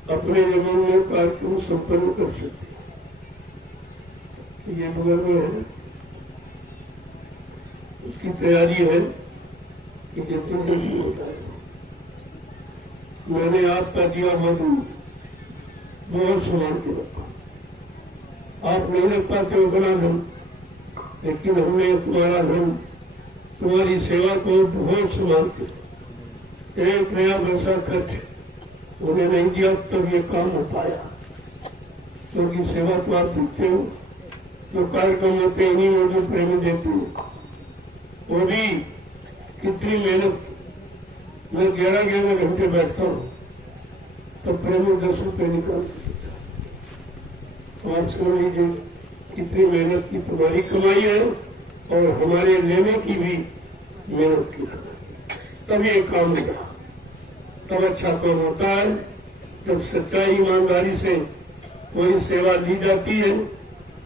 अपने जमीन में कार्यक्रम संपन्न कर सकते हैं। ये बगल में है, उसकी तैयारी है कि जितनी जल्दी होता है। मैंने आपका दिया मधु बहुत संभाल के रखा। आप नहीं रख पाते हो बना धन, लेकिन हमने तुम्हारा धन, तुम्हारी सेवा को बहुत संभाल के, एक नया पैसा खर्च उन्हें नहीं दिया तब ये काम हो पाया। क्योंकि सेवा तो आप देखते हो, जो कार्यक्रम होते हैं इन्हीं में जो प्रेम देते हैं, वो भी कितनी मेहनत। मैं 11 घंटे बैठता हूँ तो प्रेम 10 रुपये निकाल सकता। तो आप समझ लीजिए कितनी मेहनत की तुम्हारी कमाई है और हमारे लेने की भी मेहनत की कमाई। तब ये काम होगा, तब अच्छा काम होता है। जब सच्चाई ईमानदारी से कोई सेवा दी जाती है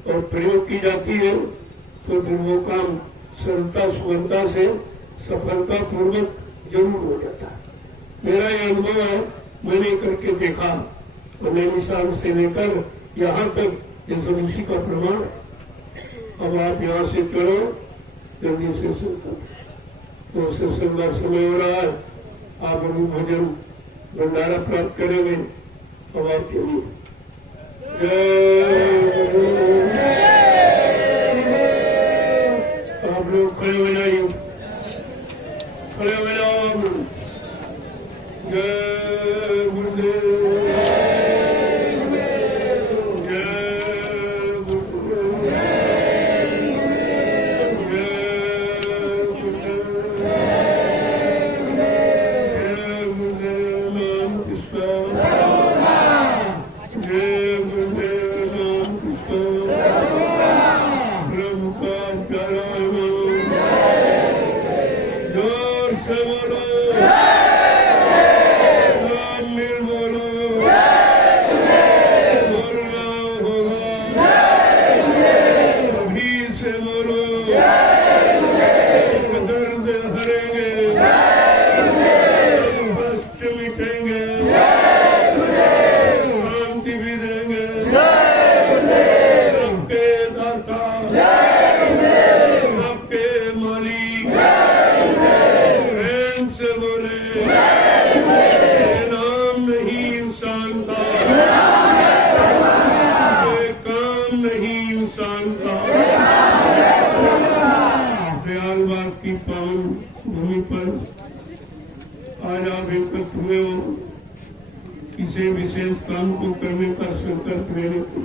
और प्रयोग की जाती है तो फिर वो काम सरलता सुगमता से सफलता पूर्वक जरूर हो जाता है। मेरा ये अनुभव है, मैंने करके देखा और नैनीताल से लेकर यहाँ तक ये सब उसी का प्रमाण है। अब आप यहाँ से चलो जल्दी से तो सत्संग का समय हो रहा है। आप अभी भोजन भंडारा प्राप्त करेंगे। अब आप चलिए। आप लोग खड़े हो जाइए, खड़े हो जाओ। जय गुरुदेव, प्रयागराज की पावन भूमि पर आज आप एकत्र हुए हो किसी विशेष काम को करने का संकल्प लेने को,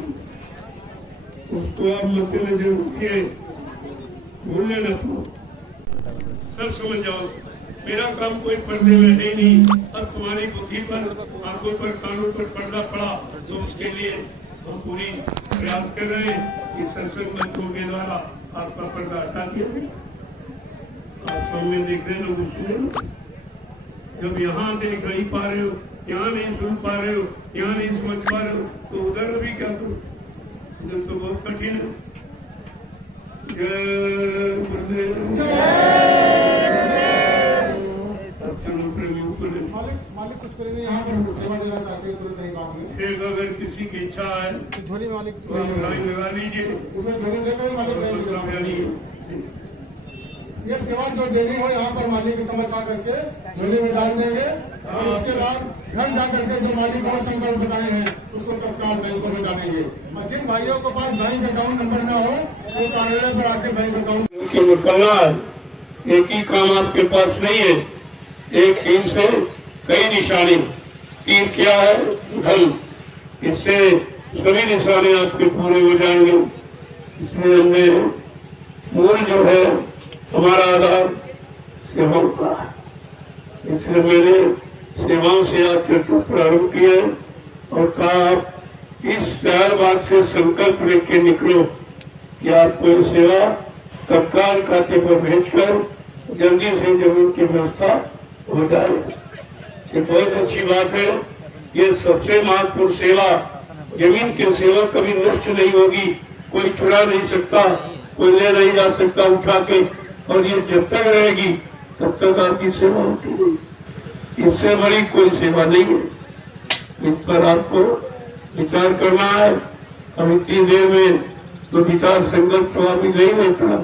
उसको आप मद्देनजर रखिए, भूलने न दो। सब समझ जाओ, मेरा काम कोई पर्दे में है नहीं। अब तुम्हारी बुद्धि पर, आंखों पर, कानों पर पर्दा पड़ा तो उसके लिए हम पूरी प्रयास कर रहे हैं कि सत्संग मंत्रों के द्वारा आपका पर्दा हटा दिया जाए। आप सामने देख रहे लोग सुने, जब यहाँ देख नहीं पा रहे हो, यहाँ नहीं सुन पा रहे हो, यहाँ नहीं समझ पा रहे हो, तो उधर भी क्या करो? उधर तो बहुत कठिन है। जय गुरुदेव। अब चलो प्रेमियों को मालिक कुछ करेंगे यहाँ पर सेवा देना चाहते हैं तुरंत नहीं बात में। एक अगर किसी की इच्छा है झोली मालिक तो आप लाइन लगा लीजिए। उसे झोली देकर मालिक ये सेवा जो देनी हो यहाँ पर मालिक की समझा करके झोली में डाल देंगे और उसके बाद घर जा करके जो मालिक और संकल्प बताए हैं उसको तत्काल बैंकों में डालेंगे। और जिन भाइयों के पास बैंक अकाउंट नंबर न हो वो कार्यालय पर आके बैंक अकाउंट। एक ही काम आपके पास नहीं है, एक चीज से कई निशानी। तीर क्या है? धन। इससे सभी निशाने आपके पूरे हो जाएंगे। इसलिए हमने मूल जो है हमारा आधार सेवाओं का है। इसलिए मैंने सेवाओं से आज चर्चा प्रारंभ की है और कहा आप इस प्यार बात से संकल्प लेके निकलो कि आपको ये सेवा तत्काल खाते पर भेजकर जल्दी से जमीन की व्यवस्था हो जाए। ये बहुत अच्छी बात है। ये सबसे महत्वपूर्ण सेवा, जमीन की सेवा कभी नष्ट नहीं होगी, कोई चुरा नहीं सकता, कोई ले नहीं जा सकता उठा के, और ये जब तक रहेगी तब तक आपकी सेवा होती रहेगी। इससे बड़ी कोई सेवा नहीं है। इस पर आपको विचार करना है। अब इतनी देर में तो विचार संकल्प तो अभी नहीं रहता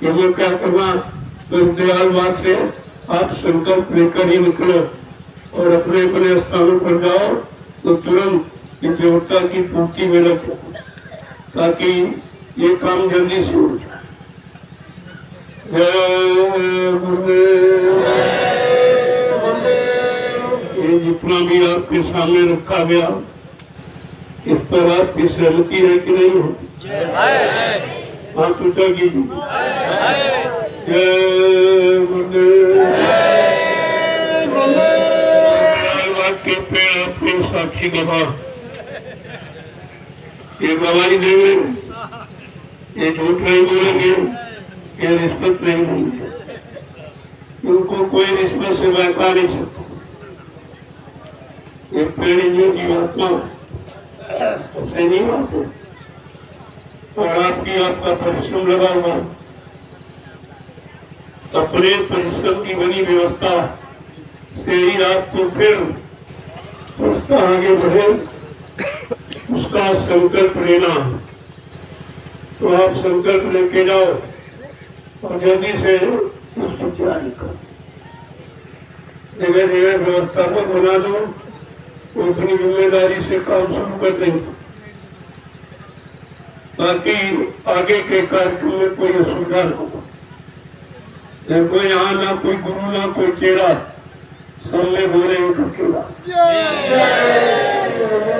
कि हमें क्या करना, तो दयाल बात से आप संकल्प लेकर ही निकलो और अपने अपने स्थानों पर जाओ तो तुरंत इस देवता की पूर्ति में रखो ताकि ये काम जल्दी से हो जाए। ये जितना भी आपके सामने रखा गया इस पर आपकी सहमति है कि नहीं है? हाथ ऊंचा कीजिए। जय गुरुदेव। के पेड़ अपने साक्षी गवाह, ये गवाही देंगे, ये झूठ नहीं बोलेंगे, ये रिश्वत नहीं देंगे। उनको कोई रिश्वत से बहका नहीं सकता। ये पेड़ जो जीवात्मा ऐसे नहीं आते और आपका परिश्रम लगा हुआ, अपने परिश्रम की बनी व्यवस्था से ही आपको फिर उसका आगे बढ़े, उसका संकल्प लेना। तो आप संकल्प लेके जाओ और जल्दी से उसकी तैयारी करो। जगह जगह व्यवस्था को बना दो, वो अपनी जिम्मेदारी से काम शुरू कर देंगे ताकि आगे के कार्यक्रम में कोई असुविधा न हो। देखो यहाँ ना कोई गुरु ना कोई चेला, सामने बोले अकेला।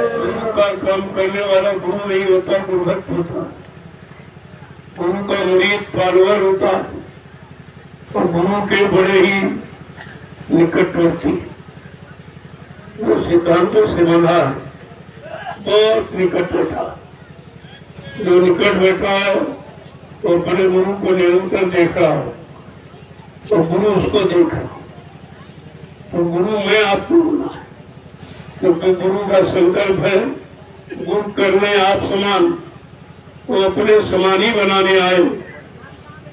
गुरु का काम करने वाला गुरु नहीं होता, गुरु भक्त होता। गुरु का मुरीद फॉलोअर होता और गुरु के बड़े ही निकटवर्ती, वो सिद्धांतों से बंधा है, बहुत निकट बैठा। जो निकट बैठा है वो बड़े गुरु को निरंतर देख रहा है और गुरु उसको देख रहा है। तो गुरु में आपको होना है, क्योंकि गुरु का संकल्प है गुरु करने आप समान, वो अपने समान ही बनाने आए।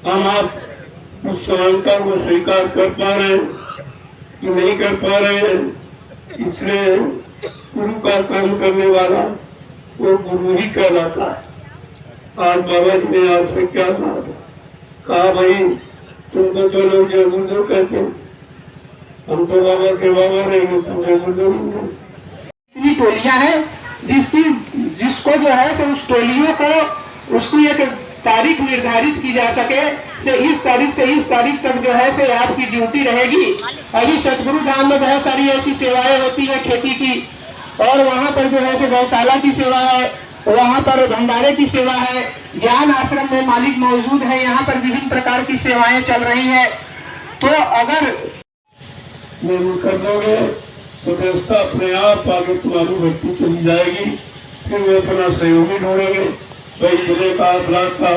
हम आप उस समानता को स्वीकार कर पा रहे हैं कि नहीं कर पा रहे हैं। इसलिए गुरु का काम करने वाला वो गुरु ही कहलाता है। आज बाबा जी ने आपसे क्या कहा, भाई तुमको तो लोग जय गुरुदेव कहते हैं, हम तो बाबा के बाबा नहीं, तुम जय गुरुदेव नहीं। इतनी टोलियां हैं जिसको जो है से उस टोलियों को उसकी एक तारीख निर्धारित की जा सके, से इस तारीख से इस तारीख तक जो है से आपकी ड्यूटी रहेगी। अभी सतगुरु धाम में बहुत सारी ऐसी सेवाएं होती है खेती की, और वहाँ पर जो है से गौशाला की सेवा है, वहाँ पर भंडारे की सेवा है, ज्ञान आश्रम में मालिक मौजूद है, यहाँ पर विभिन्न प्रकार की सेवाएं चल रही है। तो अगर कर दोगे तो व्यवस्था अपने आप आगे तुम्हारी बढ़ती चली जाएगी। फिर वो अपना सहयोगी ढूंढेंगे, भाई जिले का, ब्लॉक का,